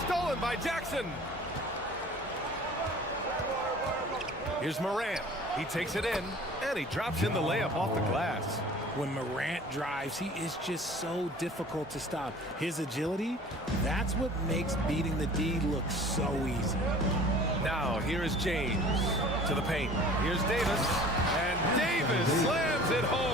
Stolen by Jackson. Here's Morant. He takes it in. And he drops in the layup off the glass. When Morant drives, he is just so difficult to stop. His agility, that's what makes beating the D look so easy. Now, here is James to the paint. Here's Davis. And Davis slams it home.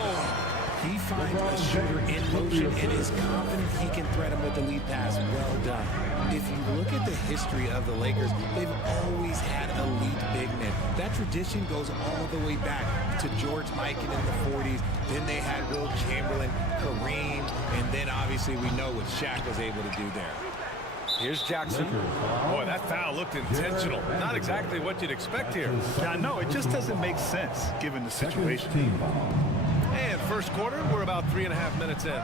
He finds a shooter in motion and is confident he can threat him with the lead pass. Well done. If you look at the history of the Lakers, they've always had elite big men. That tradition goes all the way back to George Mikan in the 40s. Then they had Will Chamberlain, Kareem, and then obviously we know what Shaq was able to do there. Here's Jackson. Boy, that foul looked intentional. Not exactly what you'd expect here. I know, it just doesn't make sense given the situation. And first quarter, we're about 3.5 minutes in.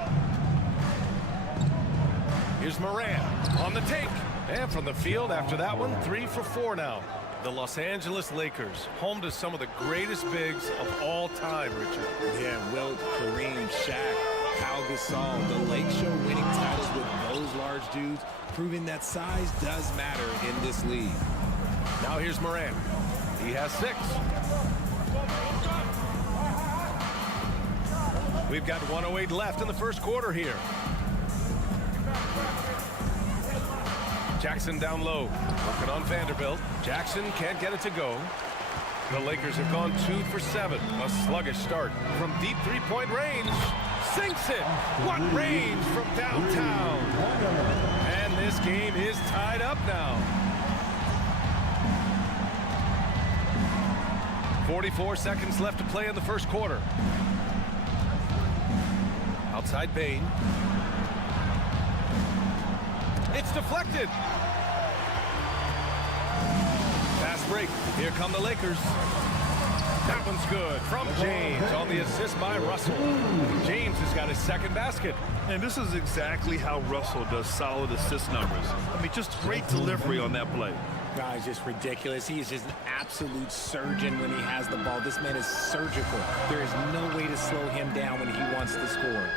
Here's Morant on the take. And from the field after that one, 3 for 4 now. The Los Angeles Lakers, home to some of the greatest bigs of all time, Richard. Yeah, Wilt, Kareem, Shaq, Pau Gasol. The Lake Show winning titles with those large dudes, proving that size does matter in this league. Now here's Morant. He has 6. We've got 1:08 left in the first quarter here. Jackson down low, working on Vanderbilt. Jackson can't get it to go. The Lakers have gone 2 for 7. A sluggish start from deep three-point range. Sinks it. What range from downtown. And this game is tied up now. 44 seconds left to play in the first quarter. Outside Bain. It's deflected. Fast break. Here come the Lakers. That one's good from James on the assist by Russell. James has got his second basket. And this is exactly how Russell does solid assist numbers. I mean, just great delivery on that play. Guy's just ridiculous. He is just an absolute surgeon when he has the ball. This man is surgical. There is no way to slow him down when he wants to score.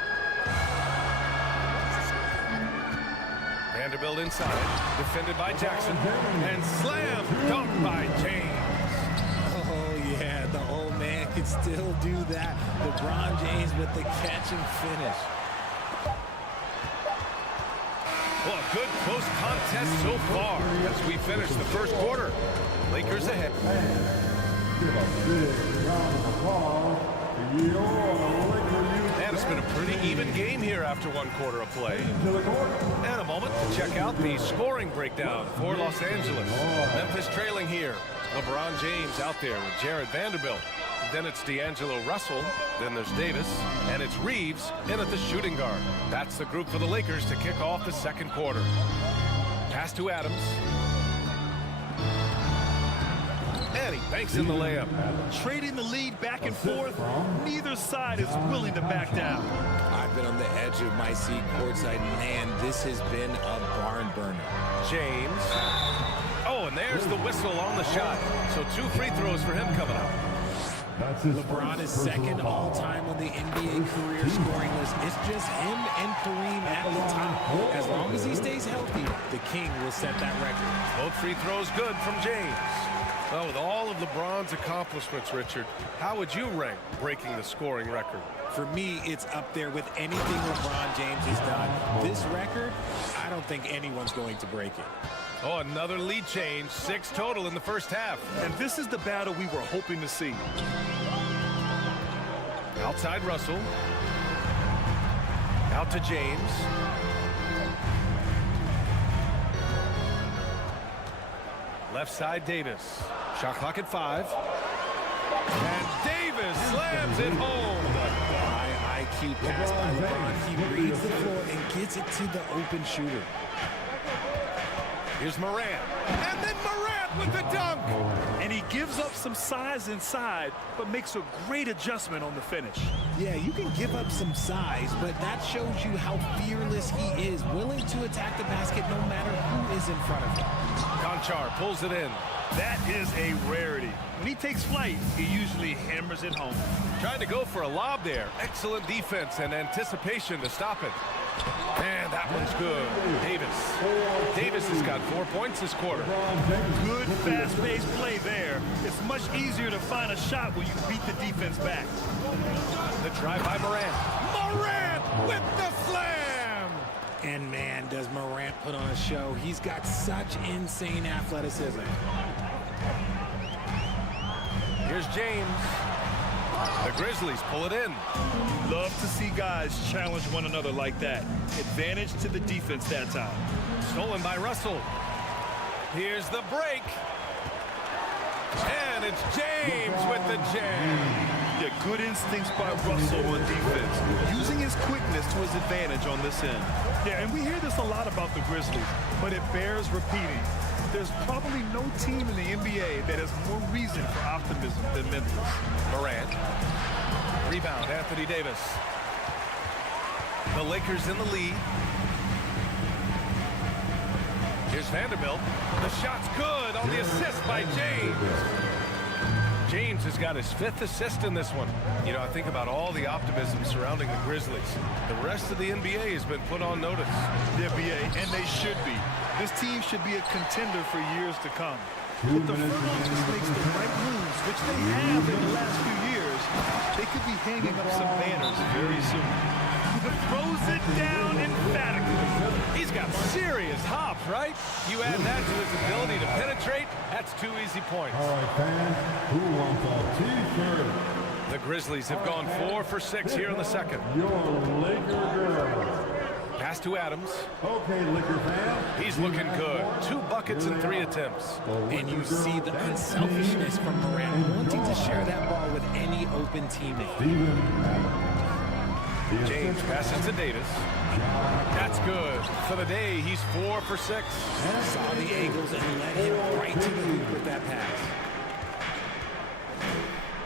Vanderbilt inside, defended by Jackson, and slam dunk by James. Oh, yeah, the old man can still do that. LeBron James with the catch and finish. Well, a good close contest so far as we finish the first quarter. Lakers ahead. Give a big round of applause to your Lakers. And it's been a pretty even game here after one quarter of play. And a moment to check out the scoring breakdown for Los Angeles. Memphis trailing here. LeBron James out there with Jared Vanderbilt. Then it's D'Angelo Russell. Then there's Davis. And it's Reeves in at the shooting guard. That's the group for the Lakers to kick off the second quarter. Pass to Adams. And he banks in the layup. Trading the lead back and forth, neither side is willing to back down. I've been on the edge of my seat courtside. Man, this has been a barn burner. James. Oh, and there's the whistle on the shot. So 2 free throws for him coming up. LeBron is second all-time on the NBA career scoring list. It's just him and Kareem at the top. As long as he stays healthy, the King will set that record. Both free throws good from James. Well, with all of LeBron's accomplishments, Richard, how would you rank breaking the scoring record? For me, it's up there with anything LeBron James has done. This record, I don't think anyone's going to break it. Oh, another lead change. 6 total in the first half. And this is the battle we were hoping to see. Outside Russell. Out to James. Left side Davis. Shot clock at 5. And Davis slams it home. High IQ pass by LeBron. He reads the floor and gets it to the open shooter. Here's Morant. And then Morant with the dunk. And he gives up some size inside, but makes a great adjustment on the finish. Yeah, you can give up some size, but that shows you how fearless he is, willing to attack the basket no matter who is in front of him. Conchar pulls it in. That is a rarity. When he takes flight, he usually hammers it home. Trying to go for a lob there. Excellent defense and anticipation to stop it. And that one's good. Davis has got 4 points this quarter. Good fast-paced play there. It's much easier to find a shot when you beat the defense back. The drive by Morant. Morant with the slam! And man, does Morant put on a show. He's got such insane athleticism. Here's James. The Grizzlies pull it in. Love to see guys challenge one another like that. Advantage to the defense that time. Stolen by Russell. Here's the break. And it's James with the jam. Yeah, good instincts by Russell on defense, using his quickness to his advantage on this end. Yeah, and we hear this a lot about the Grizzlies, but it bears repeating. There's probably no team in the NBA that has more reason for optimism than Memphis. Morant. Rebound, Anthony Davis. The Lakers in the lead. Here's Vanderbilt. The shot's good on the assist by James. James has got his 5th assist in this one. You know, I think about all the optimism surrounding the Grizzlies. The rest of the NBA has been put on notice. The NBA, and they should be. This team should be a contender for years to come. If the front office makes the right moves, which they have in the last few years, they could be hanging up some banners very soon. Throws it down emphatically. He's got serious hops, right? You add that to his ability to penetrate, that's 2 easy points. All right, fans, who wants a T-shirt? The Grizzlies have gone 4 for 6 here in the second. Your Laker girls. Pass to Adams. Okay, Liquor fan. He's looking good. 2 buckets in 3 attempts. And you see the unselfishness from Morant, wanting to share that ball with any open teammate. James passes to Davis. That's good. For the day, he's 4 for 6. Saw the angles and led him right to the hoop with that pass.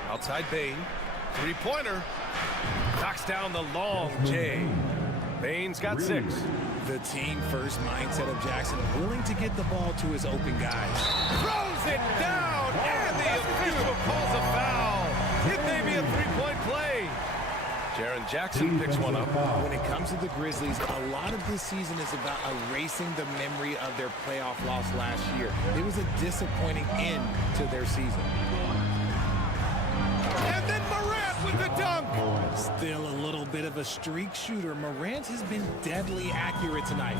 Outside Bain. 3-pointer. Knocks down the long J. Bain's got 6. The team-first mindset of Jackson, willing to get the ball to his open guys. Throws it down, and the official calls a foul. It may be a 3-point play. Jaren Jackson picks one up. When it comes to the Grizzlies, a lot of this season is about erasing the memory of their playoff loss last year. It was a disappointing end to their season. And then Morant with the dunk. Still a little bit of a streak shooter. Morant has been deadly accurate tonight.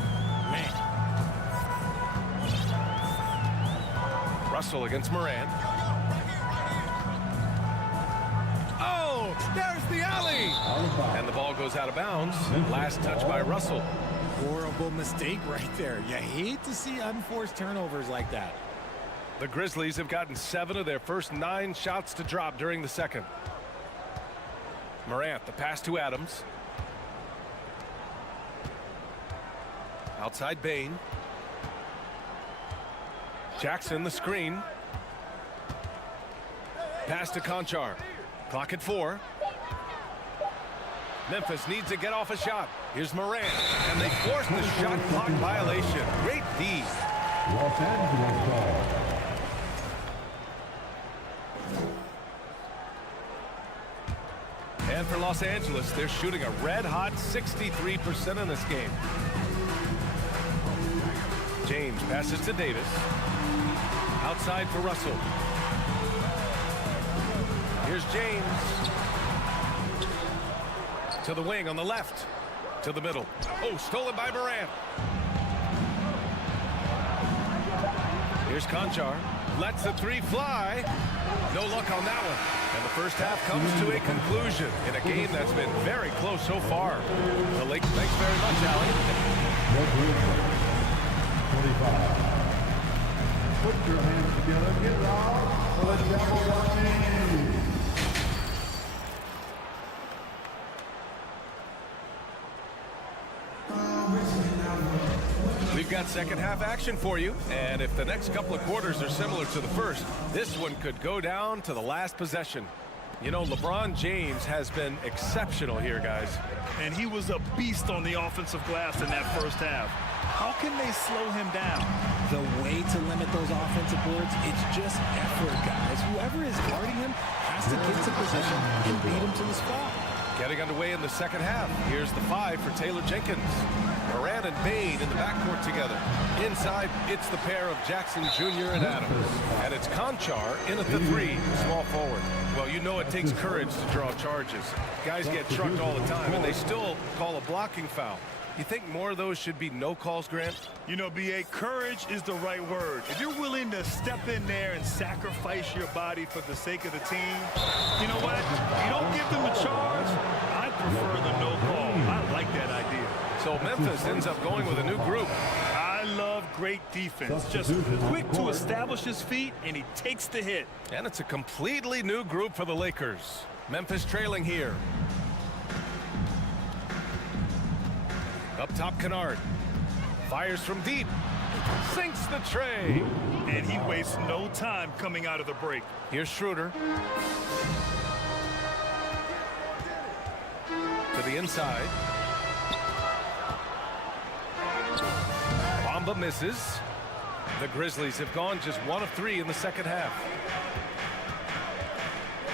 Man. Russell against Morant. Oh, there's the alley. And the ball goes out of bounds. Last touch by Russell. Horrible mistake right there. You hate to see unforced turnovers like that. The Grizzlies have gotten 7 of their first 9 shots to drop during the second. Morant, the pass to Adams. Outside Bain. Jackson, the screen. Pass to Conchar. Clock at 4. Memphis needs to get off a shot. Here's Morant, and they force the shot clock violation. Great D. Los Angeles ball. And for Los Angeles, they're shooting a red-hot 63% in this game. James passes to Davis. Outside for Russell. Here's James. To the wing on the left. To the middle. Oh, stolen by Morant. Here's Conchar. Lets the 3 fly. No luck on that one. And the first half comes to a conclusion in a game that's been very close so far. The Lakers, thanks very much, Allie. 25. Put your hands together. Get loud for the Devil. We've got second half action for you, and if the next couple of quarters are similar to the first, this one could go down to the last possession. You know, LeBron James has been exceptional here, guys. And he was a beast on the offensive glass in that first half. How can they slow him down? The way to limit those offensive boards, it's just effort, guys. Whoever is guarding him has to get to position and beat him to the spot. Getting underway in the second half. Here's the 5 for Taylor Jenkins. Morant and Bain in the backcourt together. Inside, it's the pair of Jackson Jr. and Adams. And it's Conchar in at the 3, small forward. Well, you know it takes courage to draw charges. Guys get trucked all the time, and they still call a blocking foul. You think more of those should be no calls, Grant? You know, B.A., courage is the right word. If you're willing to step in there and sacrifice your body for the sake of the team, you know what? You don't give them a charge. I prefer the no call. I like that idea. So Memphis ends up going with a new group. I love great defense. Just quick to establish his feet, and he takes the hit. And it's a completely new group for the Lakers. Memphis trailing here. Up top, Kennard. Fires from deep. Sinks the tray. And he wastes no time coming out of the break. Here's Schroeder. To the inside. Bamba misses. The Grizzlies have gone just 1 of 3 in the second half.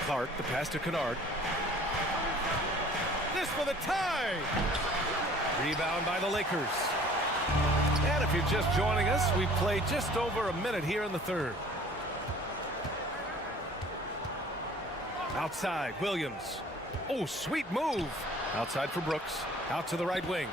Clark, the pass to Kennard. This for the tie. Rebound by the Lakers. And if you're just joining us, we've played just over a minute here in the third. Outside, Williams. Oh, sweet move. Outside for Brooks. Out to the right wing.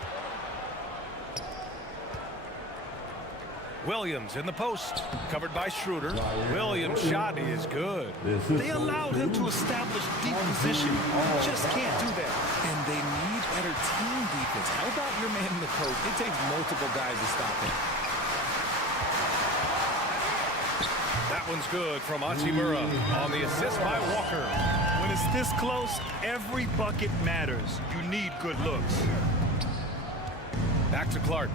Williams in the post. Covered by Schroeder. Williams' shot is good. They allowed him to establish deep position. Just can't do that. And they need better team defense. How about your man in the post? It takes multiple guys to stop him. That one's good from Hachimura on the assist by Walker. When it's this close, every bucket matters. You need good looks. Back to Clark.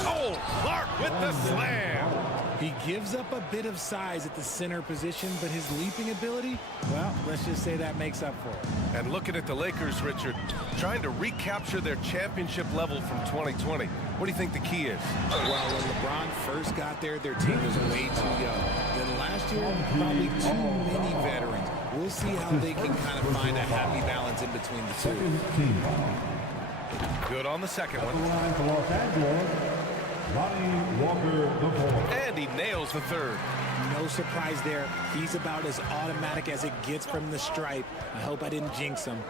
Oh, Clark with the slam. He gives up a bit of size at the center position, but his leaping ability, well, let's just say that makes up for it. And looking at the Lakers, Richard, trying to recapture their championship level from 2020. What do you think the key is? Well, when LeBron first got there, their team was way too young. Then last year, probably too many veterans. We'll see how they can kind of find a happy balance in between the two. Good on the second one. And he nails the third. No surprise there. He's about as automatic as it gets from the stripe. I hope I didn't jinx him.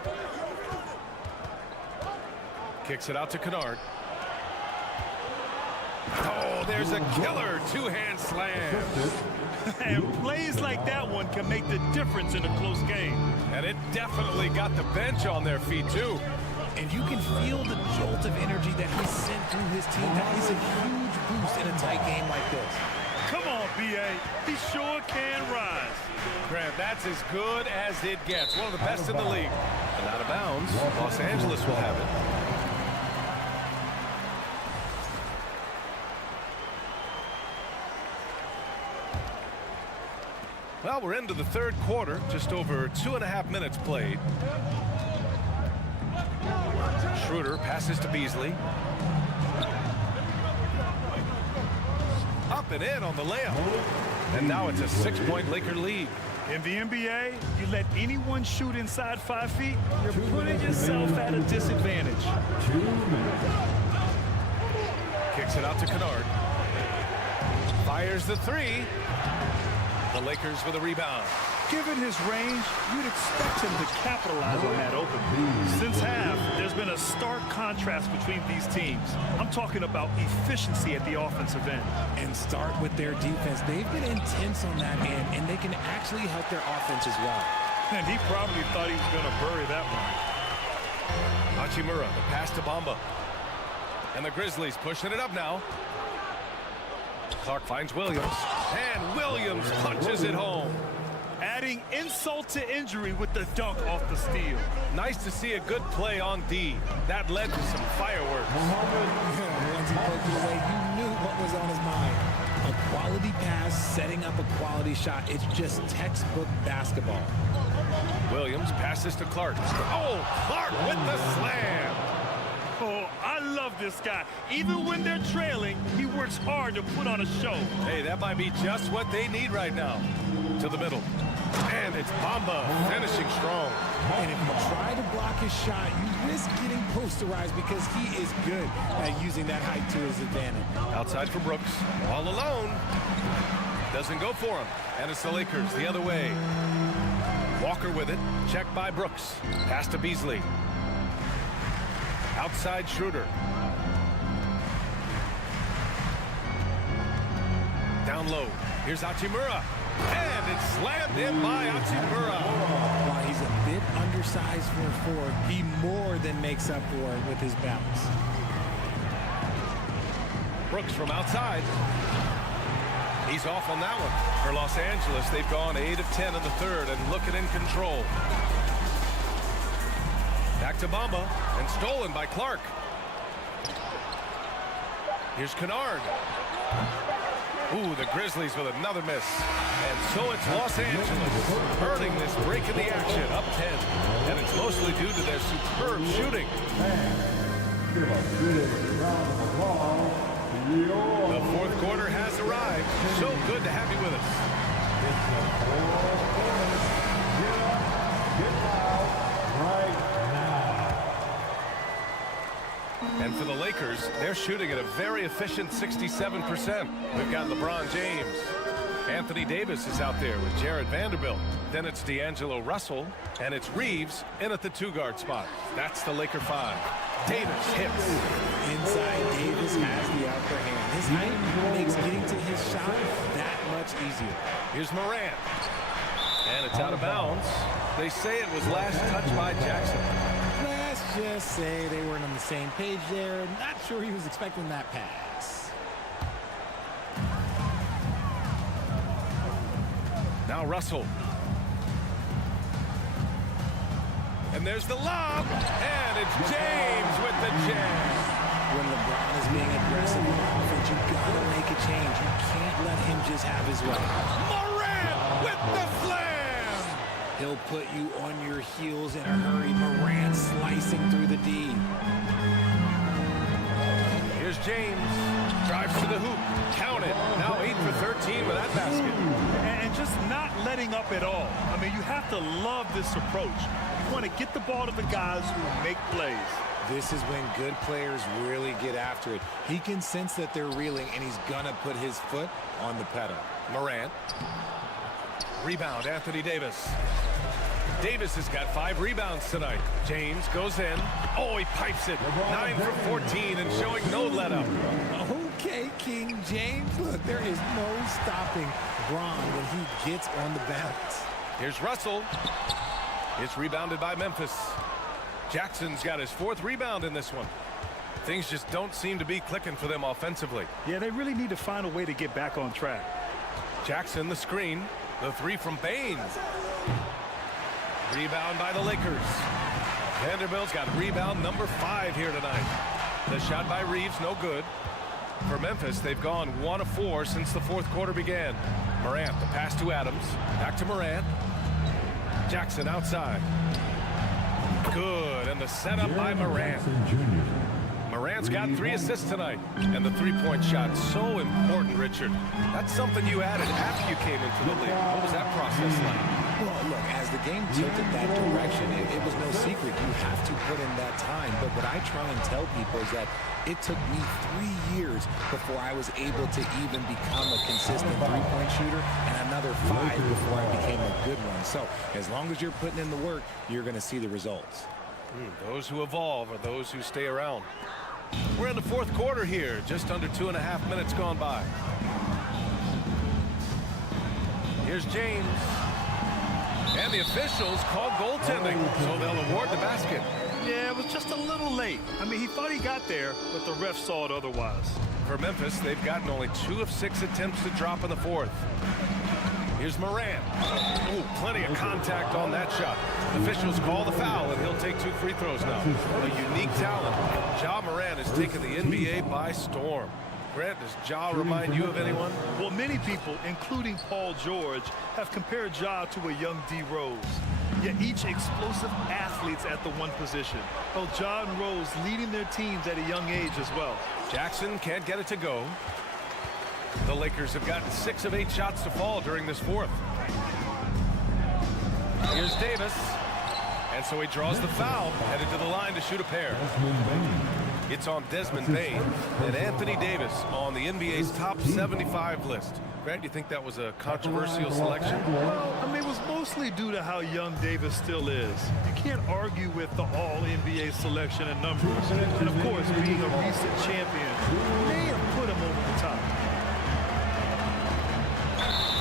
Kicks it out to Kennard. Oh, there's a killer two-hand slam. And plays like that one can make the difference in a close game. And it definitely got the bench on their feet, too. And you can feel the jolt of energy that he sent through his team. That is a huge boost in a tight game like this. Come on, B.A. He sure can rise. Grant, that's as good as it gets. One of the best in the league. And out of bounds, Los Angeles will have it. Well, we're into the third quarter, just over 2.5 minutes played. Schroeder passes to Beasley. Up and in on the layup. And now it's a 6-point Laker lead. In the NBA, you let anyone shoot inside 5 feet, you're putting yourself at a disadvantage. Kicks it out to Kennard. Fires the three. The Lakers with a rebound. Given his range, you'd expect him to capitalize on that opening. Since half, there's been a stark contrast between these teams. I'm talking about efficiency at the offensive end. And start with their defense. They've been intense on that end, and they can actually help their offense as well. And he probably thought he was going to bury that one. Hachimura, the pass to Bamba. And the Grizzlies pushing it up now. Clark finds Williams. And Williams punches it home. Adding insult to injury with the dunk off the steal. Nice to see a good play on D. That led to some fireworks. Once he poked it away, you knew what was on his mind. A quality pass, setting up a quality shot. It's just textbook basketball. Williams passes to Clark. Oh, Clark with the slam. Oh, I love this guy. Even when they're trailing, he works hard to put on a show. Hey, that might be just what they need right now. To the middle. And it's Bamba finishing strong. And if you try to block his shot, you risk getting posterized because he is good at using that height to his advantage. Outside for Brooks. All alone. Doesn't go for him. And it's the Lakers the other way. Walker with it. Checked by Brooks. Pass to Beasley. Outside Schroeder. Down low. Here's Hachimura. And it's slammed in by Hachimura. While he's a bit undersized for a forward, he more than makes up for it with his bounce. Brooks from outside. He's off on that one. For Los Angeles, they've gone 8 of 10 in the third and looking in control. Back to Bamba and stolen by Clark. Here's Kennard. Ooh, the Grizzlies with another miss. And so it's Los Angeles earning this break in the action, up 10. And it's mostly due to their superb shooting. The fourth quarter has arrived. So good to have you with us. And for the Lakers, they're shooting at a very efficient 67%. We've got LeBron James. Anthony Davis is out there with Jared Vanderbilt. Then it's D'Angelo Russell, and it's Reeves in at the 2-guard spot. That's the Laker 5. Davis hits. Inside, Davis has the upper hand. His height makes getting to his shot that much easier. Here's Morant. And it's out of bounds. They say it was last touched by Jackson. Last just say they weren't on the same page there. Not sure he was expecting that pass. Now Russell. And there's the lob, and it's James with the jam. When LeBron is being aggressive on offense, you gotta make a change. You can't let him just have his way. Morant with the slam. He'll put you on your heels in a hurry. Morant slicing through the D. Here's James. Drives to the hoop. Count it. Now 8 for 13 with that basket. And just not letting up at all. I mean, you have to love this approach. You want to get the ball to the guys who make plays. This is when good players really get after it. He can sense that they're reeling, and he's gonna put his foot on the pedal. Morant. Rebound, Anthony Davis. Davis has got 5 rebounds tonight. James goes in. Oh, he pipes it. 9 for 14 and showing no let-up. Okay, King James. Look, there is no stopping Bron when he gets on the bounce. Here's Russell. It's rebounded by Memphis. Jackson's got his 4th rebound in this one. Things just don't seem to be clicking for them offensively. Yeah, they really need to find a way to get back on track. Jackson, the screen. The 3 from Baines. Rebound by the Lakers. Vanderbilt's got rebound number 5 here tonight. The shot by Reeves, no good. For Memphis, they've gone 1 of 4 since the 4th quarter began. Morant, the pass to Adams. Back to Morant. Jackson outside. Good, and the setup by Morant. Morant's got 3 assists tonight, and the three-point shot, so important, Richard. That's something you added after you came into the league. What was that process like? Well, look, as the game tilted that direction, it was no secret. You have to put in that time. But what I try and tell people is that it took me 3 years before I was able to even become a consistent three-point shooter, and another 5 before I became a good one. So as long as you're putting in the work, you're going to see the results. Those who evolve are those who stay around. We're in the 4th quarter here, just under 2.5 minutes gone by. Here's James. And the officials called goaltending, so they'll award the basket. Yeah, it was just a little late. I mean, he thought he got there, but the ref saw it otherwise. For Memphis, they've gotten only 2 of 6 attempts to drop in the 4th. Here's Morant. Oh, plenty of contact on that shot. Officials call the foul, and he'll take 2 free throws now. A unique talent. Ja Morant has taken the NBA by storm. Grant, does Ja remind you of anyone? Well, many people, including Paul George, have compared Ja to a young D. Rose. Yet each explosive athletes at the one position. Well, Ja and Rose leading their teams at a young age as well. Jackson can't get it to go. The Lakers have gotten 6 of 8 shots to fall during this 4th. Here's Davis. And so he draws the foul, headed to the line to shoot a pair. It's on Desmond Bain and Anthony Davis on the NBA's top 75 list. Grant, do you think that was a controversial selection? Well, I mean, it was mostly due to how young Davis still is. You can't argue with the all-NBA selection and numbers. And, of course, being a recent champion may have put him over the top.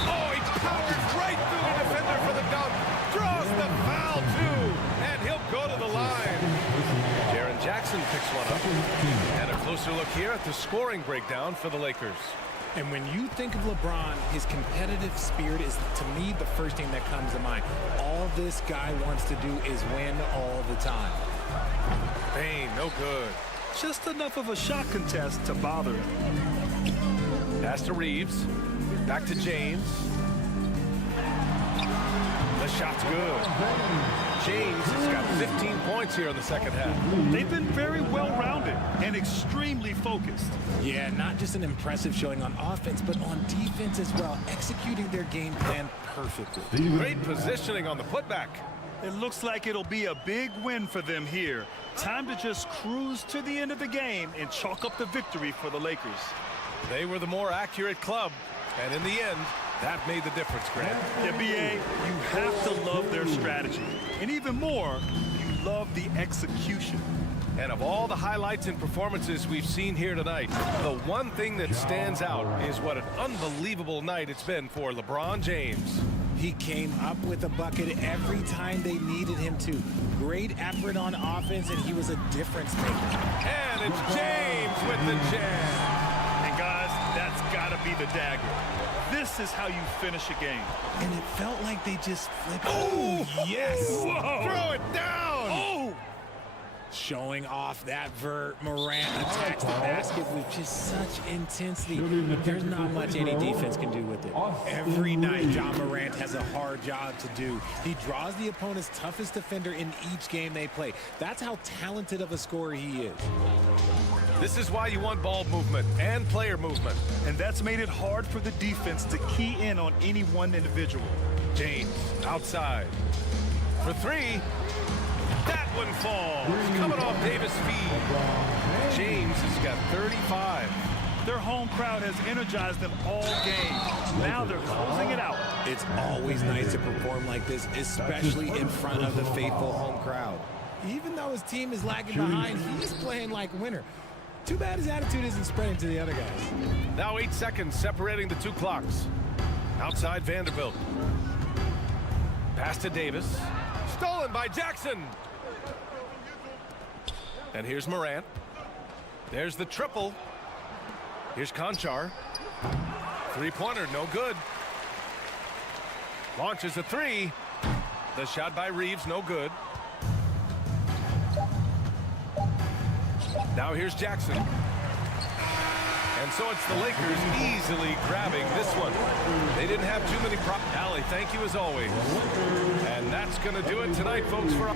Oh, he powers right through the defender for the dunk. Draws the foul, too. And he'll go to the line. Jaren Jackson picks one up. And a closer look here at the scoring breakdown for the Lakers. And when you think of LeBron, his competitive spirit is, to me, the first thing that comes to mind. All this guy wants to do is win all the time. Bain, no good. Just enough of a shot contest to bother him. Pass to Reeves. Back to James. The shot's good. James has got 15 points here in the 2nd half. They've been very well-rounded and extremely focused. Yeah, not just an impressive showing on offense, but on defense as well, executing their game plan perfectly. Great positioning on the putback. It looks like it'll be a big win for them here. Time to just cruise to the end of the game and chalk up the victory for the Lakers. They were the more accurate club, and in the end, that made the difference, Grant. Yeah, B.A., you have to love their strategy. And even more, you love the execution. And of all the highlights and performances we've seen here tonight, the one thing that stands out is what an unbelievable night it's been for LeBron James. He came up with a bucket every time they needed him to. Great effort on offense, and he was a difference maker. And it's James with the jam. And guys, that's got to be the dagger. This is how you finish a game. And it felt like they just flipped. Oh, yes. Whoa. Throw it down. Oh. Showing off that vert. Morant attacks the basket with just such intensity. There's not much any defense can do with it. Every night, John Morant has a hard job to do. He draws the opponent's toughest defender in each game they play. That's how talented of a scorer he is. This is why you want ball movement and player movement. And that's made it hard for the defense to key in on any one individual. James outside for three. That one falls. Coming off Davis' feed. James has got 35. Their home crowd has energized them all game. Now they're closing it out. It's always nice to perform like this, especially in front of the faithful home crowd. Even though his team is lagging behind, he's playing like a winner. Too bad his attitude isn't spreading to the other guys. Now 8 seconds separating the two clocks. Outside Vanderbilt. Pass to Davis. Stolen by Jackson. And here's Morant. There's the triple. Here's Conchar. Three-pointer, no good. Launches a three. The shot by Reeves, no good. Now here's Jackson. And so it's the Lakers easily grabbing this one. They didn't have too many problems. Allie, thank you as always. And that's going to do it tonight, folks. For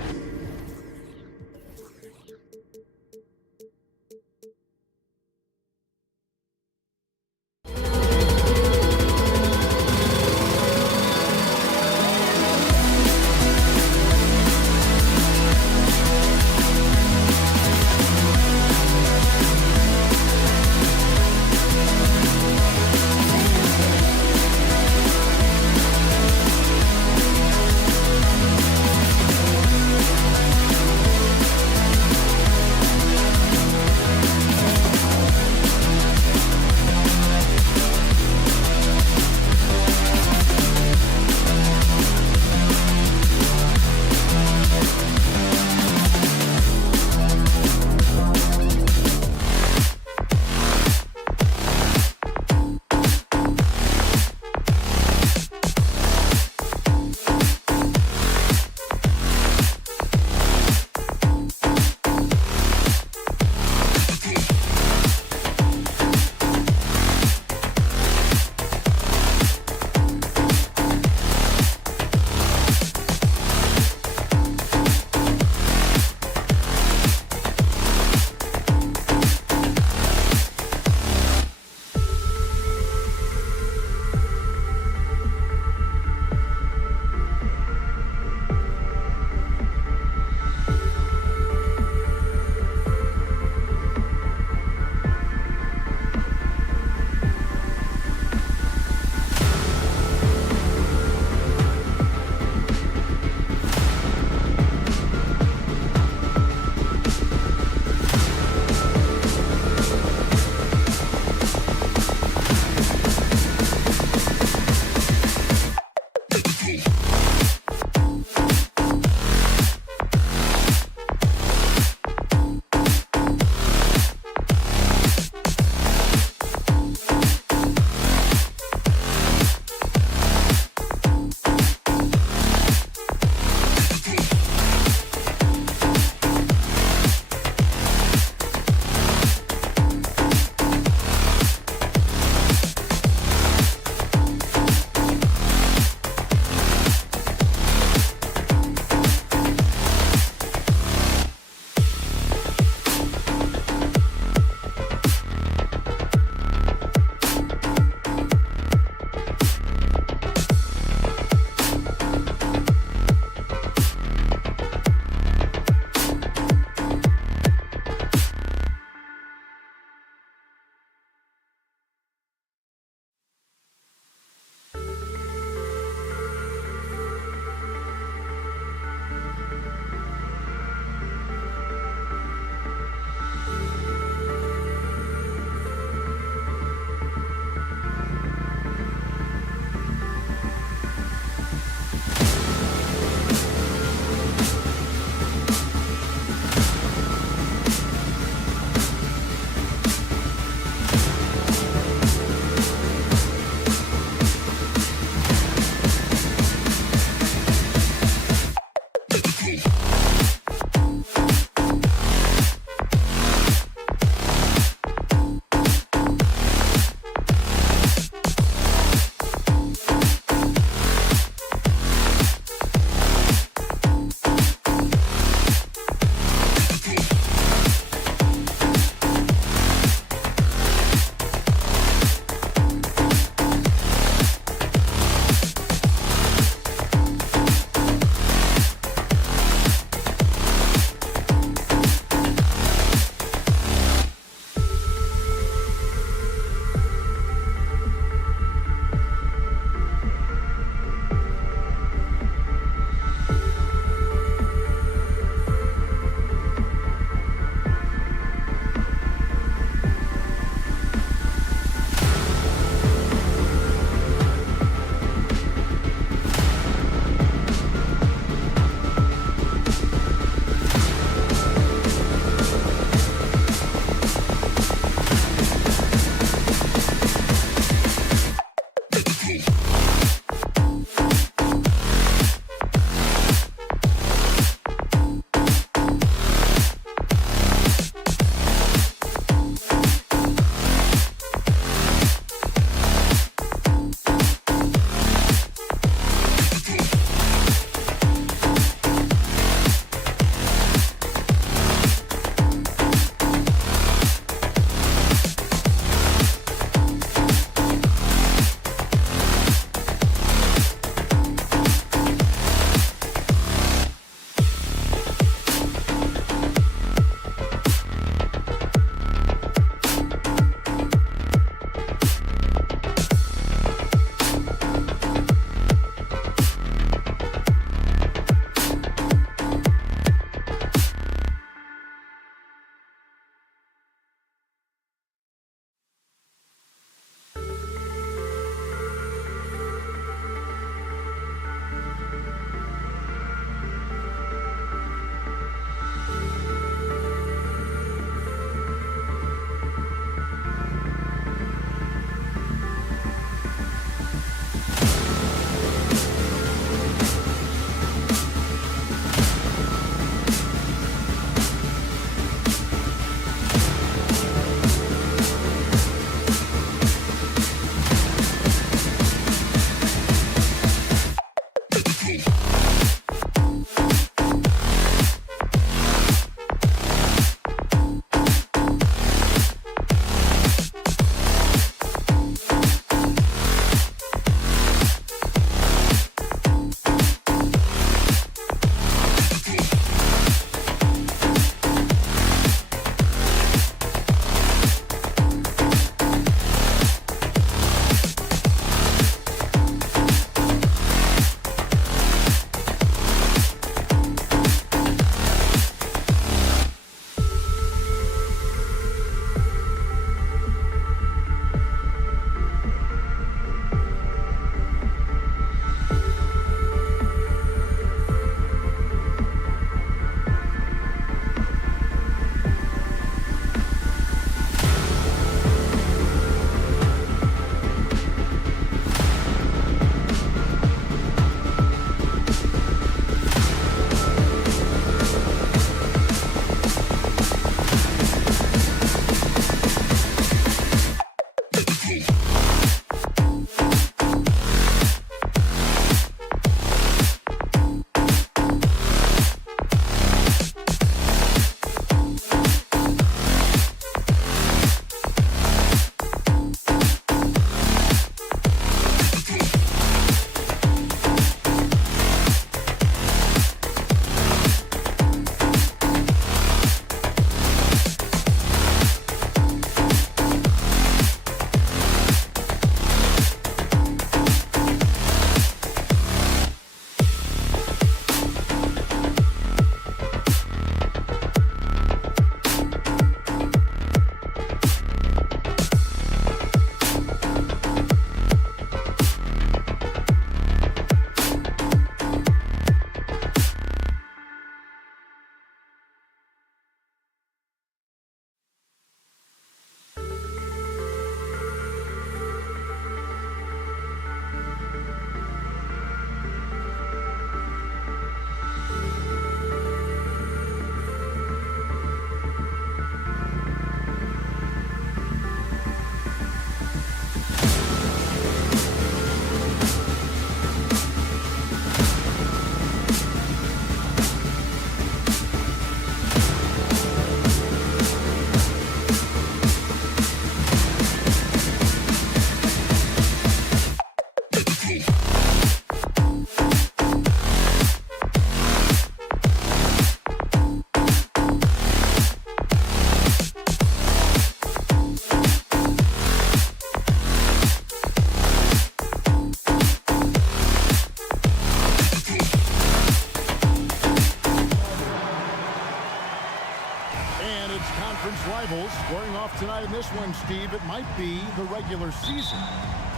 rivals squaring off tonight in this one, Steve. It might be the regular season,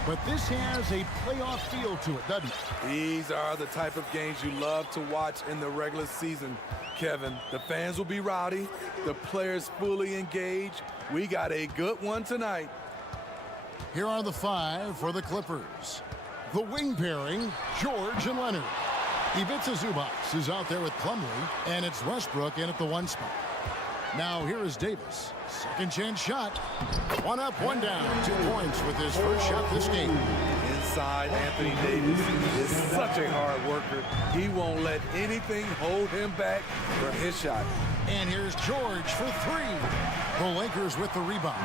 but this has a playoff feel to it, doesn't it? These are the type of games you love to watch in the regular season, Kevin. The fans will be rowdy, the players fully engaged. We got a good one tonight. Here are the 5 for the Clippers. The wing pairing, George and Leonard. Ivica Zubac is out there with Plumlee, and it's Westbrook in at the 1 spot. Now here is Davis. Second chance shot. 1 up, 1 down. 2 points with his first shot this game. Inside, Anthony Davis is such a hard worker. He won't let anything hold him back from his shot. And here's George for 3. The Lakers with the rebound.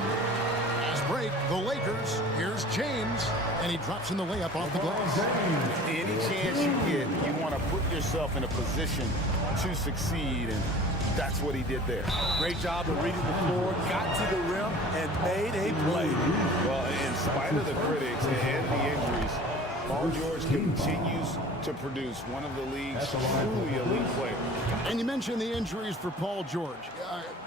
Last break, the Lakers. Here's James, and he drops in the layup off the glass. Any chance you get, you want to put yourself in a position to succeed, and that's what he did there. Great job of reading the floor, got to the rim, and made a play. Well, in spite of the critics and the injuries, Paul George continues to produce one of the league's truly elite players. And you mentioned the injuries for Paul George.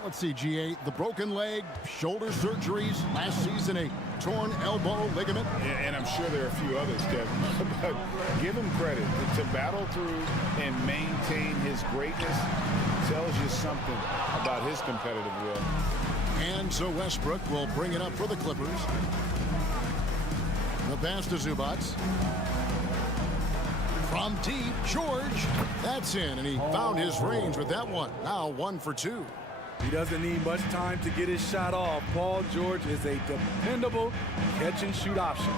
Let's see, GA, the broken leg, shoulder surgeries, last season a torn elbow ligament. And I'm sure there are a few others, Kevin. But give him credit. To battle through and maintain his greatness tells you something about his competitive will. And so Westbrook will bring it up for the Clippers. The pass to Zubac. From deep, George. That's in, and he found his range with that one. Now 1 for 2. He doesn't need much time to get his shot off. Paul George is a dependable catch-and-shoot option.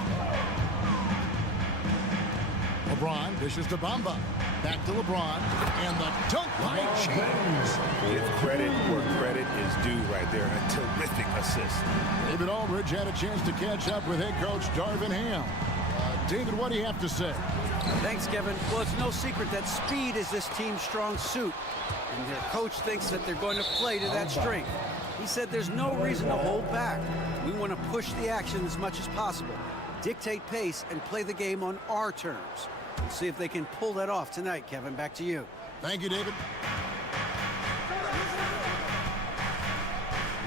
LeBron dishes to Bamba. Back to LeBron, and the dunk by James. Give credit where credit is due right there. A terrific assist. David Aldridge had a chance to catch up with head coach Darvin Ham. David, what do you have to say? Thanks, Kevin. Well, it's no secret that speed is this team's strong suit, and their coach thinks that they're going to play to that strength. He said there's no reason to hold back. We want to push the action as much as possible, dictate pace, and play the game on our terms. We'll see if they can pull that off tonight, Kevin. Back to you. Thank you, David.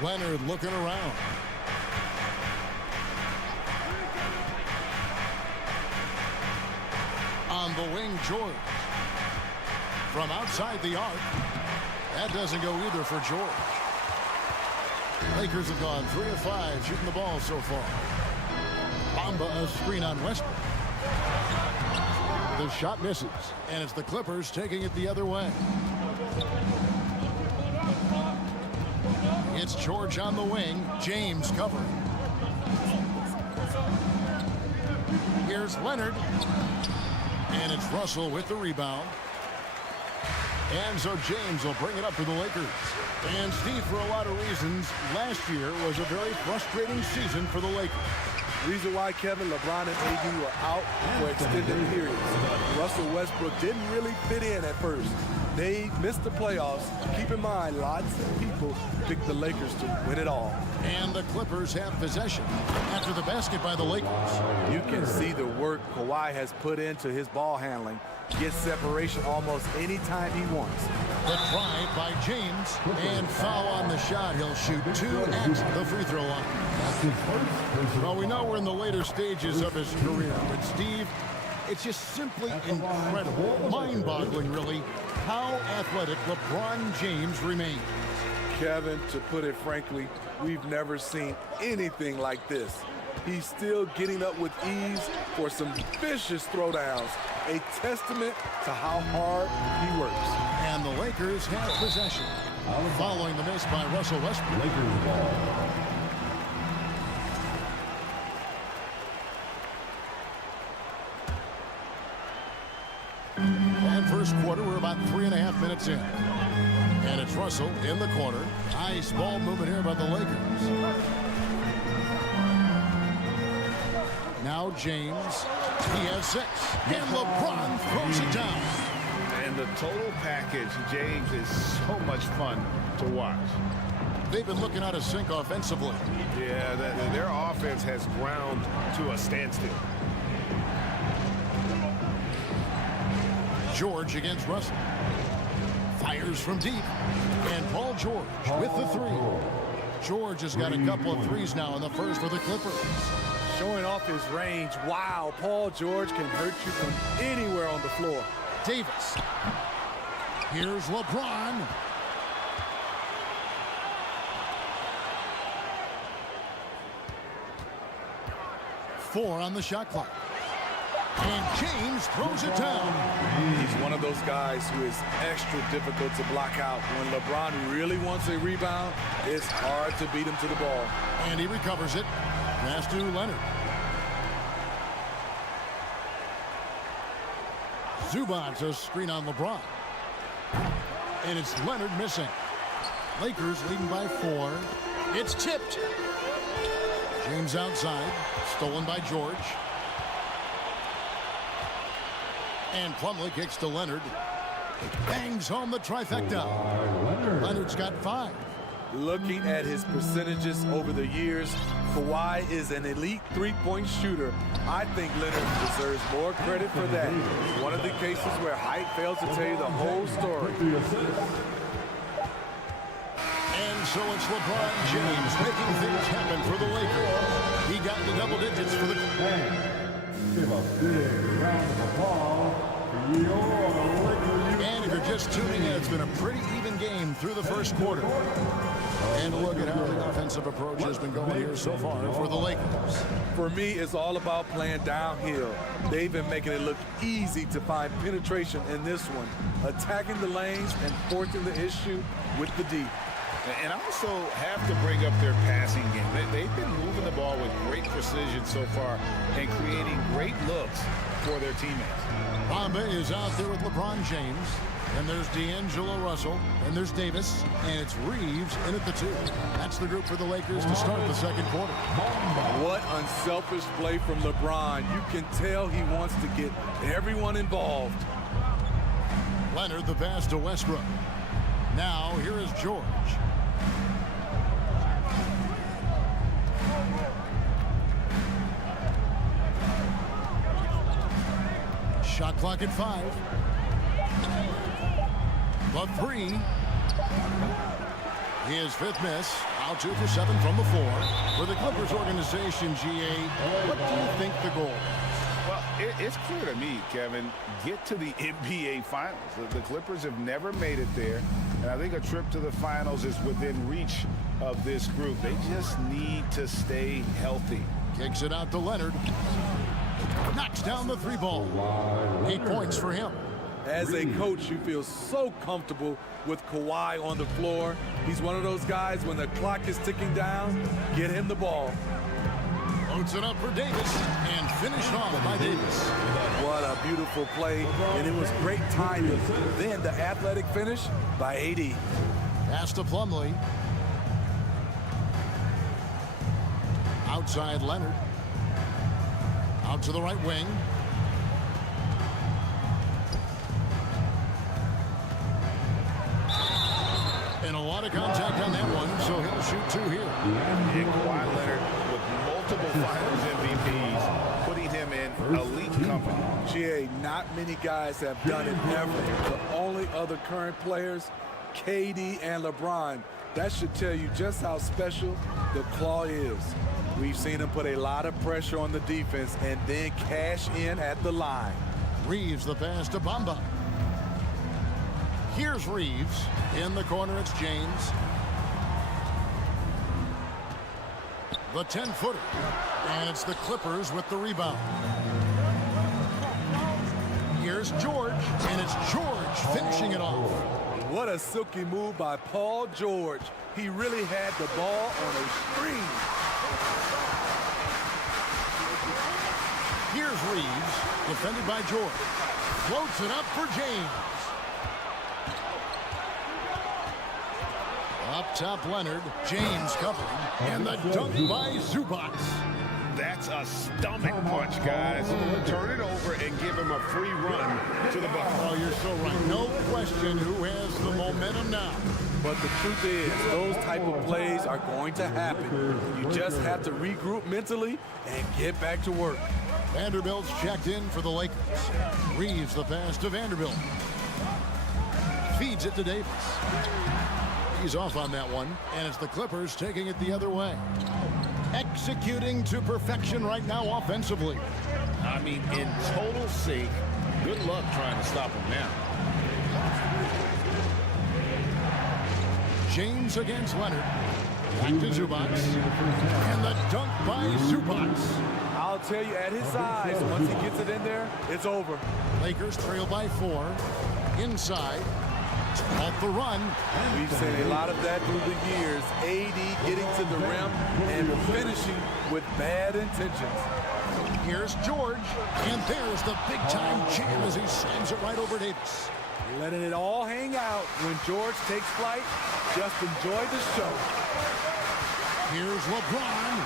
Leonard looking around. On the wing, George. From outside the arc. That doesn't go either for George. Lakers have gone 3 of 5 shooting the ball so far. Bamba a screen on Westbrook. The shot misses, and it's the Clippers taking it the other way. It's George on the wing. James covering. Here's Leonard. And it's Russell with the rebound. And so James will bring it up for the Lakers. And Steve, for a lot of reasons, last year was a very frustrating season for the Lakers. Reason why, Kevin, LeBron and AD were out for extended periods. Russell Westbrook didn't really fit in at first. They missed the playoffs. Keep in mind, lots of people picked the Lakers to win it all. And the Clippers have possession after the basket by the Lakers. You can see the work Kawhi has put into his ball handling. Gets separation almost any time he wants. The drive by James, and foul on the shot. He'll shoot 2 at the free throw line. Well, we know we're in the later stages of his career, but Steve, it's just simply incredible, mind-boggling really, how athletic LeBron James remains. Kevin, to put it frankly, we've never seen anything like this. He's still getting up with ease for some vicious throwdowns, a testament to how hard he works. And the Lakers have possession, following the miss by Russell Westbrook. Lakers ball. And first quarter, we're about 3.5 minutes in. And it's Russell in the corner. Nice ball movement here by the Lakers. Now James, he has 6. And LeBron throws it down. And the total package, James, is so much fun to watch. They've been looking out of sync offensively. Yeah, their offense has ground to a standstill. George against Russell. Fires from deep. And Paul George with the 3. George has got a couple of threes now in the first for the Clippers. Showing off his range. Wow, Paul George can hurt you from anywhere on the floor. Davis. Here's LeBron. Four on the shot clock. And James throws it down. He's one of those guys who is extra difficult to block out. When LeBron really wants a rebound, it's hard to beat him to the ball. And he recovers it. Pass to Leonard. Zubac, a screen on LeBron. And it's Leonard missing. Lakers leading by 4. It's tipped. James outside. Stolen by George. And Plumlee kicks to Leonard. Bangs home the trifecta. Leonard's got 5. Looking at his percentages over the years, Kawhi is an elite three-point shooter. I think Leonard deserves more credit for that. One of the cases where height fails to tell you the whole story. And so it's LeBron James making things happen for the Lakers. He got the double digits for the... Give a big round of applause for your Lakers. And if you're just tuning in, it's been a pretty even game through the first quarter. And look at how the offensive approach has been going here so far for the Lakers. For me, it's all about playing downhill. They've been making it look easy to find penetration in this one, attacking the lanes and forcing the issue with the D. And also have to bring up their passing game. They've been moving the ball with great precision so far and creating great looks for their teammates. Bamba is out there with LeBron James. And there's D'Angelo Russell. And there's Davis. And it's Reeves in at the 2. That's the group for the Lakers to start the second quarter. What unselfish play from LeBron. You can tell he wants to get everyone involved. Leonard the pass to Westbrook. Now here is George. Shot clock at 5. The 3. His 5th miss. Out 2 for 7 from the 4. For the Clippers organization, GA, what do you think the goal is? Well, it's clear to me, Kevin, get to the NBA Finals. The Clippers have never made it there, and I think a trip to the Finals is within reach of this group. They just need to stay healthy. Kicks it out to Leonard. Knocks down the 3 ball. 8 points for him. As a coach, you feel so comfortable with Kawhi on the floor. He's one of those guys, when the clock is ticking down, get him the ball. Loads it up for Davis and finished off by Davis. What a beautiful play, and it was great timing. Then the athletic finish by AD. Pass to Plumlee. Outside Leonard. Out to the right wing. And a lot of contact on that one, so he'll shoot 2 here. And Kawhi Leonard with multiple Finals MVPs, putting him in elite company. GA, not many guys have done it ever. The only other current players, KD and LeBron. That should tell you just how special the Claw is. We've seen him put a lot of pressure on the defense and then cash in at the line. Reeves the pass to Bamba. Here's Reeves. In the corner, it's James. The 10-footer. And it's the Clippers with the rebound. Here's George. And it's George finishing it off. What a silky move by Paul George. He really had the ball on a string. Here's Reeves, defended by George. Floats it up for James. Up top, Leonard. James covering. And the dunk by Zubac. That's a stomach punch, guys. Turn it over and give him a free run to the bucket. Oh, you're so right. No question who has the momentum now. But the truth is, those type of plays are going to happen. You just have to regroup mentally and get back to work. Vanderbilt's checked in for the Lakers. Reeves the pass to Vanderbilt. Feeds it to Davis. He's off on that one, and it's the Clippers taking it the other way. Executing to perfection right now offensively. I mean, in total sync. Good luck trying to stop him now. James against Leonard. Back to Zubac. And the dunk by Zubac. I'll tell you, at his size, once he gets it in there, it's over. Lakers trail by 4. Inside. Off the run. We've seen a lot of that through the years. AD getting to the rim and finishing with bad intentions. Here's George. And there's the big-time jam as he slams it right over Davis. Letting it all hang out when George takes flight. Just enjoy the show. Here's LeBron.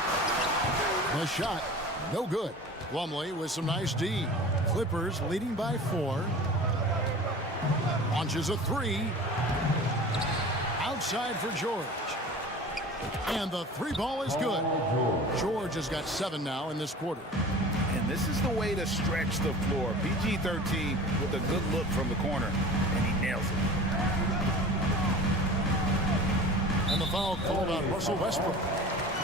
The shot, no good. Plumlee with some nice D. Clippers leading by 4. Launches a 3. Outside for George. And the 3 ball is good. George has got 7 now in this quarter. And this is the way to stretch the floor. PG-13 with a good look from the corner, and he nails it. And the foul called on Russell Westbrook.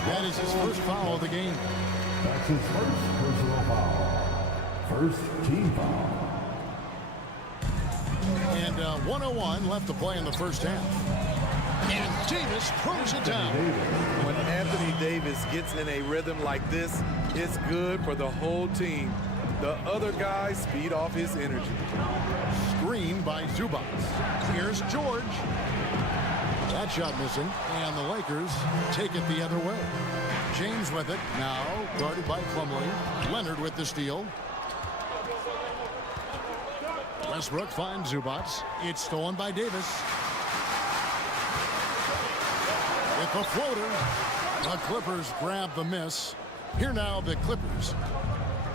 That is his first foul of the game. That's his first personal foul. First team foul. And 1:01 left to play in the first half. And Davis throws it down. When Anthony Davis gets in a rhythm like this, it's good for the whole team. The other guys feed off his energy. Screen by Zubac. Here's George. That shot missing, and the Lakers take it the other way. James with it, now guarded by Plumlee. Leonard with the steal. Westbrook finds Zubac. It's stolen by Davis. With the floater, the Clippers grab the miss. Here now, the Clippers.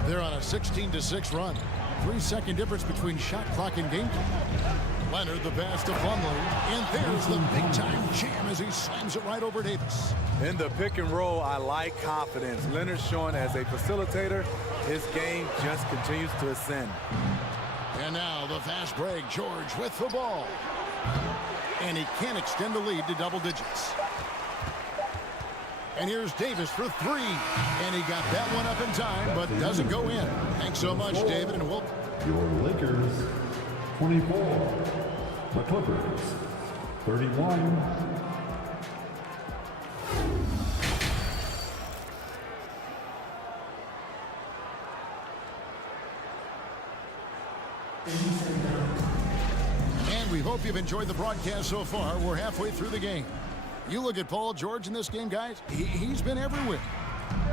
They're on a 16-6 run. 3-second difference between shot clock and game clock. Leonard, the pass to Plumlee. And there's the big-time jam as he slams it right over Davis. In the pick and roll, I like confidence. Leonard showing as a facilitator, his game just continues to ascend. And now the fast break. George with the ball. And he can't extend the lead to double digits. And here's Davis for 3. And he got that one up in time, but doesn't go in. Thanks so much, David, and we'll... Your Lakers, 24. The Clippers, 31. And we hope you've enjoyed the broadcast so far. We're halfway through the game. You look at Paul George in this game, guys. He's been everywhere.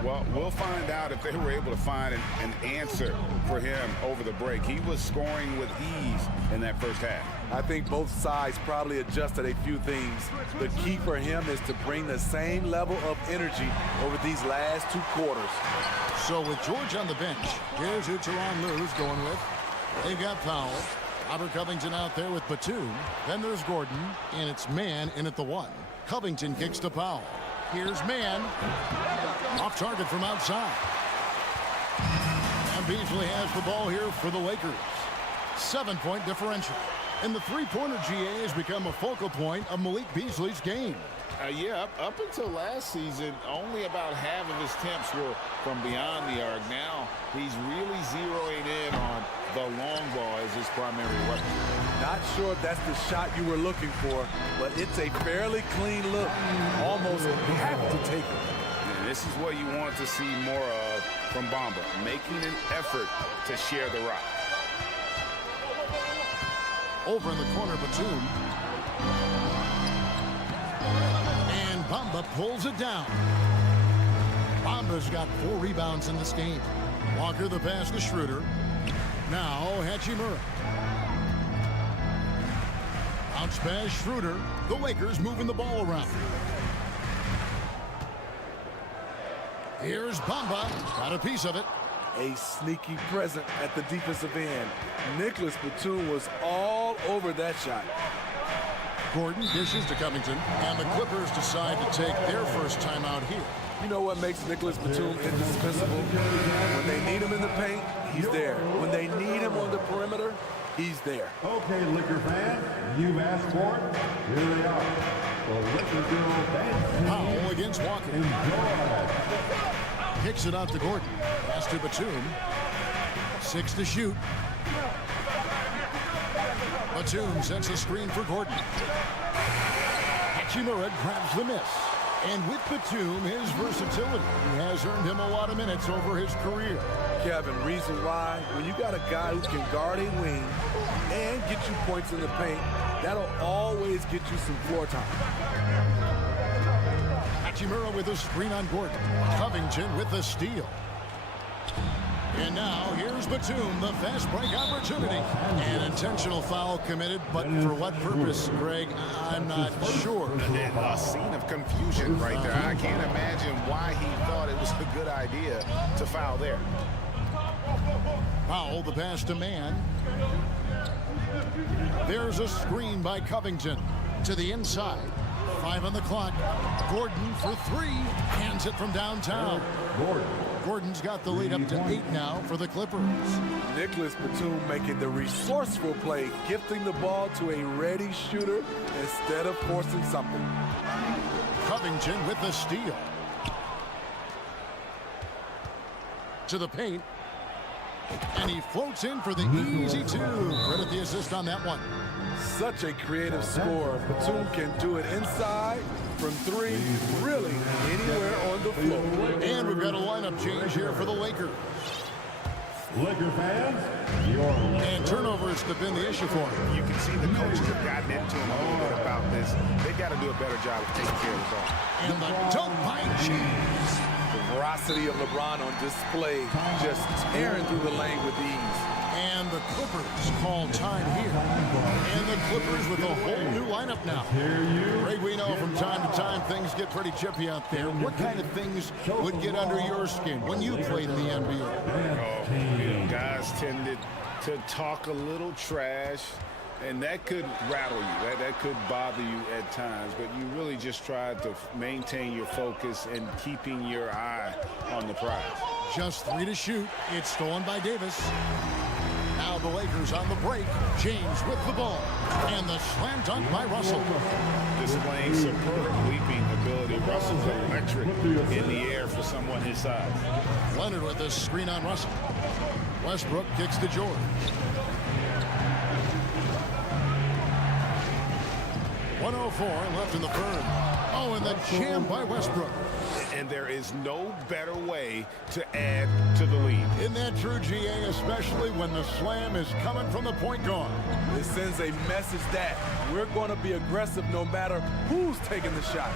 Well, we'll find out if they were able to find an answer for him over the break. He was scoring with ease in that first half. I think both sides probably adjusted a few things. The key for him is to bring the same level of energy over these last 2 quarters. So with George on the bench, here's who Tyronn Lue's going with. They've got Powell. Robert Covington out there with Batum. Then there's Gordon, and it's Mann in at the 1. Covington kicks to Powell. Here's Mann. Off target from outside. And Beasley has the ball here for the Lakers. 7-point differential. And the three-pointer GA has become a focal point of Malik Beasley's game. Yeah, up until last season, only about half of his attempts were from beyond the arc. Now he's really zeroing in on the long ball as his primary weapon. Not sure if that's the shot you were looking for, but it's a fairly clean look. Almost have to take it. And this is what you want to see more of from Bamba, making an effort to share the rock. Over in the corner, Batum. And Bamba pulls it down. Bamba's got 4 rebounds in this game. Walker the pass to Schroeder. Now Hachimura. Bounce pass Schroeder. The Lakers moving the ball around. Here's Bamba. Got a piece of it. A sneaky present at the defensive end. Nicholas Batum was all over that shot. Gordon dishes to Covington, and the Clippers decide to take their first timeout here. You know what makes Nicholas Batum indispensable? When they need him in the paint, he's there. When they need him on the perimeter, he's there. Okay, Laker fans, you've asked for it. Here they are. Foul against Walker. Kicks it out to Gordon. Pass to Batum. 6 to shoot. Batum sets a screen for Gordon. Hachimura grabs the miss. And with Batum, his versatility has earned him a lot of minutes over his career. Kevin, reason why, when you got a guy who can guard a wing and get you points in the paint, that'll always get you some floor time. Hachimura with a screen on Gordon. Covington with the steal. And now here's Batum, the fast break opportunity. An intentional foul committed, but for what purpose, Greg? I'm not sure. A scene of confusion right there. I can't imagine why he thought it was a good idea to foul there. Foul, the pass to Mann. There's a screen by Covington to the inside. 5 on the clock. Gordon for 3. Hands it from downtown. Gordon's got the lead up to 8 now for the Clippers. Nicholas Batum making the resourceful play, gifting the ball to a ready shooter instead of forcing something. Covington with the steal. To the paint. And he floats in for the easy 2. Credit the assist on that one. Such a creative scorer. Batum can do it inside, from 3, really anywhere on the floor. And we've got a lineup change here for the Lakers. Laker fans, and turnovers have been the issue for him. You can see the coaches have gotten into him a little bit about this. They've got to do a better job of taking care of the ball. And the dunk by James. The veracity of LeBron on display, just tearing through the lane with ease. And the Clippers call time here. And the Clippers with a whole new lineup now. Greg, we know from time to time things get pretty chippy out there. What kind of things would get under your skin when you played in the NBA? Guys tended to talk a little trash, and that could rattle you. That could bother you at times, but you really just tried to maintain your focus and keeping your eye on the prize. Just 3 to shoot. It's stolen by Davis. Now the Lakers on the break. James with the ball. And the slam dunk by Russell. Displaying superb leaping ability. Russell's electric in the air for someone his size. Leonard with the screen on Russell. Westbrook kicks to George. .104 left in the third. Oh, and the jam by Westbrook. And there is no better way to add to the lead. Isn't that true, GA, especially when the slam is coming from the point guard? It sends a message that we're going to be aggressive no matter who's taking the shot.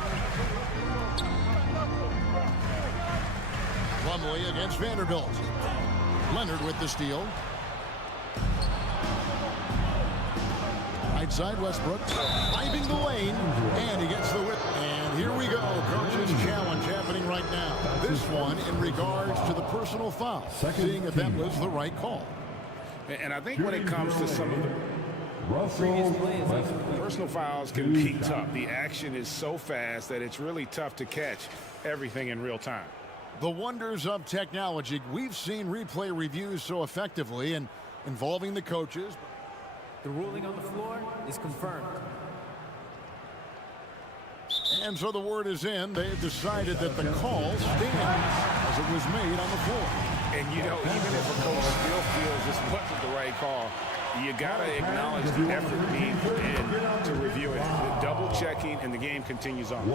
Plumlee against Vanderbilt. Leonard with the steal. Right side Westbrook, driving the lane, and he gets the whip. And here we go, coach's challenge happening right now. This one in regards to the personal foul, seeing if that was the right call. And I think when it comes to some of the personal fouls can be tough. The action is so fast that it's really tough to catch everything in real time. The wonders of technology. We've seen replay reviews so effectively and involving the coaches. The ruling on the floor is confirmed. And so the word is in. They've decided that the call stands as it was made on the floor. And, you know, even if a coach still feels this wasn't the right call, you got to acknowledge the effort being put in to review it. The double checking, and the game continues on.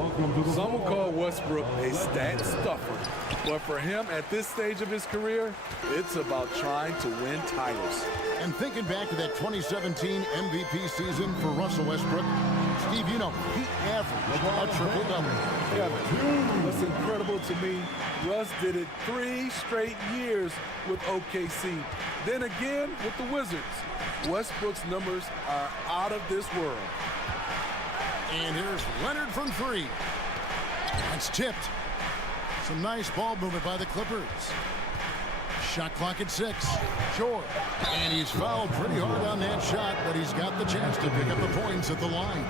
Some will call Westbrook a stat stuffer. But for him at this stage of his career, it's about trying to win titles. And thinking back to that 2017 MVP season for Russell Westbrook, Steve, you know, he averaged a triple-double. Kevin, what's incredible to me, Russ did it 3 straight years with OKC. Then again with the Wizards. Westbrook's numbers are out of this world. And here's Leonard from 3. That's tipped. Some nice ball movement by the Clippers. Shot clock at 6. George. And he's fouled pretty hard on that shot, but he's got the chance to pick up the points at the line.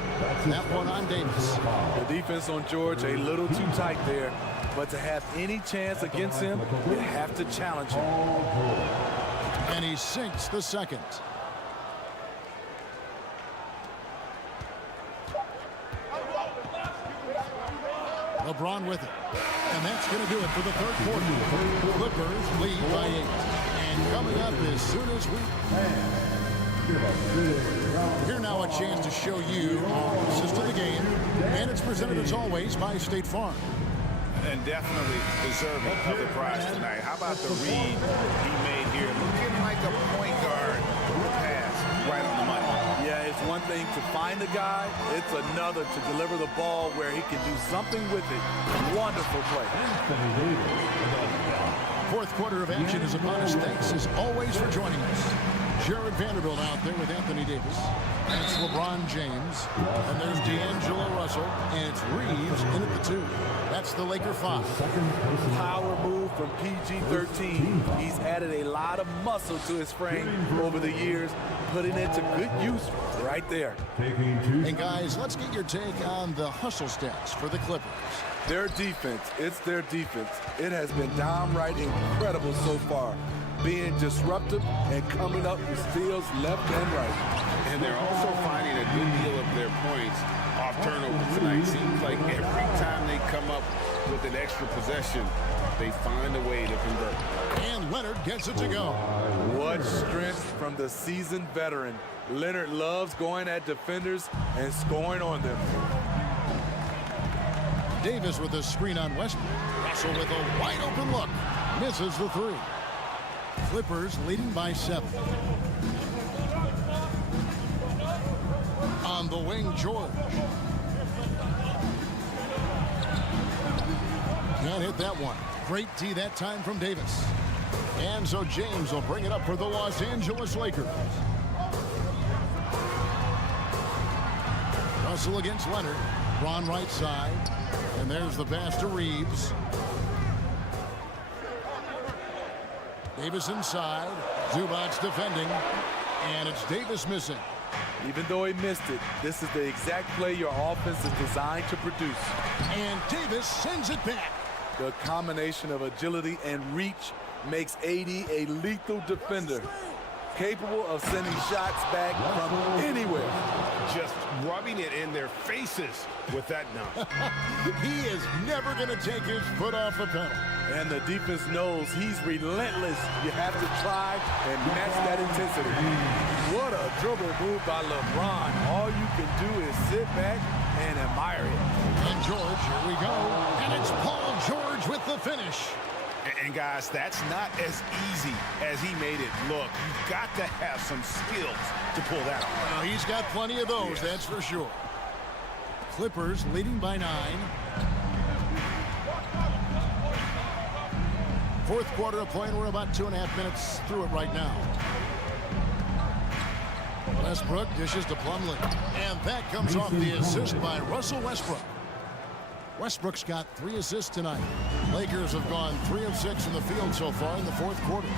That one on Davis. The defense on George a little too tight there, but to have any chance against him, you have to challenge him. And he sinks the second. LeBron with it. And that's going to do it for the third quarter. Clippers lead by 8. And coming up as soon as we... Here now a chance to show you our assist of the game. And it's presented as always by State Farm. And definitely deserving of the prize tonight. How about the read he made here? Looking like a point guard with a pass right on the money. Yeah, it's one thing to find the guy. It's another to deliver the ball where he can do something with it. Wonderful play. Fourth quarter of action is upon us. Thanks as always for joining us. Jared Vanderbilt out there with Anthony Davis. And it's LeBron James. And there's D'Angelo Russell. And it's Reeves in at the 2. That's the Laker 5. Power move from PG-13. He's added a lot of muscle to his frame over the years, putting it to good use right there. And guys, let's get your take on the hustle stats for the Clippers. Their defense, it's their defense. It has been downright incredible so far, being disruptive and coming up with steals left and right. And they're also finding a good deal of their points off turnovers tonight. Seems like every time they come up with an extra possession, they find a way to convert. And Leonard gets it to go. What strength from the seasoned veteran. Leonard loves going at defenders and scoring on them. Davis with a screen on Westbrook. Russell with a wide open look. Misses the 3. Clippers leading by 7. On the wing, George. Can't hit that one. Great D that time from Davis. And so James will bring it up for the Los Angeles Lakers. Russell against Leonard. Braun right side. And there's the pass to Reeves. Davis inside. Zubac's defending. And it's Davis missing. Even though he missed it, this is the exact play your offense is designed to produce. And Davis sends it back. The combination of agility and reach makes AD a lethal defender, capable of sending shots back from anywhere. Just rubbing it in their faces with that dunk. He is never going to take his foot off the pedal. And the defense knows he's relentless. You have to try and match that intensity. What a dribble move by LeBron. All you can do is sit back and admire it. And George, here we go. And it's Paul George with the finish. And guys, that's not as easy as he made it look. You've got to have some skills to pull that off. Well, he's got plenty of those, yes. That's for sure. Clippers leading by 9. Fourth quarter of play, and we're about 2.5 minutes through it right now. Westbrook dishes to Plumlee. And that comes off the assist by Russell Westbrook. Westbrook's got 3 assists tonight. Lakers have gone 3 of 6 in the field so far in the fourth quarter.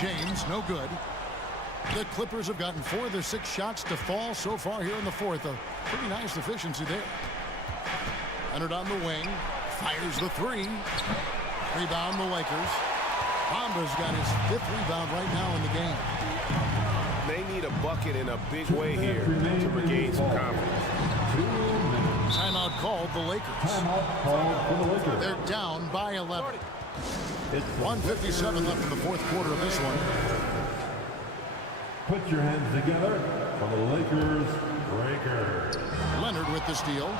James, no good. The Clippers have gotten 4 of their 6 shots to fall so far here in the fourth. A pretty nice efficiency there. Leonard on the wing. Fires the 3. Rebound the Lakers. Bamba's got his 5th rebound right now in the game. They need a bucket in a big way here to regain some confidence. Timeout called the Lakers. They're down by 11. 1:57 left in the fourth quarter of this one. Put your hands together for the Lakers breaker. Leonard with the steal.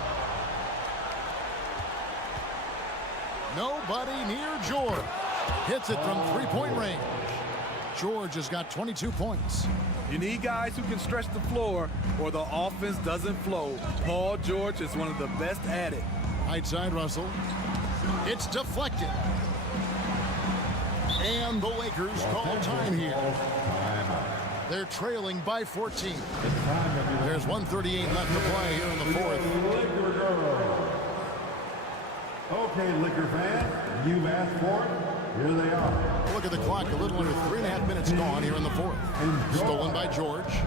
Nobody near George. Hits it from 3-point range. George has got 22 points. You need guys who can stretch the floor or the offense doesn't flow. Paul George is one of the best at it. Right side, Russell. It's deflected. And the Lakers call time here. They're trailing by 14. There's 1:38 left to play here in the fourth. Okay, Laker fans, you've asked for it. Here they are. Look at the clock. A little under 3.5 minutes gone here in the fourth. Stolen by George.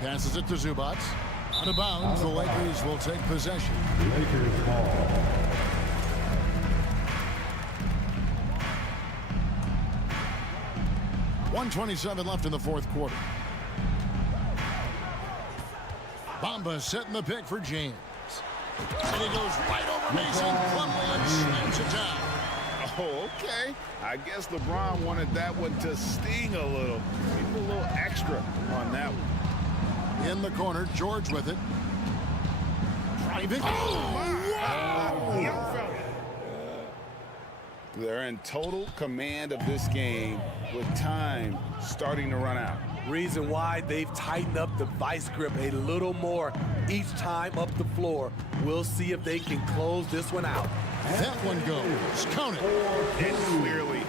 Passes it to Zubac. Out of bounds. The Lakers will take possession. Lakers ball. .127 left in the fourth quarter. Bamba setting the pick for James. And he goes right over Mason Plumlee and slams it down. Oh, okay. I guess LeBron wanted that one to sting a little. Maybe a little extra on that one. In the corner, George with it. Driving. They're in total command of this game with time starting to run out. Reason why they've tightened up the vice grip a little more each time up the floor. We'll see if they can close this one out. That one goes. Count it. And clearly,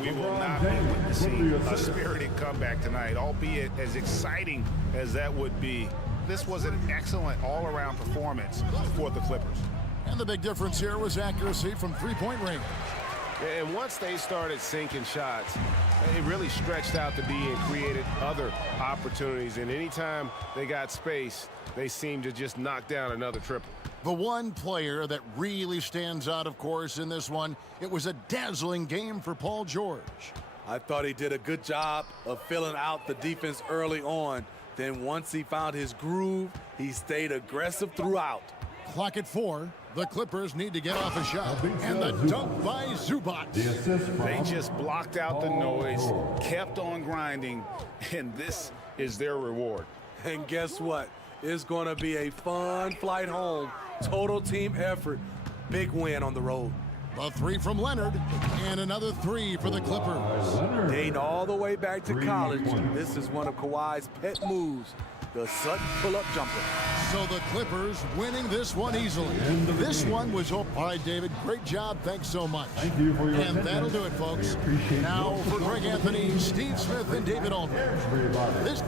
we will not be witnessing a spirited comeback tonight, albeit as exciting as that would be. This was an excellent all-around performance for the Clippers. And the big difference here was accuracy from three-point range. And once they started sinking shots, it really stretched out the D and created other opportunities. And anytime they got space, they seemed to just knock down another triple. The one player that really stands out, of course, in this one, it was a dazzling game for Paul George. I thought he did a good job of filling out the defense early on. Then once he found his groove, he stayed aggressive throughout. Clock at 4. The Clippers need to get off a shot. And the dunk by Zubac. They just blocked out the noise, kept on grinding, and this is their reward. And guess what? It's going to be a fun flight home. Total team effort. Big win on the road. A 3 from Leonard, and another 3 for the Clippers. Dating all the way back to college, this is one of Kawhi's pet moves, the Sutton pull-up jumper. So the Clippers winning this one easily. This one was all right, David. Great job. Thanks so much. Thank you for your And that'll do it, folks. Now for Greg Anthony, Steve Smith, and David Aldridge.